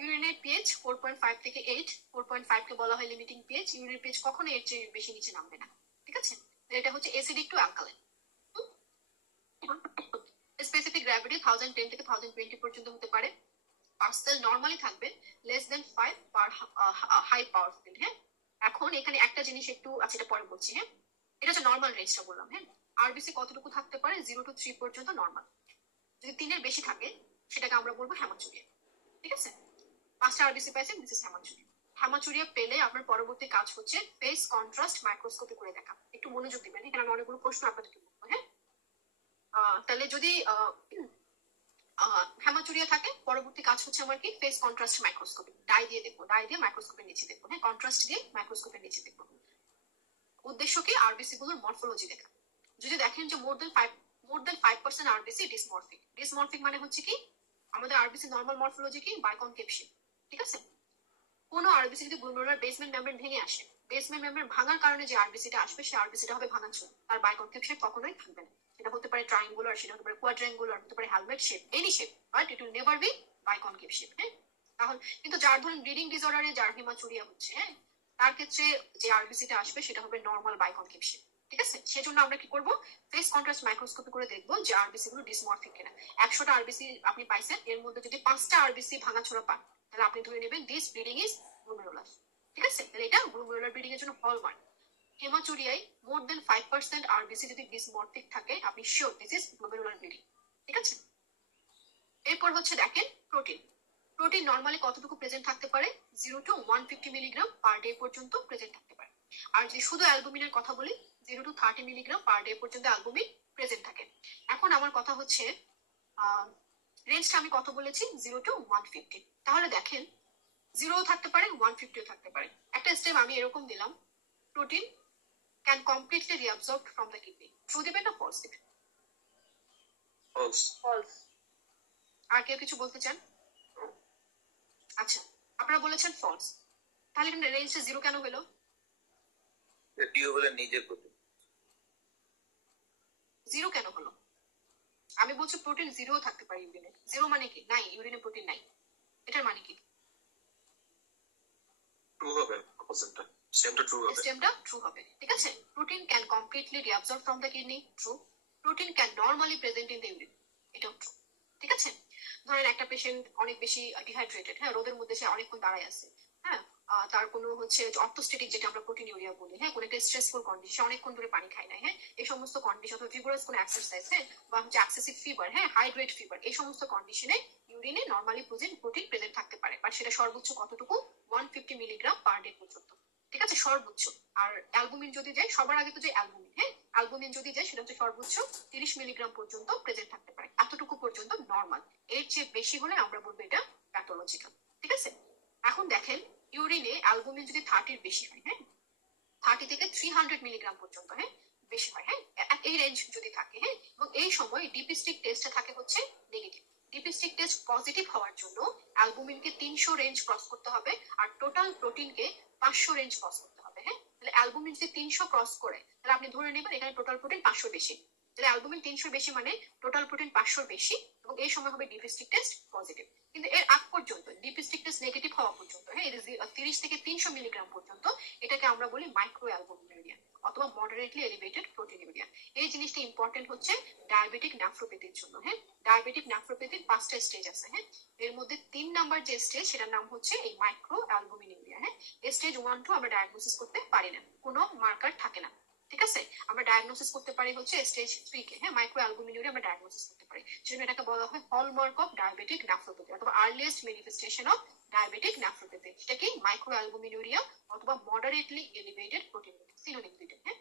ইউরিনের পিএইচ 4.5 থেকে 8, 4.5 কে বলা হয় লিমিটিং পিএইচ। ইউরিনের পিএইচ কখনো এর চেয়ে বেশি নিচে নামবে না। ঠিক আছে, এটা হচ্ছে acidic to alkaline. Specific gravity 1010 থেকে 1020 পর্যন্ত হতে পারে। পার্সেল নরমালি থাকবে less than 5 per high power field. হ্যাঁ, এখন এখানে একটা জিনিস একটু আছে, এটা পরে বলছি। হ্যাঁ, এটা হচ্ছে নরমাল রেঞ্জটা বললাম। হ্যাঁ, আরবিসি কতটুকু থাকতে পারে? 0 to 3 পর্যন্ত নরমাল। যদি 3 এর বেশি থাকে সেটাকে আমরা বলবো হ্যামাচুরিয়া। ঠিক আছে, 5টা আরবিসি পাইছেন, দিস ইজ হ্যামাচুরিয়া। হ্যামাচুরিয়া পেলে আপনার পরবর্তী কাজ হচ্ছে ফেস কন্ট্রাস্ট মাইক্রোস্কোপি করে দেখা। একটু মনোযোগ দিবেন, এখানে আমি অনেকগুলো প্রশ্ন আপনাদেরকে বলবো। হ্যাঁ, তাহলে যদি হ্যামাচুরিয়া থাকে, পরবর্তী কাজ হচ্ছে আমার কি ফেস কন্ট্রাস্ট মাইক্রোস্কোপি, ডাই দিয়ে দেখবো, ডাই দিয়ে মাইক্রোস্কোপের নিচে দেখবো। হ্যাঁ, কন্ট্রাস্ট দিয়ে মাইক্রোস্কোপের নিচে দেখবো। উদ্দেশ্য কি? আরবিসি গুলোর মরফোলজি দেখা। যদি দেখেন যে মোর দেন 5% আরবিসি ডিসমরফিক। ডিসমরফিক মানে হচ্ছে কি, আমাদের আরবিসি নরমাল মরফোলজি কি বাইকনকেভ শেপ। ঠিক আছে, কোন আরবিসি যদি গ্লোমেরুলার বেসমেন্ট মেমব্রেন ভেঙে আসে, বেসমেন্ট মেমব্রেন ভাঙার কারণে যে আরবিসিটা আসবে সেই আরবিসিটা হবে ভাঙাচোরা, তার বাইকনকেভ শেপ কখনোই থাকবে না। সেটা হতে পারে ট্রায়াঙ্গুলার, সেটা হতে পারে কোয়াড্রাঙ্গুলার, হতে পারে helmet shape, any shape, but it will never be biconcave shape. হ্যাঁ, তাহলে কিন্তু যার ধরুন ব্লিডিং ডিসঅর্ডারে যার হেমাচুরিয়া হচ্ছে, হ্যাঁ তার ক্ষেত্রে যে আরবিসিটা আসবে সেটা হবে নরমাল বাইকনকেভ শেপ। ঠিক আছে, সেজন্য আমরা কি করবো, ফেস কন্ট্রাস্ট মাইক্রোস্কোপি করে দেখবো যে আরবিসি গুলো ডিসমরফিক কিনা। 100টা আরবিসি আপনি পাইছেন, এর মধ্যে যদি 5টা আরবিসি ভাঙাচোরা পান, তাহলে আপনি ধরে নেবেন দিস ব্লিডিং ইজ গ্লোমেরুলার। ঠিক আছে, তাহলে এটা গ্লোমেরুলার ব্লিডিং এর জন্য হলমার্ক। হেমাচুরিয়ায় মোর দেন 5% আরবিসি যদি ডিসমরফিক থাকে, আপনি sure this is glomerular bleeding. ঠিক আছে, এরপর হচ্ছে দেখেন প্রোটিন। প্রোটিন নরমালি কতটুকু প্রেজেন্ট থাকতে পারে? 0 to 150 মিলিগ্রাম পার ডে পর্যন্ত প্রেজেন্ট থাকতে পারে। আর যদি শুধু অ্যালবুমিনের কথা বলি, 0 to 30 মিলিগ্রাম পার ডে পর্যন্ত অ্যালবুমিন প্রেজেন্ট থাকে। এখন আমার কথা হচ্ছে রেঞ্জটা আমি কত বলেছি? 0 to 150। তাহলে দেখেন 0 থাকতে পারে, 150 থাকতে পারে। একটা স্টেপ আমি এরকম দিলাম, protein can completely reabsorb from the kidney. True দিবেন না ফলস দিবেন? ফলস। ফলস। আর কেউ কিছু বলতে চান? আচ্ছা, আপনারা বলেছেন ফলস, তাহলে এখানে রেঞ্জটা 0 কেন হলো? টিউবওয়েলের নিজের প্রতি 0 কেন হলো? আমি বলছি প্রোটিন 0 থাকতে পারে ইউরিনে। 0 মানে কি? নাই, ইউরিনে প্রোটিন নাই, এটার মানে কি? ট্রু হবে, অপোজিটটা সেমটা ট্রু হবে। স্টেমটা ট্রু হবে। ঠিক আছে, protein can completely reabsorb from the kidney, true. Protein can normally present in the urine, এটাও ট্রু। ঠিক আছে, ধরেন একটা পেশেন্ট অনেক বেশি ডিহাইড্রেটেড, হ্যাঁ রোদের মধ্যে সে অনেকক্ষণ দাঁড়ায় আছে, হ্যাঁ তার কোনো হচ্ছে অর্থোস্টেটিক যেটা আমরা প্রোটিনিউরিয়া বলি, হ্যাঁ, কোনো একটা স্ট্রেসফুল কন্ডিশন, অনেকক্ষণ ধরে পানি খায় না, হ্যাঁ, এই সমস্ত কন্ডিশন, অথবা ভিগোরাস কোনো এক্সারসাইজ, হ্যাঁ, বা হচ্ছে এক্সেসিভ ফিভার, হ্যাঁ, হাই গ্রেড ফিভার, এই সমস্ত কন্ডিশনে ইউরিনে নর্মালি প্রোটিন প্রেজেন্ট থাকতে পারে, বাট সেটা সর্বোচ্চ কতটুকু, 150 মিলিগ্রাম পার ডে পর্যন্ত, ঠিক আছে, সর্বোচ্চ। আর অ্যালবুমিন যদি যায়, সবার আগে তো যে অ্যালবুমিন, হ্যাঁ, অ্যালবুমিন যদি যায় সেটা হচ্ছে সর্বোচ্চ 30 মিলিগ্রাম পর্যন্ত প্রেজেন্ট থাকতে পারে, এতটুকু পর্যন্ত নর্মাল। এর চেয়ে বেশি হলে আমরা বলবো এটা প্যাথোলজিক্যাল, ঠিক আছে। এখন দেখেন ইউরিনে অ্যালবুমিন যদি 30 বেশি হয়, হ্যাঁ, 30 থেকে 300 মিলিগ্রাম পর্যন্ত, হ্যাঁ, বেশি হয়, হ্যাঁ, এই রেঞ্জ যদি থাকে, হ্যাঁ, এবং এই সময় ডিপিস্টিক টেস্টটা থাকে হচ্ছে নেগেটিভ। ডিপিস্টিক টেস্ট পজিটিভ হওয়ার জন্য অ্যালবুমিনকে 300 রেঞ্জ ক্রস করতে হবে, আর টোটাল প্রোটিনকে 500 রেঞ্জ ক্রস করতে হবে, হ্যাঁ। তাহলে অ্যালবুমিন যদি 300 ক্রস করে, তাহলে আপনি ধরে নেবেন এখানে টোটাল প্রোটিন 500 বেশি, তাহলে অ্যালবুমিন 300 বেশি মানে টোটাল প্রোটিন 500 বেশি, এবং এই সময় হবে ডিপিস্টিক টেস্ট পজিটিভ। কিন্তু এর আগ পর্যন্ত ডিপিস্টিক টেস্ট নেগেটিভ হওয়া পর্যন্ত, হ্যাঁ, 30 থেকে 300 মিলিগ্রাম পর্যন্ত এটাকে আমরা বলি মাইক্রো অ্যালবুমিনুরিয়া অথবা মডারেটলি এলিভেটেড প্রোটিনিউরিয়া। এই জিনিসটা ইম্পর্টেন্ট হচ্ছে ডায়াবেটিক নেফ্রোপ্যাথির জন্য, হ্যাঁ। ডায়াবেটিক নেফ্রোপ্যাথির 5টা স্টেজ আছে, হ্যাঁ, এর মধ্যে 3 নাম্বার যে স্টেজ সেটার নাম হচ্ছে এই মাইক্রো অ্যালবুমিনুরিয়া, হ্যাঁ। স্টেজ 1, 2 আমরা ডায়াগনোসিস করতে পারি না, কোনো মার্কার থাকে না, ঠিক আছে। আমরা ডায়াগনোসিস করতে পারি হচ্ছে স্টেজ 3 কে, হ্যাঁ, মাইক্রো অ্যালবুমিনুরিয়া আমরা ডায়াগনোসিস করতে পারি, সেজন্য এটাকে বলা হয় হলমার্ক অফ ডায়াবেটিক নেফ্রোপ্যাথি অথবা earliest manifestation of diabetic nephropathy, সেটা কি মাইক্রো অ্যালবুমিনুরিয়া অথবা মডারেটলি এলিভেটেড প্রোটিনিউরিয়া, সিনোনিম দুইটা, হ্যাঁ।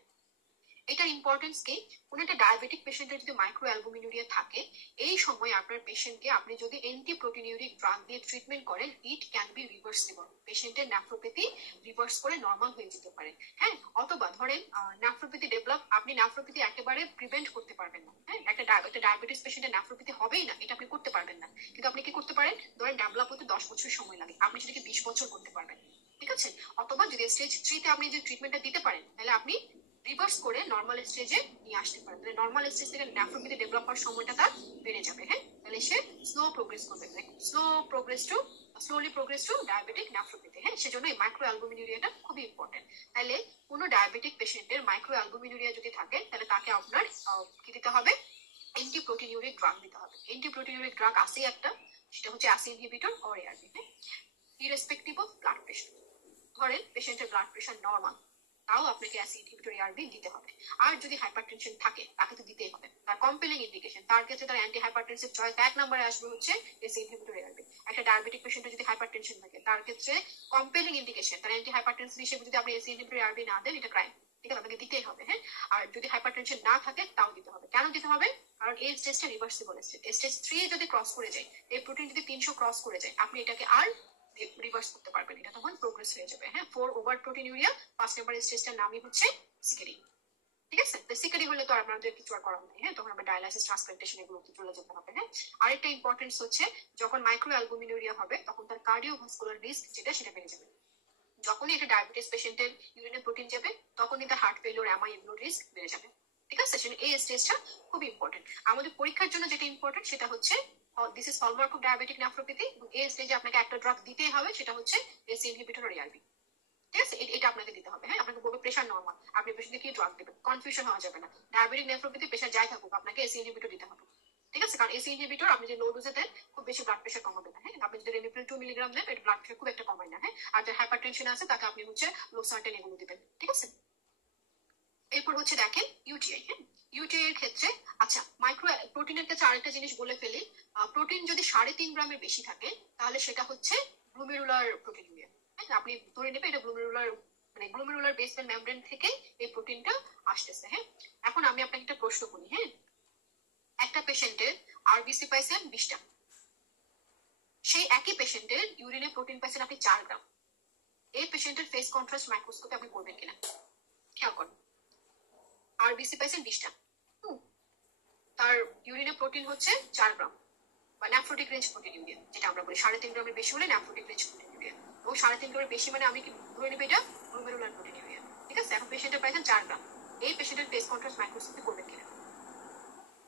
এটার ইম্পর্টেন্স কি, কোন একটা ডায়াবেটিক পেশেন্টের যদি মাইক্রো অ্যালবুমিনুরিয়া থাকে, এই সময় আপনার পেশেন্টকে আপনি যদি অ্যান্টি প্রোটিনিউরিক ড্রাগ দিয়ে ট্রিটমেন্ট করেন, ইট ক্যান বি রিভার্সিবল, পেশেন্টের নেফ্রোপ্যাথি রিভার্স করে নর্মাল হয়ে যেতে পারে, হ্যাঁ। অথবা ধরেন নেফ্রোপ্যাথি ডেভেলপ, আপনি নেফ্রোপ্যাথি একেবারে প্রিভেন্ট করতে পারবেন না, হ্যাঁ, একটা ডায়াবেটিস পেশেন্টের নেফ্রোপ্যাথি হবেই না, এটা আপনি করতে পারবেন না, কিন্তু আপনি কি করতে পারেন, ধরেন ডেভেলপ হতে 10 বছর সময় লাগে, আপনি সেটাকে 20 বছর করতে পারবেন, ঠিক আছে। অথবা যদি স্টেজ 3 তে আপনি যে ট্রিটমেন্টটা দিতে পারেন, তাহলে আপনি রিভার্স করে নর্মাল স্টেজে নিয়ে আসতে পারেন, তাহলে নর্মাল স্টেজ থেকে নেফ্রোপ্যাথি ডেভেলপ হওয়ার সময়টা তার বেড়ে যাবে, হ্যাঁ। তাহলে সে স্লো প্রোগ্রেস করবে, slowly progress to diabetic nephropathy, হ্যাঁ। সেজন্য এই মাইক্রো অ্যালবুমিনুরিয়াটা খুবই ইম্পর্টেন্ট। তাহলে কোনো ডায়াবেটিক পেশেন্টের মাইক্রো অ্যালবুমিনুরিয়া যদি থাকে, তাহলে তাকে আপনার কি দিতে হবে, অ্যান্টি প্রোটিনিউরিক ড্রাগ দিতে হবে। অ্যান্টি প্রোটিনিউরিক ড্রাগ আছে একটা, সেটা হচ্ছে অ্যাসি ইনহিবিটর অর এআরবি, হ্যাঁ, ইরেসপেক্টিভ অফ ব্লাড প্রেশার। ধরেন পেশেন্টের ব্লাড প্রেশার নর্মাল, তাও আপনাকে অ্যাসি ইনহিবিটর এআরবি দিতে হবে। আর যদি হাইপারটেনশন থাকে, তাকে তো দিতেই হবে, তার কম্পেলিং ইন্ডিকেশন, তার ক্ষেত্রে তার অ্যান্টি হাইপারটেনসিভ চয়েস 1 নম্বরে আসবে হচ্ছে অ্যাসি ইনহিবিটর এআরবি। একটা ডায়াবেটিক পেশেন্টের যদি হাইপারটেনশন থাকে, তার ক্ষেত্রে কম্পেলিং ইন্ডিকেশন, তার অ্যান্টি হাইপারটেনসিভ হিসেবে যদি আপনি অ্যাসি ইনহিবিটর এআরবি না দেন, এটা ক্রাইম, ঠিক আছে, আপনাকে দিতেই হবে, হ্যাঁ। আর যদি হাইপারটেনশন না থাকে, তাও দিতে হবে। কেন দিতে হবে, কারণ এই স্টেজটা রিভার্সিবল স্টেজ, স্টেজ 3 যদি ক্রস করে যায়, এই প্রোটিন যদি 300 ক্রস করে যায়, আপনি এটাকে আর রিভার্স করতে পারবেন, এটা তখন প্রোগ্রেস হয়ে যাবে, হ্যাঁ। 4 ওভার প্রোটিনিউরিয়া 5 নাম্বার স্টেজটার নামই হচ্ছে সিকেরি, ঠিক আছে। তো সিকেরি হলে তো আমাদের কিছু আর করার নেই, হ্যাঁ, তখন আমরা ডায়ালাইসিস ট্রান্সপ্লান্টেশন এগুলোতে চলে যেতে হবে, হ্যাঁ। আরেকটা ইম্পর্টেন্স হচ্ছে যখন মাইক্রো অ্যালবুমিনুরিয়া হবে, তখন তার কার্ডিওভাস্কুলার রিস্ক সেটা বেড়ে যাবে। যখনই একটা ডায়াবেটিস পেশেন্টের ইউরিনে প্রোটিন যাবে, তখনই তার হার্ট ফেলিওর, এমআই, এগুলোর রিস্ক বেড়ে যাবে, ঠিক আছে। এই স্টেজটা খুব ইম্পর্টেন্ট। আমাদের পরীক্ষার জন্য যেটা ইম্পর্টেন্ট সেটা হচ্ছে this is hallmark of diabetic nephropathy, এই স্টেজে আপনাকে একটা ড্রাগ দিতেই হবে, সেটা হচ্ছে এসি ইনহিবিটর অর এআরবি, ঠিক আছে। এটা আপনাকে দিতে হবে, হ্যাঁ। আপনাকে বলবে প্রেশার নর্মাল, আপনি পেশেন্টকে কি ড্রাগ দেবেন, কনফিউশন হওয়া যাবে না। ডায়াবেটিক নেফ্রোপ্যাথি প্রেশার যাই থাকুক, আপনাকে এসি ইনহিবিটর দিতে হবে, ঠিক আছে। কারণ এসি ইনহিবিটর আপনি যে লো ডোজে দেন, খুব বেশি ব্লাড প্রেশার কমাবে না, হ্যাঁ। আপনি যদি রেমিপ্রিল 2 মিলিগ্রাম দেন, এটা ব্লাড প্রেশার খুব একটা কমায় না, হ্যাঁ। আর যার হাইপারটেনশন আছে, তাকে আপনি হচ্ছে লোসার্টেন এগুলো দিবেন, ঠিক আছে। এরপর হচ্ছে দেখেন ইউটিআই, হ্যাঁ। ইউটিআই এর ক্ষেত্রে, আচ্ছা, মাইক্রো প্রোটিনের কাছে আরেকটা জিনিস বলে ফেলি, প্রোটিন যদি 3.5 গ্রামের বেশি থাকে, তাহলে সেটা হচ্ছে গ্লোমেরুলার প্রোটিনিউরিয়া, হ্যাঁ। আপনি ধরে নেবেন এটা গ্লোমেরুলার বেসমেন্ট মেমব্রেন থেকে এই প্রোটিনটা আসতেছে, হ্যাঁ। এখন আমি আপনাকে একটা প্রশ্ন করি, হ্যাঁ। একটা পেশেন্টের আরবিসি পাইছেন 20টা, সেই একই পেশেন্টের ইউরিনে প্রোটিন পাইছেন আপনি 4 গ্রাম, এই পেশেন্টের ফেস কন্ট্রাস্ট মাইক্রোস্কোপে আপনি করবেন কিনা, খেয়াল করুন। আরবিসি পাইছেন 20টা, তার ইউরিনে প্রোটিন হচ্ছে 4 গ্রাম, বা নেফ্রোটিক রেঞ্জ প্রোটিনিউরিয়া যেটা আমরা বলি, 3.5 গ্রামের বেশি হলে নেফ্রোটিক রেঞ্জ প্রোটিনিউরিয়া, ও 3.5 গ্রামের বেশি মানে আমি কি ধরে নেব এটা গ্লোমেরুলার প্রোটিনিউরিয়া, ঠিক আছে। এখন পেশেন্টের পাইছেন 4 গ্রাম, এই পেশেন্টের ফেস কন্ট্রাস্ট মাইক্রোস্কোপে করবেন কিনা,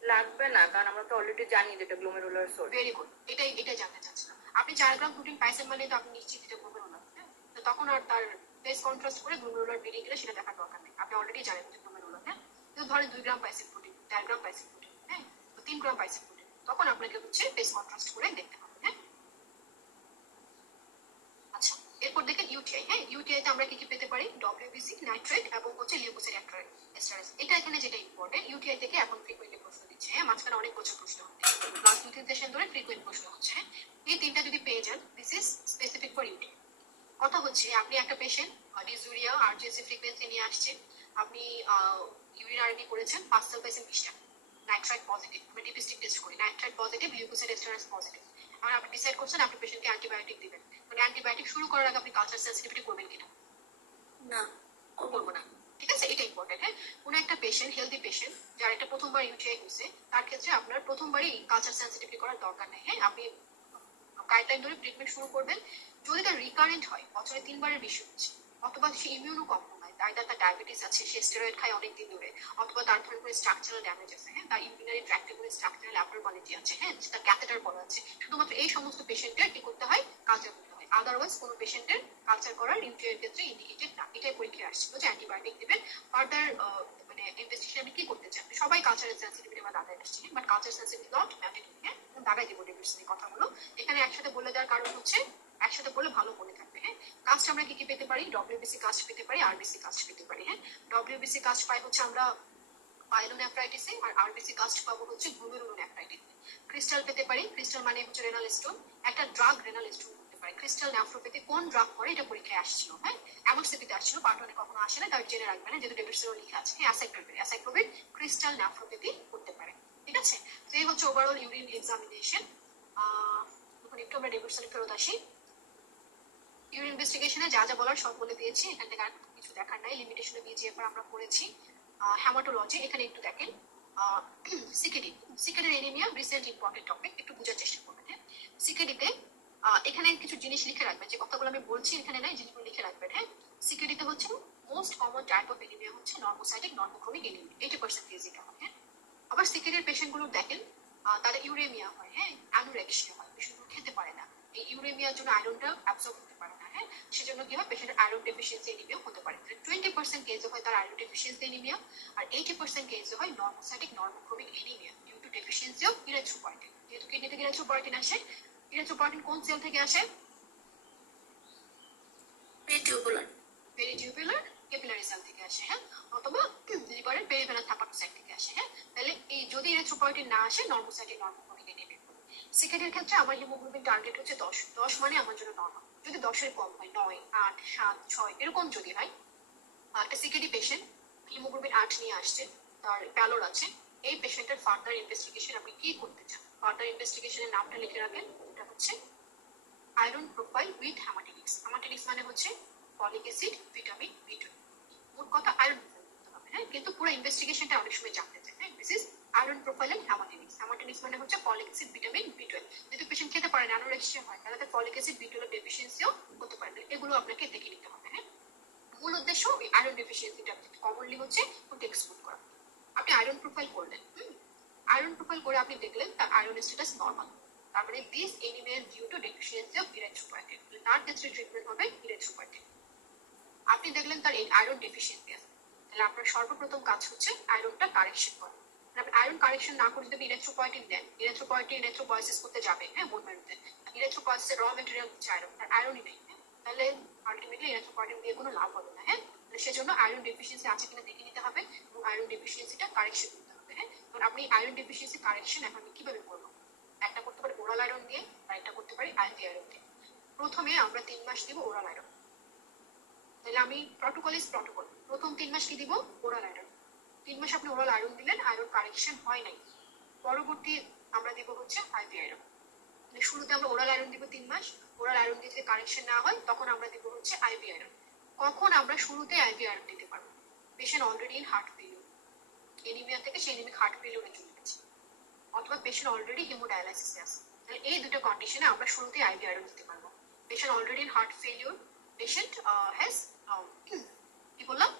লাগবে না, কারণ আমরা তো অলরেডি জানি যে এটা গ্লোমেরুলার সোর্স। ভেরি গুড, এটাই জানতে চাচ্ছিলাম। আপনি 4 গ্রাম প্রোটিন পাইছেন মানে তো আপনি নিশ্চিত এটা গ্লোমেরুলার, হ্যাঁ। তো তখন আর তার ফেস কন্ট্রাস্ট করে গ্লোমেরুলার বেরিয়ে গেলে সেটা দেখার দরকার নেই, আপনি অলরেডি জানেন যে গ্লোমেরুলার, হ্যাঁ। তো ধরেন 2 গ্রাম পাইছেন প্রোটিন, 4 গ্রাম পাইছেন প্রোটিন, হ্যাঁ, তো 3 গ্রাম পাইছেন প্রোটিন, তখন আপনাকে হচ্ছে ফেস কন্ট্রাস্ট করে দেখতে হবে, হ্যাঁ। আচ্ছা, এরপর দেখেন ইউটিআই, হ্যাঁ ইউটিআই তে আমরা কি কি পেতে পারি, ডব্লিউবিসি, নাইট্রেট এবং হচ্ছে লিউকোসাইড এস্টারেস। এটা এখানে যেটা ইম্পর্টেন্ট, ইউটিআই থেকে এখন ফ্রিকুয়েন্টলি প্রশ্ন দিচ্ছে, হ্যাঁ মাঝখানে অনেক বছর প্রশ্ন হচ্ছে, লাস্ট 2-3 সেশন ধরে ফ্রিকুয়েন্ট প্রশ্ন হচ্ছে। এই তিনটা যদি পেয়ে যান, this is specific for UTI. কথা হচ্ছে আপনি একটা পেশেন্ট ডিসুরিয়া আরজিএসি ফ্রিকোয়েন্সি নিয়ে আসছেন, আপনি ইউরিন আরবি করেছেন, পার্সেল পাইছেন 20টা, নাইট্রাইট পজিটিভ, আমরা ডিপিস্টিক টেস্ট করি, নাইট্রাইট পজিটিভ, লিউকোসাইড এস্টারেস পজিটিভ। আর আপনি ডিসাইড করছেন আপনি পেশেন্টকে অ্যান্টিবায়োটিক দিবেন, মানে অ্যান্টিবায়োটিক শুরু করার আগে আপনি কালচার সেন্সিটিভিটি করবেন কিনা? না, করবো না, ঠিক আছে, এটা ইম্পর্টেন্ট। হ্যাঁ কোন একটা পেশেন্ট, হেলদি পেশেন্ট যার এটা প্রথমবার ইউটিআই হয়েছে, তার ক্ষেত্রে আপনার প্রথমবারই কালচার সেন্সিটিভিটি করার দরকার নেই। হ্যাঁ আপনি গাইডলাইন ধরে ট্রিটমেন্ট শুরু করবেন। যদি তার রিকারেন্ট হয়, বছরে 3বারের বেশি হচ্ছে, অথবা সে ইমিউনো কম্প্রোমাইজ, তার ডায়াবেটিস আছে, সে স্টেরয়েড খায় অনেকদিন ধরে, অথবা তার ধরে কোনো স্ট্রাকচারাল ড্যামেজ আছে, হ্যাঁ তার ইউরিনারি ট্র্যাক্টে কোনো স্ট্রাকচারাল অ্যাবনরমালিটি আছে, হ্যাঁ তার ক্যাথেটার বলা আছে, শুধুমাত্র এই সমস্ত পেশেন্টের কি করতে হয়, কালচার করতে হয়। আদারওয়াইজ কোনো পেশেন্টের কালচার করার ইউটিআই এর ক্ষেত্রে ইন্ডিকেটেড না। এটাই পরীক্ষায় আসছিল যে অ্যান্টিবায়োটিক দিবেন। ফার্দার মানে ইনভেস্টিগেশন আপনি কি করতে চান, সবাই কালচারের সেন্সিটিভিটি বা দাগায় আসছে, but culture sensitive not mandatory. হ্যাঁ দাগাই দিব ডিভিশনের কথাগুলো এখানে একসাথে বলে দেওয়ার কারণ হচ্ছে একসাথে বলে ভালো মনে থাকবে। হ্যাঁ কাস্ট আমরা কি কি পেতে পারি, ডব্লিউবিসি কাস্ট পেতে পারি, আরবিসি কাস্ট পেতে পারি। হ্যাঁ ডব্লিউবিসি কাস্ট পাই হচ্ছে আমরা পাইলোনেফ্রাইটিসে, আর আরবিসি কাস্ট পাবো হচ্ছে গ্লুমেরুলোনেফ্রাইটিসে। ক্রিস্টাল পেতে পারি, ক্রিস্টাল মানে হচ্ছে রেনাল স্টোন, একটা ড্রাগ রেনাল স্টোন করতে পারে। ক্রিস্টাল নেফ্রোপ্যাথি কোন ড্রাগ করে এটা পরীক্ষায় আসছিল, হ্যাঁ এমনসিপিতে আসছিল, পার্ট 1 কখনো আসে না, তার জেনে রাখবেন যেহেতু ডেভিডসেরও লেখা আছে। হ্যাঁ অ্যাসাইক্লোভির ক্রিস্টাল নেফ্রোপ্যাথি করতে পারে, ঠিক আছে। তো এই হচ্ছে ওভারঅল ইউরিন এক্সামিনেশন। এখন একটু আমরা ডেভিডসনে ফেরত আসি। ইউরিন ইনভেস্টিগেশনে যা যা বলার সব বলে দিয়েছি, এখান থেকে আর কিছু দেখার নাই। লিমিটেশন অফ বিজিএফআর আমরা করেছি। হ্যামাটোলজি এখানে একটু দেখেন, সিকেডি, সিকেডির এনিমিয়া রিসেন্ট ইম্পর্টেন্ট টপিক, একটু বোঝার চেষ্টা করবেন। হ্যাঁ সিকেডিতে এখানে কিছু জিনিস লিখে রাখবেন, যে কথাগুলো আমি বলছি এখানে নাই, জিনিসগুলো লিখে রাখবেন। হ্যাঁ সিকেডিতে হচ্ছে most common type of anaemia হচ্ছে নর্মোসাইটিক নর্মোক্রমিক এনিমিয়া, 80% কেস এটা হয়। হ্যাঁ আবার সিকেডির পেশেন্ট গুলো দেখেন তাদের ইউরেমিয়া হয়, হ্যাঁ অ্যানোরেক্সিয়া হয়, পেশেন্টগুলো খেতে পারে না, এই ইউরেমিয়ার জন্য আয়রনটা অ্যাবজর্ব করতে পারে না। হ্যাঁ সেজন্য কি হয়, পেশেন্টের আয়রন ডেফিসিয়েন্সি এনিমিয়া হতে পারে। 20% কেসে হয় তার আয়রন ডেফিসিয়েন্সি এনিমিয়া, আর 80% কেসে হয় normocytic normochromic anaemia due to deficiency of erythropoietin. যেহেতু কিডনি থেকে ইরিথ্রোপয়েটিন আসে, ইরিথ্রোপয়েটিন কোন সেল থেকে আসে, পেরিটিউবুলার ক্যাপিলারি সেল থেকে আসে, হ্যাঁ অথবা লিভারের পেরিফেরাল হেপাটোসাইট থেকে আসে। হ্যাঁ তাহলে এই যদি ইরিথ্রোপয়েটিন না আসে, নর্মোসাইটিক নর্মোক্রমিক এনিমিয়া। সিকেডের ক্ষেত্রে আমার হিমোগ্লোবিন টার্গেট হচ্ছে 10, 10 মানে আমার জন্য নরমাল। যদি 10-এর কম হয়, 9, 8, 7, 6 এরকম যদি হয়, একটা সিকেডি পেশেন্ট হিমোগ্লোবিন 8 নিয়ে আসছে, তার প্যালোর আছে, এই পেশেন্টের ফার্দার ইনভেস্টিগেশন আপনি কি করতে চান, ফার্দার ইনভেস্টিগেশনের নামটা লিখে রাখেন, এটা হচ্ছে আয়রন প্রোফাইল উইথ হ্যামাটিনিক্স। হ্যামাটিনিক্স মানে হচ্ছে ফলিক অ্যাসিড, ভিটামিন বি12। মোট কথা আয়রন করতে হবে। হ্যাঁ কিন্তু পুরো ইনভেস্টিগেশনটা অনেক সময় জানতে চায়। হ্যাঁ this is iron profile and haematinics. Haematinics মানে হচ্ছে ফলিক অ্যাসিড, ভিটামিন বি12। যদি পেশেন্ট খেতে পারে না, অ্যানোরেক্সিয়া হয়, তাহলে তার ফলিক অ্যাসিড বি12 ডেফিসিয়েন্সিও হতে পারে। এগুলো আপনাকে দেখে নিতে হবে। হ্যাঁ মূল উদ্দেশ্য ওই আয়রন ডেফিসিয়েন্সিটা কমনলি হচ্ছে ওটা এক্সক্লুড করা। আপনি আয়রন প্রোফাইল করলেন, আয়রন প্রোফাইল করে আপনি দেখলেন তার আয়রন স্ট্যাটাস নরমাল, তার মানে this anaemia due to deficiency of erythropoietin. তার ক্ষেত্রে ট্রিটমেন্ট হবে ইরিথ্রোপয়েটিন। আপনি দেখলেন তার আয়রন ডেফিসিয়েন্সি আছে, তাহলে আপনার সর্বপ্রথম কাজ হচ্ছে আয়রনটা কারেকশন করা। আপনি আয়রন কারেকশন না করে যদি ইরিথ্রোপয়েটিন দেন, ইরিথ্রোপয়েটিন ইরিথ্রোপয়েসিস করতে যাবে, হ্যাঁ বোন ম্যারোতে। ইরিথ্রোপয়েসিসের র ম্যাটেরিয়াল হচ্ছে আয়রন, আর আয়রনই নেই, তাহলে আলটিমেটলি ইরিথ্রোপয়েটিন দিয়ে কোনো লাভ হবে না। হ্যাঁ সেজন্য আয়রন ডেফিসিয়েন্সি আছে কিনা দেখে নিতে হবে এবং আয়রন ডেফিসিয়েন্সিটা কারেকশন করতে হবে। হ্যাঁ কারণ আপনি আয়রন ডেফিসিয়েন্সি কারেকশন এখন আমি কিভাবে করবো, একটা করতে পারি ওরাল আয়রন দিয়ে, আর একটা করতে পারি আইভি আয়রন দিয়ে। প্রথমে আমরা 3 মাস দিব ওরাল আয়রন, তাহলে আমি প্রটোকল ইজ প্রটোকল, প্রথম 3 মাস কি দিব, ওরাল আয়রন। 3 মাস আপনি ওরাল আয়রন দিলেন, আয়রন কারেকশন হয় নাই, পরবর্তী আমরা দিব হচ্ছে আইভি আয়রন। শুরুতে আমরা ওরাল আয়রন দিব 3 মাস, ওরাল আয়রন দিয়ে যদি কারেকশন না হয় তখন আমরা দিব হচ্ছে আইভি আয়রন। কখন আমরা শুরুতে আইভি আয়রন দিতে পারবো, patient already in heart failure, anaemia থেকে সেই এনিমিক হার্ট ফেলিওরে চলে গেছে, অথবা পেশেন্ট অলরেডি হিমোডায়ালাইসিসে আছে, তাহলে এই দুটো কন্ডিশনে আমরা শুরুতে আইভি আয়রন দিতে পারবো। Patient already in heart failure, patient has কি বললাম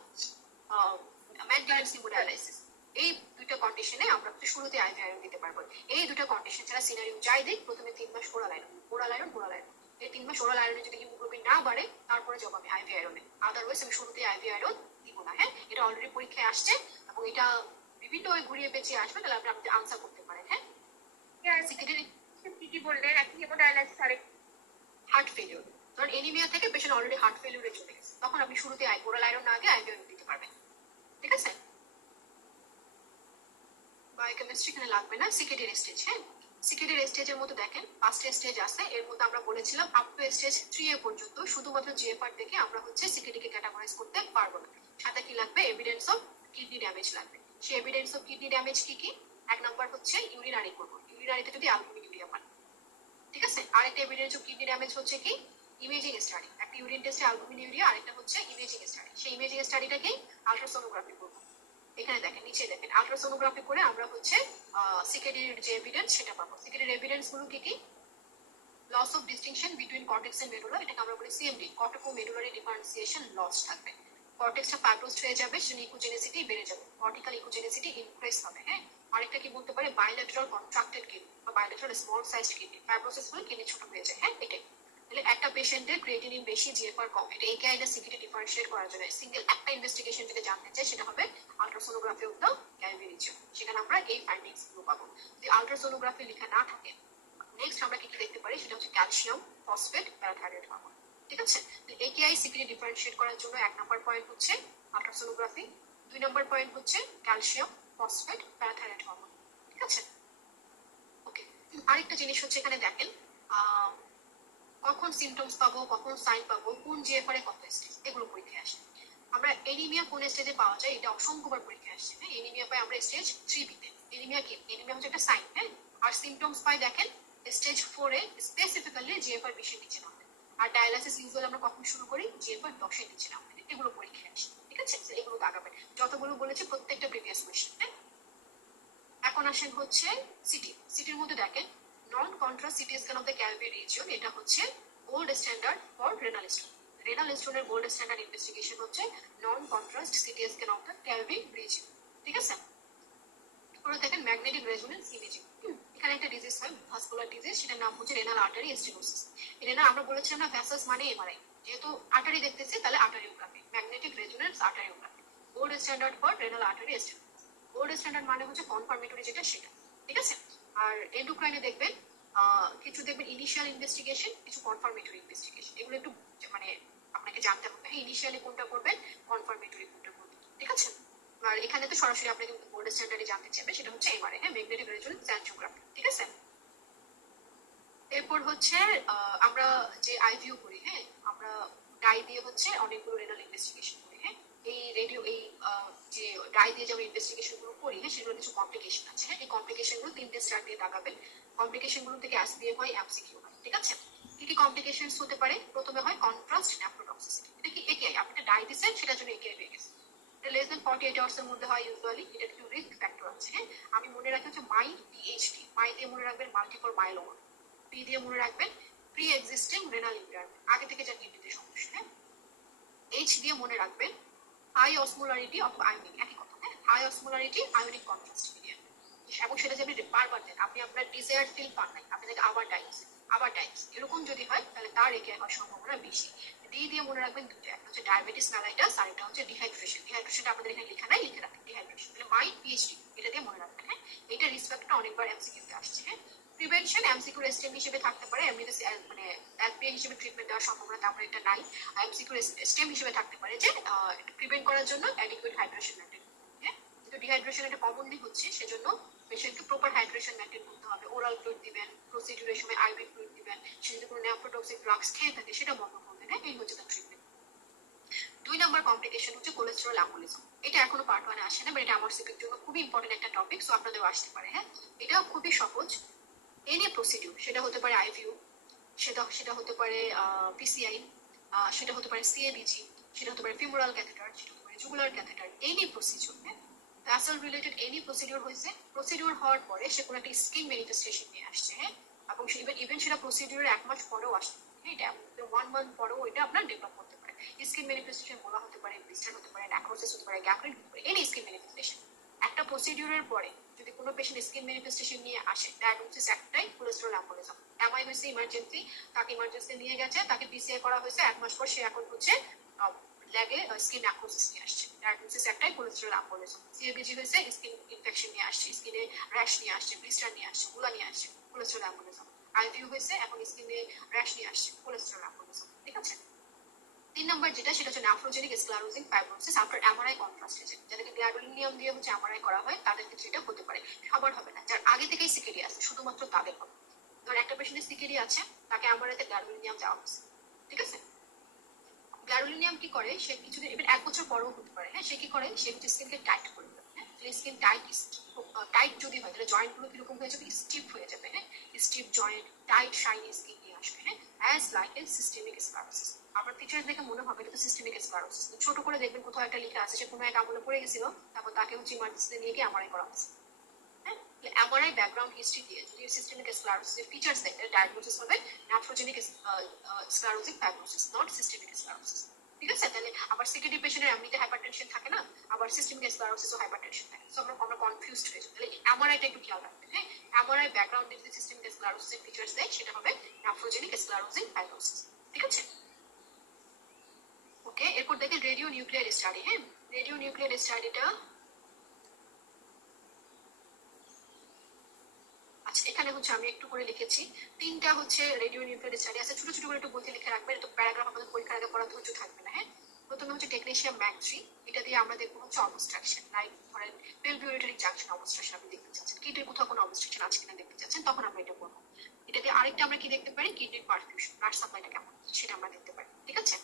মেইনটেনেন্স হিমোডায়ালাইসিস, এই দুটো কন্ডিশনে আমরা শুরুতে আইভি আয়রন দিতে পারবো। এই দুটো কন্ডিশন ছাড়া সিনারিও যাই দিক, প্রথমে 3 মাস oral iron, oral iron, oral iron. এই 3 মাস ওরাল আয়রনে যদি হিমোগ্লোবিন না বাড়ে, তারপরে যাব আমি আইভি আয়রনে, আদারওয়াইজ আমি শুরুতে আইভি আয়রন দিব না। হ্যাঁ এটা অলরেডি পরীক্ষায় আসছে এবং এটা বিভিন্ন ওই ঘুরিয়ে পেঁচিয়ে আসবে, তাহলে আপনি আনসার করতে পারেন। হ্যাঁ কি কি বললেন, একটা হেমোডায়ালাইসিস আর হার্ট ফেলিওর, তো ধরুন এনিমিয়া থেকে পেশেন্ট অলরেডি হার্ট ফেলিউরে চলে গেছে, তখন আপনি শুরুতে ওরাল আয়রন না আগে আইভিও দিতে পারবেন। ঠিক আছে, বায়োকেমিস্ট্রি এখানে লাগবে না। সিকেডির স্টেজ, হ্যাঁ সিকেডির স্টেজের মধ্যে দেখেন 5টা স্টেজ আছে। এর মধ্যে আমরা বলেছিলাম আপ টু স্টেজ 3 পর্যন্ত শুধুমাত্র জিএফআর থেকে আমরা হচ্ছে সিকেডিকে ক্যাটাগরাইজ করতে পারবো না। সাথে কি লাগবে? এভিডেন্স অফ কিডনি ড্যামেজ লাগবে। সেই এভিডেন্স অফ কিডনি ড্যামেজ কি কি? এক নম্বর হচ্ছে ইউরিনারি করবো, ইউরিনারিতে যদি অ্যালবুমিনুরিয়া পান। ঠিক আছে, আরেকটা এভিডেন্স অফ কিডনি ড্যামেজ হচ্ছে কি? Imaging study. একটা ইউরিন টেস্টে অ্যালবুমিনুরিয়া, আরেকটা হচ্ছে ইমেজিং স্টাডি। সেই ইমেজিং স্টাডিটাকেই আল্ট্রাসোনোগ্রাফি করবো। এখানে দেখেন, নিচে দেখেন, আল্ট্রাসোনোগ্রাফি করে আমরা হচ্ছে সিকেডির যে এভিডেন্স সেটা পাবো। সিকেডির এভিডেন্স গুলো কি কি? Loss of distinction between cortex and medulla, এটাকে আমরা বলি CMD, cortico medullary differentiation loss থাকবে। কর্টেক্সটা ফাইব্রোসড হয়ে যাবে, সেজন্য ইকোজেনিসিটি বেড়ে যাবে, কর্টিক্যাল ইকোজেনিসিটি ইনক্রিজ হবে। হ্যাঁ, আরেকটা কি বলতে পারে? বাইলেটারাল কন্ট্রাক্টেড কিডনি বা bilateral small sized kidney, fibrosis হলে কিডনি ছোট হয়ে যায়। হ্যাঁ, এটাই। তাহলে একটা পেশেন্টের ক্রিয়েটিনিন বেশি, জিএফআর কম, এটা একেআই না সিকেডি ডিফারেন্সিয়েট করার জন্য সিঙ্গেল একটা ইনভেস্টিগেশন যদি জানতে চাই সেটা হবে ultrasonography of the KUB region. সেখানে আমরা এই ফাইন্ডিংস গুলো পাবো। যদি আল্ট্রাসোনোগ্রাফি লেখা না থাকে, নেক্সট আমরা কি কি দেখতে পারি? সেটা হচ্ছে ক্যালসিয়াম, ফসফেট, প্যারাথাইরয়েড হরমোন। ঠিক আছে, একেআই সিকেডি ডিফারেন্সিয়েট করার জন্য 1 নম্বর পয়েন্ট হচ্ছে আল্ট্রাসোনোগ্রাফি, 2 নম্বর পয়েন্ট হচ্ছে ক্যালসিয়াম, ফসফেট, প্যারাথাইরয়েড হরমোন। ঠিক আছে, ওকে। আরেকটা জিনিস হচ্ছে এখানে দেখেন, কখন সিমটমস পাবো, কখন সাইন পাবো, কোন জিএফআর এ কত স্টেজ, এগুলো পরীক্ষায় আসে। আমরা এনিমিয়া কোন স্টেজে পাওয়া যায় এটা অসংখ্যবার পরীক্ষায় আসছে। হ্যাঁ, এনিমিয়া পাই আমরা স্টেজ 3 তে। এনিমিয়া কি? এনিমিয়া হচ্ছে একটা সাইন। হ্যাঁ, আর সিমটমস পাই দেখেন স্টেজ 4 এ, স্পেসিফিক্যালি জিএফআর 20 এর নিচে না হলে। আর ডায়ালাইসিস ইউজুয়ালি আমরা কখন শুরু করি? জিএফআর 10 এর নিচে না হলে। এগুলো পরীক্ষায় আসে। ঠিক আছে, এগুলো দাগাবেন, যতগুলো বলেছি প্রত্যেকটা প্রিভিয়াস কোশ্চেন। হ্যাঁ, এখন আসেন হচ্ছে সিটি। সিটির মধ্যে দেখেন non contrast CT scan of the KUB region, এটা হচ্ছে gold standard for renal stone. Renal স্টোনের গোল্ড স্ট্যান্ডার্ড ইনভেস্টিগেশন হচ্ছে non contrast CT scan of the KUB region. ঠিক আছে, পরে দেখেন ম্যাগনেটিক রেজোনেন্স ইমেজিং। এখানে একটা ডিজিজ হয়, ভাস্কুলার ডিজিজ, সেটার নাম হচ্ছে রেনাল আর্টারি স্টেনোসিস। রেনাল আমরা বলেছিলাম না ভ্যাসাস মানে এমআরআই, যেহেতু আর্টারি দেখতেছি তাহলে arteriography, magnetic resonance arteriography, gold standard for renal artery stenosis. Gold standard মানে হচ্ছে কনফার্মেটরি যেটা সেটা। ঠিক আছে, আর এন্ডোক্রাইনে দেখবেন কিছু দেখবেন ইনিশিয়াল ইনভেস্টিগেশন, কিছু কনফার্মেটরি ইনভেস্টিগেশন। এগুলো একটু মানে আপনাকে জানতে হবে। হ্যাঁ, ইনিশিয়ালি কোনটা করবেন, কনফার্মেটরি কোনটা করবেন। ঠিক আছে, আর এখানে তো সরাসরি আপনাকে গোল্ড স্ট্যান্ডার্ডে জানতে চাইবে, সেটা হচ্ছে এমআরআই। হ্যাঁ, ম্যাগনেটিক রেজোনেন্স অ্যাঞ্জিওগ্রাফি। ঠিক আছে, এরপর হচ্ছে আমরা যে আইভিউ করি, হ্যাঁ আমরা ডাই দিয়ে হচ্ছে অনেকগুলো রেনাল ইনভেস্টিগেশন করি। হ্যাঁ, এই রেডিও এই যে ডাই দিয়ে যে আমরা ইনভেস্টিগেশন গুলো করি, হ্যাঁ সেগুলো কিছু কমপ্লিকেশন আছে। হ্যাঁ, এই কমপ্লিকেশন গুলো 3টে স্টার দিয়ে দাগাবেন। কমপ্লিকেশন গুলো থেকে এসবিএম হয়, এমসিকিউ হয়। ঠিক আছে, কি কি কমপ্লিকেশনস হতে পারে? প্রথমে হয় কন্ট্রাস্ট নেফ্রোটক্সিসিটি। এটা কি একেআই? আপনি একটা ডাই দিচ্ছেন, সেটার জন্য একেআই হয়ে গেছে। এটা লেস দেন 48 আওয়ার্স এর মধ্যে হয় ইউজুয়ালি। এটা একটু রিস্ক ফ্যাক্টর আছে। হ্যাঁ, আমি মনে রাখি হচ্ছে মাই পিএইচডি, মাই দিয়ে মনে রাখবেন মাল্টিপল মাইলোমা, পি দিয়ে মনে রাখবেন প্রি এক্সিস্টিং রেনাল ইমপ্যায়ারমেন্ট, আগে থেকে যার কিডনিতে সমস্যা। হ্যাঁ, এইচ দিয়ে মনে রাখবেন হাই অসমোলারিটি অথবা আয়নিক, একই কথা। হ্যাঁ, high osmolarity ionic contrast medium, এবং সেটা যদি আপনি বারবার দেন, আপনি আপনার ডিজায়ার্ড ফিল পান নাই, আপনাকে আবার টাইমস এরকম যদি হয় তাহলে তার একে হওয়ার সম্ভাবনা বেশি। ডি দিয়ে মনে রাখবেন দুটো, একটা হচ্ছে ডায়াবেটিস মেলাইটাস, আর একটা হচ্ছে ডিহাইড্রেশন। ডিহাইড্রেশনটা আপনাদের এখানে লেখা নাই, লিখে রাখেন ডিহাইড্রেশন। তাহলে মাই পিএইচডি এটা দিয়ে মনে রাখবেন। হ্যাঁ, এটা রিস্ক ফ্যাক্টর অনেকবার এমসিকিউতে আসছে। হ্যাঁ, প্রিভেনশন এমসিকিউ স্টেম হিসেবে থাকতে পারে, এমনিতে মানে এলপিএ হিসেবে ট্রিটমেন্ট দেওয়ার সম্ভাবনা তারপরে এটা নাই। এমসিকিউ স্টেম হিসেবে থাকতে পারে যে প্রিভেন্ট করার জন্য অ্যাডিকুয়েট হাইড্রেশন মেনটেন। হ্যাঁ, কিন্তু ডিহাইড্রেশন এটা কমনলি হচ্ছে, সেজন্য পেশেন্টকে প্রপার হাইড্রেশন মেনটেন করতে হবে। ওরাল ফ্লুইড দিবেন, প্রসিডিউরের সময় আইভি ফ্লুইড দিবেন, সে যদি কোনো নেফ্রোটক্সিক ড্রাগস খেয়ে থাকে সেটা বন্ধ করবেন। হ্যাঁ, এই হচ্ছে তার ট্রিটমেন্ট। 2 নম্বর কমপ্লিকেশন হচ্ছে কোলেস্টেরল অ্যাম্বুলিজম। এটা এখনো পার্ট 1 আসে না, বাট এটা আমার সিপির জন্য খুবই ইম্পর্টেন্ট একটা টপিক, সো আপনাদেরও আসতে পারে। হ্যাঁ, এটা খুবই সহজ। এনি প্রসিডিউর, সেটা হতে পারে আইভিউ, সেটা হতে পারে পিসিআই, সেটা হতে পারে সিএবিজি, সেটা হতে পারে ফিমোরাল ক্যাথেটার, সেটা হতে পারে জুগুলার ক্যাথেটার। এনি প্রসিডিউর, হ্যাঁ ভ্যাসেল রিলেটেড এনি প্রসিডিউর হয়েছে, প্রসিডিউর হওয়ার পরে সে কোনো একটা স্কিন ম্যানিফেস্টেশন নিয়ে আসছে। হ্যাঁ, এবং ইভেন সেটা প্রসিডিউরের 1 মাস পরেও আসছে। হ্যাঁ, এটা 1 মান্থ পরেও এটা আপনার ডেভেলপ করতে পারে। স্কিন ম্যানিফেস্টেশন বলা হতে পারে, ব্লিস্টার হতে পারে, নেক্রোসিস হতে পারে, গ্যাংগ্রিন হতে পারে, এনি স্কিন ম্যানিফেস্টেশন। একটা প্রসিডিউরের পরে যদি কোনো পেশেন্ট স্কিন ম্যানিফেস্টেশন নিয়ে আসে, ডায়াগনোসিস একটাই, কোলেস্টেরল অ্যাম্বুলিজম। এমআই হয়েছে ইমার্জেন্সি, তাকে ইমার্জেন্সি নিয়ে গেছে, তাকে পিসিআই করা হয়েছে, 1 মাস পর সে এখন হচ্ছে ল্যাবে স্কিন নেক্রোসিস নিয়ে আসছে, ডায়াগনোসিস একটাই, কোলেস্টেরল অ্যাম্বুলিজম। সিএবিজি হয়েছে স্কিন ইনফেকশন নিয়ে আসছে, স্কিনে র্যাশ নিয়ে আসছে, ব্লিস্টার নিয়ে আসছে, গুলা নিয়ে আসছে, কোলেস্টেরল অ্যাম্বুলিজম। আইভিউ হয়েছে এখন স্কিনে র্যাশ নিয়ে আসছে, কোলেস্টেরল অ্যাম্বুলিজম। ঠিক আছে। 3 নম্বর যেটা সেটা হচ্ছে nephrogenic sclerosing fibrosis after MRI contrast agent, যাদেরকে গ্যাডোলিনিয়াম দিয়ে হচ্ছে এমআরআই করা হয় তাদের ক্ষেত্রে এটা হতে পারে, সবার হবে না। যার আগে থেকেই সিকেডি আছে শুধুমাত্র তাদের হবে। ধর একটা পেশেন্টের সিকেডি আছে, তাকে এমআরআইতে গ্যাডোলিনিয়াম দেওয়া হচ্ছে, ঠিক আছে। গ্যাডোলিনিয়াম কি করে, সে কিছুদিন এবার 1 বছর পরেও হতে পারে, হ্যাঁ, সে কি করে, সে হচ্ছে স্কিনকে টাইট করে দেবে, হ্যাঁ। স্কিন টাইট যদি হয় তাহলে জয়েন্ট গুলো কিরকম হয়ে যাবে, স্টিফ হয়ে যাবে, হ্যাঁ। স্টিফ জয়েন্ট, টাইট শাইনি স্কিন নিয়ে আসবে, হ্যাঁ, as like a systemic sclerosis. আপনার ফিচার দেখে মনে হবে এটা তো সিস্টেমিক স্ক্লেরোসিস, ছোট করে দেখবেন কোথাও একটা লেখা আছে সে কোনো এক আমলে পড়ে গেছিল, তারপর তাকে হচ্ছে ইমার্জেন্সিতে নিয়ে গিয়ে এমআরআই করা হচ্ছে, হ্যাঁ। এমআরআই ব্যাকগ্রাউন্ড হিস্ট্রি দিয়ে যদি সিস্টেমিক স্ক্লেরোসিসের ফিচার্স দেখে ডায়াগনোসিস হবে nephrogenic sclerotic fibrosis, not systemic sclerosis, ঠিক আছে। তাহলে আবার সিকেডি পেশেন্টের এমনিতে হাইপারটেনশন থাকে না, আবার সিস্টেমিক স্ক্লেরোসিস ও হাইপারটেনশন থাকে, সো আমরা কনফিউজড হয়ে যাই। তাহলে এমআরআইটা একটু খেয়াল রাখবেন, হ্যাঁ। এমআরআই ব্যাকগ্রাউন্ডে যদি সিস্টেমিক স্ক্লেরোসিসের ফিচার্স দেয় সেটা হবে নেফ্রোজেনিক স্ক্লেরোজিক ফাইব্রোসিস, ঠিক আছে। ওকে, এরপর দেখেন রেডিও নিউক্লিয়ার স্টাডি, হ্যাঁ। রেডিও নিউক্লিয়ার স্টাডিটা আচ্ছা, এখানে হচ্ছে আমি একটু করে লিখেছি, 3টা হচ্ছে রেডিও নিউক্লিয়ার স্টাডি আছে, ছোট ছোট করে একটু বইতে লিখে রাখবেন, এটা প্যারাগ্রাফ আমাদের পরীক্ষার আগে পড়া ধৈর্য থাকবে না, হ্যাঁ। প্রথমে হচ্ছে টেকনিশিয়াম ম্যাক 3, এটা দিয়ে আমরা দেখবো হচ্ছে অবস্ট্রাকশন, লাইক ধরেন পেলভিউরেটরি জাংশন অবস্ট্রাকশন আপনি দেখতে চাচ্ছেন, কিডনির কোথাও কোনো অবস্ট্রাকশন আছে কিনা দেখতে চাচ্ছেন, তখন আমরা এটা করবো। এটা দিয়ে আরেকটা আমরা কি দেখতে পারি, কিডনির পারফিউশন, ব্লাড সাপ্লাইটা কেমন সেটা আমরা দেখতে পারি, ঠিক আছে।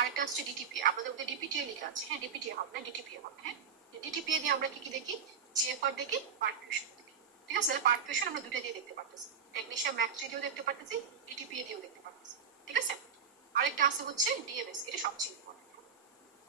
আরেকটা হচ্ছে ডিটিপিএ, আমাদের মধ্যে ডিপিটিএ লেখা আছে, হ্যাঁ, ডিপিটিএ হবে না, ডিটিপিএ হবে, হ্যাঁ। ডিটিপিএ দিয়ে আমরা কি কি দেখি, জিএফআর দেখি, পারফিউশন দেখি, ঠিক আছে। পারফিউশন আমরা দুটো দিয়ে দেখতে পারতেছি, টেকনিশিয়াম ম্যাক 3 দিয়েও দেখতে পারতেছি, ডিটিপিএ দিয়েও দেখতে পারতেছি, ঠিক আছে। আরেকটা আছে হচ্ছে ডিএমএস, এটা সবচেয়ে ইম্পর্টেন্ট।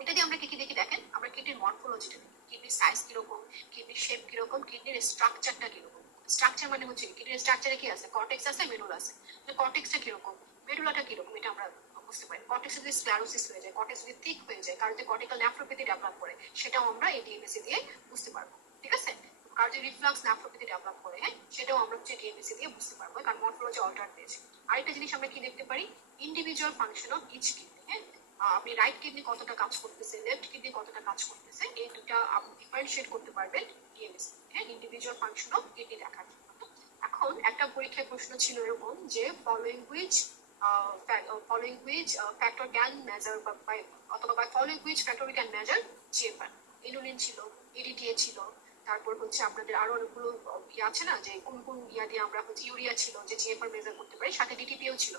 এটা দিয়ে আমরা কি কি দেখি দেখেন, আমরা কিডনির মরফোলজিটা দেখি, কিডনির সাইজ কিরকম, কিডনির শেপ কিরকম, কিডনির স্ট্রাকচারটা কিরকম। স্ট্রাকচার মানে হচ্ছে কিডনির স্ট্রাকচারে কি আছে, কর্টেক্স আছে, মেডুলা আছে, কর্টেক্সটা কিরকম, মেডুলাটা কিরকম, এটা আমরা বুঝতে পারি। কর্টেক্স যদি স্ক্লেরোসিস হয়ে যায়, কর্টেক্স যদি থিক হয়ে যায়, কারণ যে কর্টিক্যাল নেফ্রোপ্যাথি ডেভেলপ করে সেটাও আমরা এই ডিএমএসি দিয়ে বুঝতে পারবো, ঠিক আছে। কারণ যে রিফ্লাক্স নেফ্রোপ্যাথি ডেভেলপ করে, হ্যাঁ, সেটাও আমরা হচ্ছে ডিএমএসি দিয়ে বুঝতে পারবো, কারণ মরফোলজি অল্টার পেয়েছে। আরেকটা জিনিস আমরা কি দেখতে পারি, individual function of each kidney, হ্যাঁ। আপনি রাইট কিডনি কতটা কাজ করতেছে, লেফট কিডনি কতটা কাজ করতেছে, এই দুটা আপনি ডিফারেন্সিয়েট করতে পারবেন ডিএমএসি, হ্যাঁ, ইন্ডিভিজুয়াল ফাংশন অফ কিডনি দেখার জন্য। এখন একটা পরীক্ষায় প্রশ্ন ছিল এরকম যে following which factor can measure by, অথবা by following which factor we can measure GFR. Inulin ছিল, ইডিটিএ ছিল, তারপর হচ্ছে আপনাদের আরো অনেকগুলো ইয়ে আছে না, যে কোন কোন ইয়া দিয়ে আমরা হচ্ছে ইউরিয়া ছিল যে জিএফআর মেজার করতে পারি, সাথে ডিটিপিও ছিল।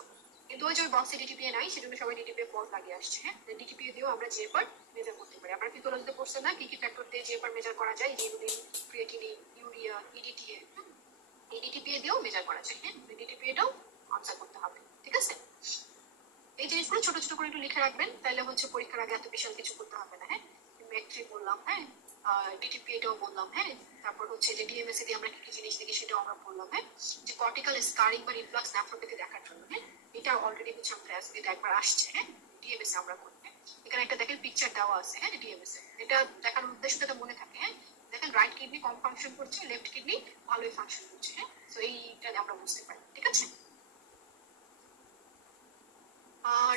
কিন্তু ওই যে ওই বক্সে ডিটিপিএ নাই, সেজন্য সবাই ডিটিপিএ পজ লাগিয়ে আসছে, হ্যাঁ। ডিটিপিএ দিয়েও আমরা জিএফআর মেজার করতে পারি। আমরা ফিজিওলজিতে পড়ছেন না কি কি ফ্যাক্টর দিয়ে জিএফআর মেজার করা যায়, ইনুলিন, ক্রিয়েটিনিন, ইউরিয়া, ইডিটিএ, ডিটিপিএ দিয়েও মেজার করা যায়, হ্যাঁ। ডিটিপিএটাও আনসার করতে হবে, ঠিক আছে। এই জিনিসগুলো ছোট ছোট করে একটু লিখে রাখবেন, তাহলে হচ্ছে পরীক্ষার আগে এত বিশাল কিছু করতে হবে না, হ্যাঁ। ম্যাক 3 বললাম, হ্যাঁ, ডিটিপিএটাও বললাম, হ্যাঁ। তারপর হচ্ছে যে ডিএমএসি দিয়ে আমরা কি কি জিনিস দেখি সেটাও আমরা বললাম, হ্যাঁ। যে কর্টিক্যাল স্কারিং বা রিফ্লাক্স নেফ্রোপ্যাথি দেখার জন্য, হ্যাঁ, এটা অলরেডি হচ্ছে আমাদের আজকে একবার আসছে, হ্যাঁ। ডিএমএসি আমরা করব, এখানে একটা দেখেন পিকচার দেওয়া আছে, হ্যাঁ, ডিএমএসি। এটা দেখানোর উদ্দেশ্য যাতে মনে থাকে, হ্যাঁ। দেখেন রাইট কিডনি কম ফাংশন করছে, লেফট কিডনি ভালোই ফাংশন করছে, হ্যাঁ। সো এইটা আমরা বুঝতে পারি, ঠিক আছে।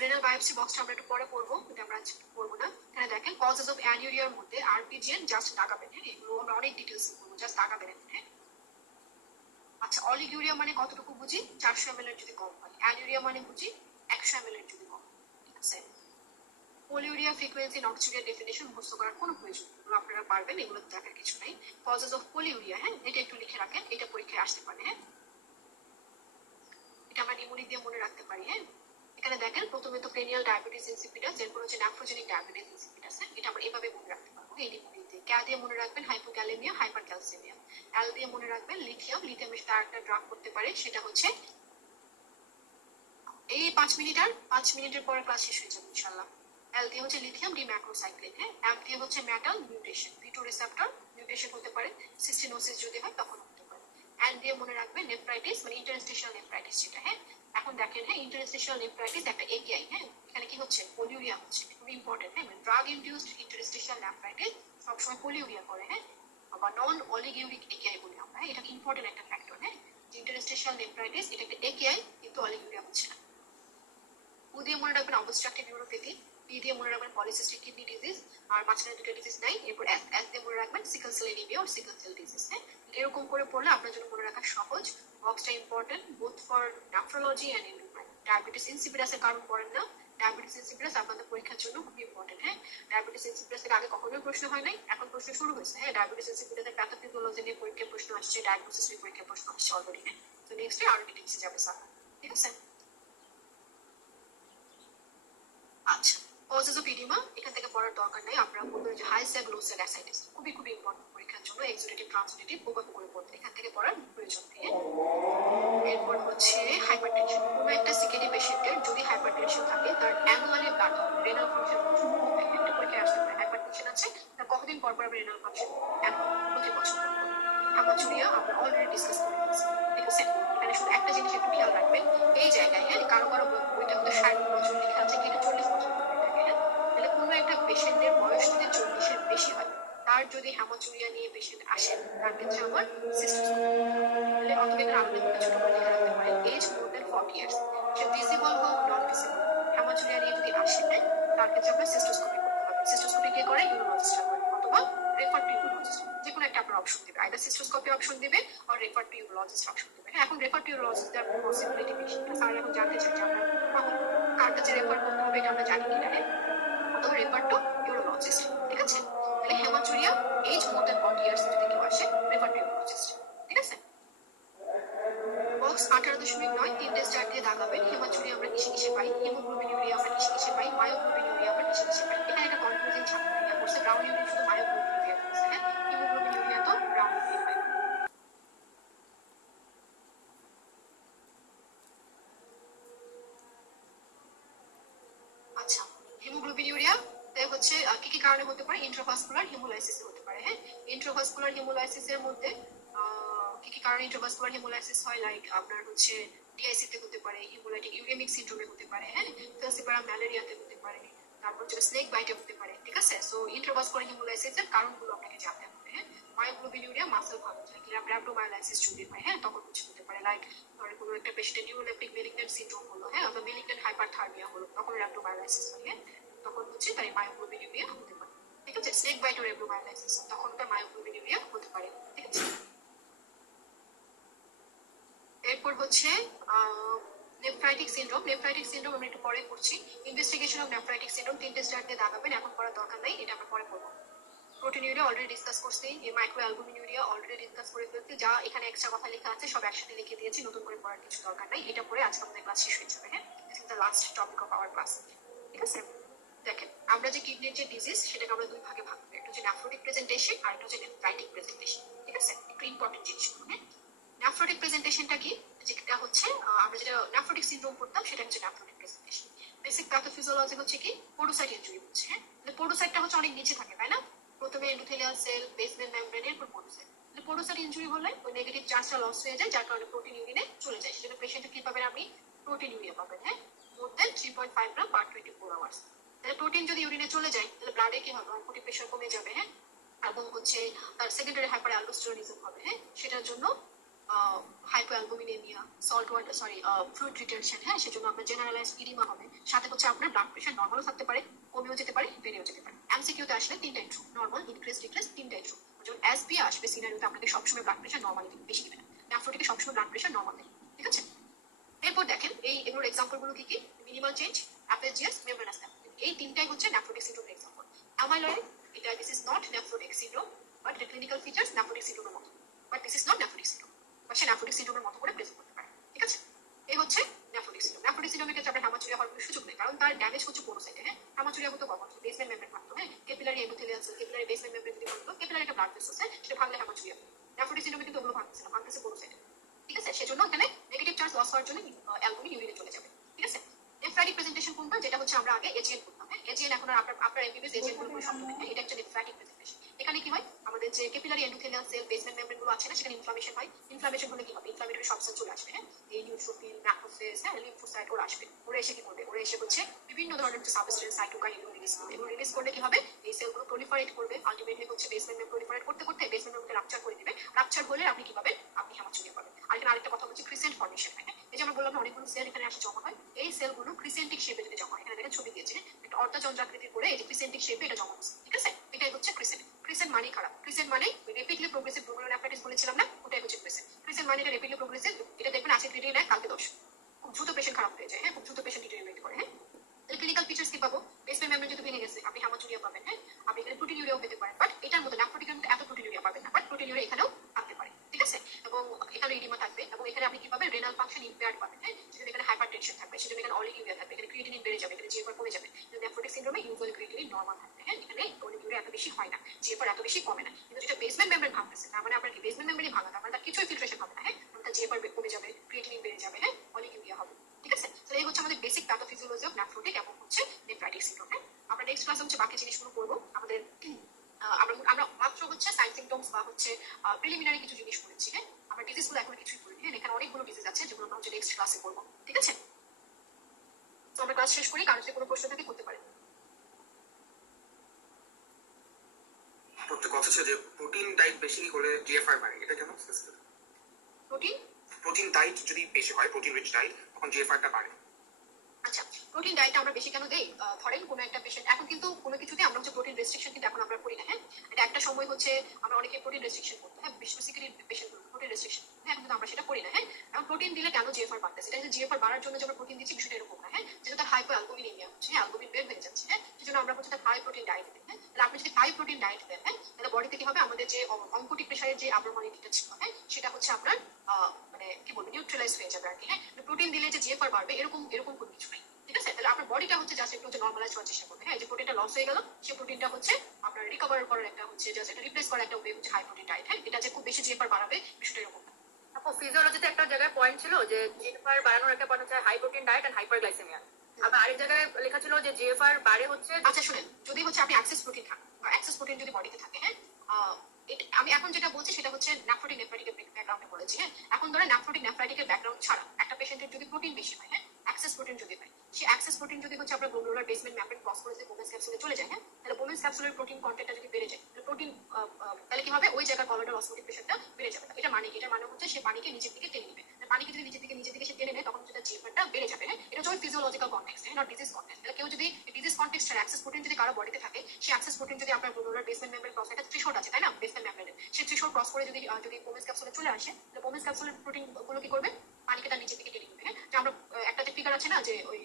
রেনাল বায়োপসি বক্সটা আমরা একটু পরে পড়বো, এটা আমরা আজকে পড়বো না। এখানে দেখেন কজেস অফ অ্যানিউরিয়ার মধ্যে আরপিজিএন জাস্ট দাগাবেন, হ্যাঁ। এগুলো আমরা অনেক ডিটেলস পড়বো, জাস্ট দাগাবেন, হ্যাঁ। আচ্ছা, অলিগুরিয়া মানে কতটুকু বুঝি, 400 ml এর যদি কম হয়। অ্যানিউরিয়া মানে বুঝি 100 ml এর যদি কম, ঠিক আছে। পলিউরিয়া ফ্রিকোয়েন্সি নক্সুরিয়া ডেফিনেশন মুখস্থ করার কোনো প্রয়োজন নেই, এগুলো আপনারা পারবেন, এগুলো দেখার কিছু নাই। কজেস অফ পলিউরিয়া, হ্যাঁ, এটা একটু লিখে রাখেন, এটা পরীক্ষায় আসতে পারে, হ্যাঁ। এটা আমরা নিউমোনিক দিয়ে মনে রাখতে পারি, হ্যাঁ। এখানে দেখেন প্রথমে তো পেনিয়াল ডায়াবেটিস ইনসিপিটাস, এরপর হচ্ছে নেফ্রোজেনিক ডায়াবেটিস ইনসিপিটাস, এটা আমরা এভাবে মনে রাখতে পারবো এই নিউমোনিক দিয়ে। ক্যা দিয়ে মনে রাখবেন হাইপোক্যালেমিয়া, হাইপারক্যালসেমিয়া। এল দিয়ে মনে রাখবেন লিথিয়াম, লিথিয়ামের তার একটা ড্রাগ করতে পারে, সেটা হচ্ছে এই 5 মিনিটের পরে ক্লাস শেষ হয়ে যাবে ইনশাআল্লাহ। এল দিয়ে হচ্ছে লিথিয়াম ডিম্যাক্রোসাইক্লিন, হ্যাঁ। এম দিয়ে হচ্ছে মেটাল মিউটেশন, ভিটো রিসেপ্টর মিউটেশন হতে পারে, সিস্টিনোসিস যদি হয় তখন হতে পারে। এন দিয়ে মনে রাখবেন নেফ্রাইটিস মানে ইন্টারস্টিশিয়াল নেফ্রাইটিস যেটা, হ্যাঁ। এখন দেখেন, হ্যাঁ, ইন্টারস্টিশিয়াল নেফ্রাইটিস একটা একিআই, হ্যাঁ। এখানে কি হচ্ছে, পলিউরিয়া হচ্ছে, খুবই ইম্পর্টেন্ট, হ্যাঁ। ড্রাগ ইনডিউসড ইন্টারস্টিশিয়াল নেফ্রাইটিস সবসময় পলিউরিয়া করে, হ্যাঁ। বা নন অলিগিউরিক একিআই বলি আমরা, হ্যাঁ। এটা ইম্পর্টেন্ট একটা ফ্যাক্টর, হ্যাঁ। ইন্টারস্টিশিয়াল নেফ্রাইটিস এটা একটা একিআই, কিন্তু অলিগিউরিয়া হচ্ছে না। ও দিয়ে মনে রাখবেন অবস্ট্রাকটিভ নিউরোপ্যাথি, পি দিয়ে মনে রাখবেন পলিসিস্টিক কিডনি ডিজিজ, আর মাঝখানে দুটো ডিজিজ নাই। এরপর এস দিয়ে মনে রাখবেন সিকল সেল এনিমিয়া আর সিকল সেল ডিজিজ, হ্যাঁ। এরকম করে পড়লে আপনার জন্য মনে রাখা সহজ। বক্সটা important both for nephrology and endocrine, diabetes ইনসিপিডাসের কারণ পড়েন না। ডায়াবেটিস ইনসিপিডাস আপনাদের পরীক্ষার জন্য খুবই ইম্পর্টেন্ট। হ্যাঁ, ডায়াবেটিস ইনসিপিডাস থেকে আগে কখনোই প্রশ্ন হয় নাই, এখন প্রশ্ন শুরু হয়েছে। হ্যাঁ, ডায়াবেটিস ইনসিপিডাসের প্যাথোফিজিওলজি নিয়ে পরীক্ষায় প্রশ্ন আসছে, ডায়াগনোসিস নিয়ে পরীক্ষায় প্রশ্ন আসছে অলরেডি। হ্যাঁ, তো নেক্সটে আরো ডিটেইলসে যাবে স্যার, ঠিক আছে? আচ্ছা, কজেস অফ ইডিমা এখান থেকে পড়ার দরকার নাই। আমরা বলবো যে হাই সেল লো সেল অ্যাসাইটিস খুবই খুবই ইম্পর্টেন্ট পরীক্ষার জন্য। এক্সুডেটিভ ট্রান্সলেটিভ ওভাবে করে পড়তে এখান থেকে পড়ার প্রয়োজন নেই। এরপর হচ্ছে হাইপারটেনশন। কোনো একটা সিকেডি পেশেন্টের যদি হাইপারটেনশন থাকে তার অ্যানুয়ালি ব্লাড রেনাল ফাংশন একটা পরীক্ষায় আসতে পারে। হাইপারটেনশন আছে তার কতদিন পর পর রেনাল ফাংশন প্রতি বছর পর পর। হ্যামাচুরিয়া আমরা অলরেডি ডিসকাস করে ফেলেছি, ঠিক আছে? এখানে শুধু একটা জিনিস একটু খেয়াল রাখবেন, এই জায়গায় হ্যাঁ কারো কারো বইটা কিন্তু 60 বছর লেখা আছে, কিন্তু 40 বছর থাকে। হ্যাঁ, তাহলে কোনো একটা পেশেন্টের বয়স যদি 40-এর বেশি হয়, তার যদি হ্যামাচুরিয়া নিয়ে পেশেন্ট আসে, তার ক্ষেত্রে আমার সিস্টেমস্কোপি তাহলে অথবা এখানে আরো ছোট করে লেখা রাখতে পারেন এজ মোর দেন 40 ইয়ার্স। সে ভিজিবল হোক নন ভিজিবল, হ্যামাচুরিয়া নিয়ে যদি আসে তার ক্ষেত্রে আপনার সিস্টোস্কোপি করতে হবে। সিস্টোস্কোপি কে করে? ইউরোলজিস্টরা করে, অথবা রেফার টু ইউরোলজিস্ট। যে কোনো একটা আপনার অপশন দিবে, আইদার সিস্টোস্কোপি অপশন দিবে আর রেফার টু ইউরোলজিস্ট অপশন দিবে। হ্যাঁ, এখন রেফার টু ইউরোলজিস্ট দেওয়ার পসিবিলিটি বেশি। স্যার এখন জানতে চাই যে আমরা কার কাছে রেফার করতে হবে, এটা আমরা জানি কিনা। হ্যাঁ, অথবা রেফার টু ইউরোলজিস্ট, ঠিক আছে? তাহলে হ্যামাচুরিয়া এজ মোর দেন 40 ইয়ার্স যদি কেউ আসে, রেফার টু ইউরোলজিস্ট, ঠিক আছে? বক্স 18.9 তিনটে স্টার দিয়ে দাগাবেন। হেমাচুরি আমরা কিসে কিসে পাই, হিমোগ্লোবিন ইউরিয়া আমরা কিসে কিসে পাই, মায়োগ্লোবিন ইউরিয়া আমরা কিসে কিসে পাই। এখানে একটা কনফিউজিং ছাত্র ইয়া করছে, ব্রাউন ইউরিয়া শুধু মায়োগ্লোবিন ইউরিয়া করছে। হ্যাঁ, হিমোগ্লোবিন ইউরিয়া তো ব্রাউন ইউরিয়া পাই। আচ্ছা, হিমোগ্লোবিন ইউরিয়া হচ্ছে কি কি কারণে হতে পারে? ইন্ট্রাভাস্কুলার হিমোলাইসিস হতে পারে। হ্যাঁ, ইন্ট্রাভাস্কুলার হিমোলাইসিসের মধ্যে কি কি কারণে ইন্ট্রাভাস্কুলার হিমোলাইসিস হয়? লাইক আপনার হচ্ছে ডিআইসি তে হতে পারে, হিমোলাইটিক ইউরেমিক সিনড্রোমে হতে পারে, হ্যাঁ, ফেলসিপারাম ম্যালেরিয়াতে হতে পারে, তারপর হচ্ছে স্নেক বাইটে হতে পারে, ঠিক আছে? সো ইন্ট্রাভাস্কুলার হিমোলাইসিসের কারণগুলো আপনাকে জানতে হবে। হ্যাঁ, মায়োগ্লোবিন ইউরিয়া মাসল ভাবে যায়, র্যাপিডোমায়োলাইসিস যদি হয়, হ্যাঁ, তখন কিছু হতে পারে। লাইক ধরে কোনো একটা পেশেন্টের নিউরোলেপটিক মেলিগন্যান্ট সিনড্রোম হলো, হ্যাঁ, অথবা মেলিগন্যান্ট হাইপারথার্মিয়া হলো, তখন র্যাপিডোমায়োলাইসিস হয়। হ্যাঁ, তখন হচ্ছে তার মায়োগ্লোবিন ইউরিয়া হতে পারে, ঠিক আছে? স্নেক বাইট ও র্যাপিডোমায়োলাইসিস তখন তার মায়োগ্লোবিন ইউরিয়া হতে পারে, ঠিক আছে? এরপর হচ্ছে নেফ্রাইটিক সিনড্রোম। নেফ্রাইটিক সিনড্রোম আমরা একটু পরে করছি। ইনভেস্টিগেশন অফ নেফ্রাইটিক সিনড্রোম তিনটে স্টার দিয়ে দাগাবেন, এখন করার দরকার নাই, এটা আমরা পরে করবো। প্রোটিন ইউরিয়া অলরেডি ডিসকাস করছি, এই micro albumin urea already discuss করে ফেলছি। যা এখানে এক্সট্রা কথা লেখা আছে সব একসাথে লিখে দিয়েছি, নতুন করে পড়ার কিছু দরকার নাই। এটা পরে আজকে আমাদের ক্লাস শেষ হয়ে যাবে। হ্যাঁ, this is the last topic of our class, ঠিক আছে? দেখেন, আমরা যে কিডনির যে ডিজিজ সেটাকে আমরা দুই ভাগে ভাগ করি, একটা হচ্ছে নেফ্রোটিক প্রেজেন্টেশন আর একটা হচ্ছে নেফ্রাইটিক প্রেজেন্টেশন, ঠিক আছে? একটু ইম্পর্টেন্ট জিনিসগুলো। হ্যাঁ, নেফ্রোটিক প্রেজেন্টেশনটা কি? যেটা হচ্ছে আমরা যেটা নেফ্রোটিক সিনড্রোম করতাম সেটা হচ্ছে নেফ্রোটিক প্রেজেন্টেশন। বেসিক প্যাথোফিজিওলজি হচ্ছে কি? পোডোসাইট ইনজুরি হচ্ছে। হ্যাঁ, পোডোসাইটটা হচ্ছে অনেক নিচে থাকে, তাই না? প্রথমে এন্ডোথেলিয়াল সেল, বেসমেন্ট মেমব্রেন, এরপর পোডোসাইট। পোডোসাইট ইনজুরি হলে ওই নেগেটিভ চার্জটা লস হয়ে যায়, যার কারণে প্রোটিন ইউরিনে চলে যায়। সেজন্য পেশেন্টে কি পাবেন? আপনি প্রোটিন ইউরিয়া পাবেন। হ্যাঁ, মোর দেন 3.5 গ্রাম পার 24 আওয়ার্স। তাহলে প্রোটিন যদি ইউরিনে চলে যায় তাহলে ব্লাডে কি হবে? অনকোটিক প্রেশার কমে যাবে। হ্যাঁ, এবং হচ্ছে তার সেকেন্ডারি হাইপার অ্যালডোস্টেরনিজম হবে। হ্যাঁ, সেটার জন্য hypoalbuminaemia, salt water fluid retention, হ্যাঁ, সেজন্য আপনার জেনারেলাইজড ইডিমা হবে। সাথে হচ্ছে আপনার ব্লাড প্রেশার নর্মালও থাকতে পারে, কমেও যেতে পারে, বেড়েও যেতে পারে। এমসিকিউতে আসলে তিনটাই ট্রু, নর্মাল, ইনক্রিজ, ডিক্রিজ, তিনটাই ট্রু। যখন এসবি আসবে সিনারিওতে আপনাকে সবসময় ব্লাড প্রেশার নর্মালি বেশি দিবে না, নেফ্রোটিকে সবসময় ব্লাড প্রেশার নর্মাল দেবে, ঠিক আছে? এরপর দেখেন এগুলোর এক্সাম্পল গুলো কি কি? মিনিমাল চেঞ্জ, অ্যাপেজিয়াস, মেমব্রেনাস অ্যাপেজিয়াস, এই তিনটাই হচ্ছে নেফ্রোটিক সিনড্রোমের এক্সাম্পল। অ্যামাইলয়েড, এটা this is not nephrotic syndrome, but the clinical features nephrotic সিনড্রোমের মতো, but this is not nephrotic syndrome, বা সে নেফ্রোটিক সিনড্রোমের মতো করে প্রেজেন্ট করতে পারে, ঠিক আছে? এই হচ্ছে নেফ্রোটিক সিনড্রোম। নেফ্রোটিক সিনড্রোমের ক্ষেত্রে আপনার হ্যামাচুরিয়া হওয়ার কোনো সুযোগ নেই, কারণ তার ড্যামেজ হচ্ছে পোডোসাইটে। হ্যাঁ, হ্যামাচুরিয়া হতো কখন? বেসমেন্ট মেমব্রেন ভাঙতো। হ্যাঁ, capillary endothelial cell, capillary basement membrane যদি ভাঙতো, ক্যাপিলারি একটা ব্লাড ভেসেল, সেটা ভাঙলে হ্যামাচুরিয়া। নেফ্রোটিক সিনড্রোমে কিন্তু ওগুলো ভাঙতেছে না, ভাঙতেছে পোডোসাইটে, ঠিক আছে? সেজন্য এখানে নেগেটিভ চার্জ লস হওয়ার জন্য অ্যালবুমিন ইউরিনে চলে যাবে, ঠিক আছে? নেফ্রাইটিক প্রেজেন্টেশন কোনটা? যেটা হচ্ছে আমরা আগে এজিএন করতাম। হ্যাঁ, এজিএন এখন আর আপনার এমবিবিএস এজিএন বলে কোনো শব্দ নেই। এটা একটা নেফ্রাইটিক প্রেজেন্টেশন। এখানে কি হয়? আমাদের যে capillary endothelial sell, basement membrane গুলো আছে না, সেখানে ইনফ্লামেশন হয়। ইনফ্লামেশন হলে কি হবে? ইনফ্লামেটরি সাবস্টেন্স চলে আসবে। হ্যাঁ, এই নিউট্রোফিল, ম্যাক্রোফেজ, হ্যাঁ, লিম্ফোসাইট ওরা আসবে। ওরা এসে কি করবে? ওরা এসে হচ্ছে বিভিন্ন ধরনের যে সাবস্টেন্স, সাইটোকাইন এগুলো রিলিজ করবে। এগুলো রিলিজ করলে কি হবে? এই সেলগুলো প্রলিফারেট করবে, আলটিমেটলি হচ্ছে বেসমেন্ট মেমব্রেন প্রলিফারেট করতে করতে বেসমেন্ট মেমব্রেনকে রাপচার করে দিবে। রাপচার হলে আপনি কি পাবেন? আপনি হ্যামাচুরিয়া পাবেন। আর এখানে আরেকটা কথা হচ্ছে ক্রিসেন্ট ফর্মেশন হয়। হ্যাঁ, এই যে আমরা বললাম অনেকগুলো সেল এখানে আসে জমা হয়, এই সেলগুলো ক্রিসেন্টিক শেপে যদি জমা হয়, এখানে দেখেন ছবি দিয়েছে, একটা অর্ধচন্দ্রাকৃতির করে এই যে ক্রিসেন্টিক শেপে এটা জমা হচ্ছে, ঠিক আছে? এটাই হচ্ছে ক্রিসেন্ট। ক্রিসেন্ট মানে খারাপ, ক্রিসেন্ট মানে রেপিডলি প্রোগ্রেসিভ গ্লোমেরুলার নেফ্রাইটিস বলেছিলাম না, ওটাই হচ্ছে ক্রিসেন্ট। ক্রিসেন্ট মানে এটা রেপিডলি প্রোগ্রেসিভ, এটা দেখবেন আজকে গ্রেডে নেয়, কালকে 10, খুব খুব দ্রুত পেশেন্ট খারাপ হয়ে যায়, হ্যাঁ, খুব দ্রুত পেশেন্ট ডিটেরিওরেট করে, হ্যাঁ। ক্লিনিক্যাল ফিচার্স কি পাবো? বেসমেন্ট মেমব্রেন যদি ভেঙে গেছে আপনি হেমাটোরিয়া পাবেন, হ্যাঁ, আপনি এখানে প্রোটিনিউরিয়াও পেতে পারেন, বাট এটার মতো ন্যাফ্রোটিকের মতো এত প্রোটিনিউরিয়া পাবেন না, বাট প্রোটিনিউরিয়া এখানেও থাকতে পারে, ঠিক আছে। এবং এখানে ইডিমা থাকবে, এবং এখানে আপনি কি পাবেন? রেনাল ফাংশন ইম্পেয়ার্ড পাবেন, হ্যাঁ, সেজন্য এখানে হাইপারটেনশন থাকবে, সেজন্য এখানে অলিগিউরিয়া থাকবে, এখানে ক্রিয়েটিনিন বেড়ে যাবে, এখানে জিএফআর কমে যাবে। কিন্তু নেফ্রোটিক সিনড্রোমে ইউজুয়ালি ক্রিয়েটিনিন নরমাল থাকবে, হ্যাঁ, এখানে অলিগিউরিয়া এত বেশি হয় না, জিএফআর এত বেশি কমে না। কিন্তু যেটা বেসমেন্ট মেমব্রেন ভাঙতেছে, তার মানে আপনার কি বেসমেন্ট মেমব্রেনই ভাঙা, তার মানে তার কিছুই ফিল্ট্রেশন হবে না, হ্যাঁ, তার জিএফআর কমে যাবে, ক্রিয়েটিনিন বেড়ে যাবে, হ্যাঁ, অলিগিউরিয়া হবে, ঠিক আছে। তো এই হচ্ছে আমাদের বেসিক প্যাথোফিজিওলজি অফ নেফ্রোটিক এবং হচ্ছে নেফ্রাইটিক সিনড্রোম, হ্যাঁ। আমরা নেক্সট ক্লাসে হচ্ছে বাকি জিনিসগুলো করবো। আমাদের আমরা মাত্র হচ্ছে সাইন সিমটমস বা হচ্ছে প্রিলিমিনারি কিছু জিনিস করেছি, হ্যাঁ, আমরা ডিজিজগুলো এখন কিছুই করিনি, হ্যাঁ, এখানে অনেকগুলো ডিজিজ আছে যেগুলো আমরা হচ্ছে নেক্সট ক্লাসে করবো, ঠিক আছে। তো আমরা ক্লাস শেষ করি, কারণ যদি কোনো প্রশ্ন থাকে করতে পারেন। প্রত্যেক কথা হচ্ছে যে প্রোটিন ডাইট বেশি হলে জিএফআর বাড়ে, এটা কেন? প্রোটিন প্রোটিন ডাইট যদি বেশি হয়, প্রোটিন রিচ ডাইট, তখন জিএফআরটা বাড়ে। আচ্ছা, প্রোটিন ডায়েট আমরা বেশি কেন দেই? ধরেন কোনো একটা পেশেন্ট, এখন কিন্তু কোনো কিছুতে আমরা হচ্ছে প্রোটিন রেস্ট্রিকশন কিন্তু এখন আমরা করি না, হ্যাঁ। এটা একটা সময় হচ্ছে আমরা অনেকে প্রোটিন রেস্ট্রিকশন করতো, হ্যাঁ, বেসিক্যালি পেশেন্ট প্রোটিন রেস্ট্রিকশন, হ্যাঁ, এখন কিন্তু আমরা সেটা করি না, হ্যাঁ। এখন প্রোটিন দিলে কেন জিএফআর বাড়তেছে? এটা যে জিএফআর বাড়ার জন্য যে আমরা প্রোটিন দিচ্ছি বিষয়টা এরকম না, হ্যাঁ, যেহেতু তার হাইপার অ্যালবুমিনিমিয়া হচ্ছে, হ্যাঁ, অ্যালবুমিন বের হয়ে যাচ্ছে, হ্যাঁ, সেজন্য আমরা হচ্ছে তার হাই প্রোটিন ডায়েট দিই, হ্যাঁ। তাহলে আপনি যদি হাই প্রোটিন ডায়েট দেন, হ্যাঁ, তাহলে বডিতে কি হবে? আমাদের যে অঙ্কটিক প্রেশারের যে আবরমানিটিটা ছিল, হ্যাঁ, সেটা হচ্ছে আপনার মানে কি বলবো নিউট্রালাইজ হয়ে যাবে আর কি, হ্যাঁ। প্রোটিন দিলে যে জিএফআর বাড়বে এরকম কোনো কিছু নাই, ঠিক আছে। তাহলে আপনার বডিটা হচ্ছে জাস্ট একটু হচ্ছে নর্মালাইজ হওয়ার চেষ্টা করবে, হ্যাঁ, যে প্রোটিনটা লস হয়ে গেল সেই প্রোটিনটা হচ্ছে আপনার রিকভার করার একটা হচ্ছে জাস্ট এটা রিপ্লেস করার একটা ওয়ে হচ্ছে হাই প্রোটিন ডায়েট, হ্যাঁ। এটা যে খুব বেশি জিএফআর বাড়াবে বিষয়টা এরকম না। আপু ফিজিওলজিতে একটা জায়গায় পয়েন্ট ছিল যে জিএফআর বাড়ানোর একটা পয়েন্ট হচ্ছে high protein diet and hyperglycaemia, আবার আরেক জায়গায় লেখা ছিল যে জিএফআর বাড়ে হচ্ছে। আচ্ছা শুনেন, যদি হচ্ছে আপনি অ্যাক্সেস প্রোটিন খান বা অ্যাক্সেস প্রোটিন যদি বডিতে থাকে, হ্যাঁ, আমি এখন যেটা বলছি সেটা হচ্ছে ন্যাফ্রোটিক নেফ্রাইটিকের ব্যাকগ্রাউন্ডে বলেছি, হ্যাঁ। এখন ধরে ন্যাফ্রোটিক নেফ্রাইটিকের ব্যাকগ্রাউন্ড ছাড়া একটা পেশেন্টের যদি প্রোটিন বেশি হয়, হ্যাঁ, অ্যাক্সেস প্রোটিন যদি হয়, সেই অ্যাক্সেস প্রোটিন যদি হচ্ছে আপনার গ্লোমেরুলার বেসমেন্ট মেমব্রেন ক্রস করে বোমেন্স ক্যাপসুলে চলে যায়, হ্যাঁ, তাহলে বোমেন্স ক্যাপসুলের প্রোটিন কন্টেন্টটা যদি বেড়ে যায়, তাহলে প্রোটিন তাহলে কি হবে? ওই জায়গার কলোইডাল অসমোটিক প্রেশারটা বেড়ে যাবে। এটা মানে কি? এটা মানে হচ্ছে সে পানিকে নিচের দিকে টেনে নেবে, পানিকে যদি নিচের দিকে সে টেনে নেয় তখন সেটা জিএফআরটা বেড়ে যাবে, হ্যাঁ। এটা হচ্ছে ফিজিওলজিক্যাল কনটেক্সট, হ্যাঁ, নট ডিজিজ কনটেক্সট। তাহলে কেউ যদি ডিজিজ কনটেক্সট আর অ্যাক্সেস প্রোটিন যদি কারো বডিতে থাকে, সেই অ্যাক্সেস প্রোটিন যদি আপনার গ্লোমেরুলার বেসমেন্ট মেমব্রেন ক্রস, একটা থ্রেশহোল্ড আছে তাই না, বেসমেন্ট মেমব্রেনের, সেই থ্রেশহোল্ড ক্রস করে যদি বোমেন্স ক্যাপসুলে চলে আসে, তাহলে বোমেন্স ক্যাপসুলের প্রোটিন গুলো কি করবে? পানিকে তার নিচের দিকে টেনে নেবে, হ্যাঁ। যে আমরা একটা যে ফিগার আছে না যে ওই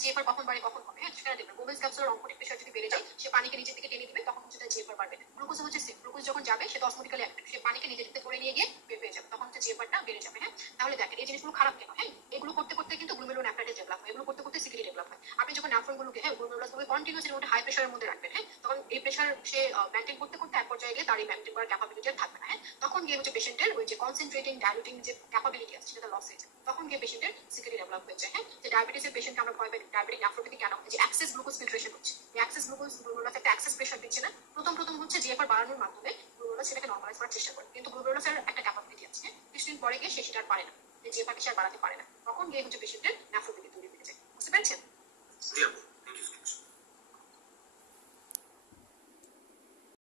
জিএফআর কখন বাড়ে কখন কমে, হ্যাঁ, সেখানে দেখবেন বোমেন্স ক্যাপসুলের অঙ্কটিক প্রেশার যদি বেড়ে যায় সে পানিকে নিচের দিকে টেনে দিবে, তখন হচ্ছে তার জিএফআর বাড়বে না। গ্লুকোজ হচ্ছে সেম, গ্লুকোজ যখন যাবে সে অসমোটিক্যালি অ্যাক্টিভ, সে পানিকে নিচের দিকে ধরে নিয়ে গিয়ে বের হয়ে যাবে, তখন হচ্ছে জিএফআরটা বেড়ে যাবে, হ্যাঁ। তাহলে দেখেন এই জিনিসগুলো খারাপ কেন? হ্যাঁ, এগুলো করতে করতে কিন্তু গ্লোমেরুলোনেফ্রাইটিস ডেভেলপ হয়, এগুলো করতে করতে সিকিলি ডেভেলপ হয়। আপনি যখন নেফ্রনগুলোকে, হ্যাঁ, গ্লোমেরুলাসগুলোকে কন্টিনিউয়াসলি মধ্যে হাই প্রেশারের মধ্যে রাখবেন, হ্যাঁ, তখন এই প্রেশার সে মেনটেন করতে করতে এক পর্যায়ে গিয়ে তার এই মেনটেন করার ক্যাপাবিলিটি থাকবে না, হ্যাঁ। তখন গিয়ে হচ্ছে পেশেন্টের ওই যে কনসেন্ট্রেটিং ডাইলুটিং যে ক্যাপাবিলিটি আছে সেটা লস হয়ে যায়, তখন গিয়ে পেশেন্টের সিকিলি ডেভেলপ হয়ে যায়, হ্যাঁ। যে ডায়াবেটিসের পেশেন্টকে আমরা ভয় পাই, ডায়াবেটিক নেফ্রোপ্যাথি কেন? যে অ্যাক্সেস গ্লুকোজ ফিল্ট্রেশন হচ্ছে, এই অ্যাক্সেস গ্লুকোজ গ্লোমেরুলাস একটা অ্যাক্সেস প্রেশার দিচ্ছে না, প্রথম হচ্ছে জিএফআর বাড়ানোর মাধ্যমে গ্লোমেরুলাস সেটাকে নরমালাইজ করার চেষ্টা করে, কিন্তু গ্লোমেরুলাসের একটা ক্যাপাবিলিটি আছে, হ্যাঁ, কিছুদিন পরে গিয়ে সে সেটা আর পারে না, যে জিএফআর সে আর বাড়াতে পারে না, তখন গিয়ে হচ্ছে পেশেন্টের নেফ্রোপ্যাথি তৈরি হয়ে যায়, বুঝতে পেরেছেন? জি আপু, থ্যাংক ইউ।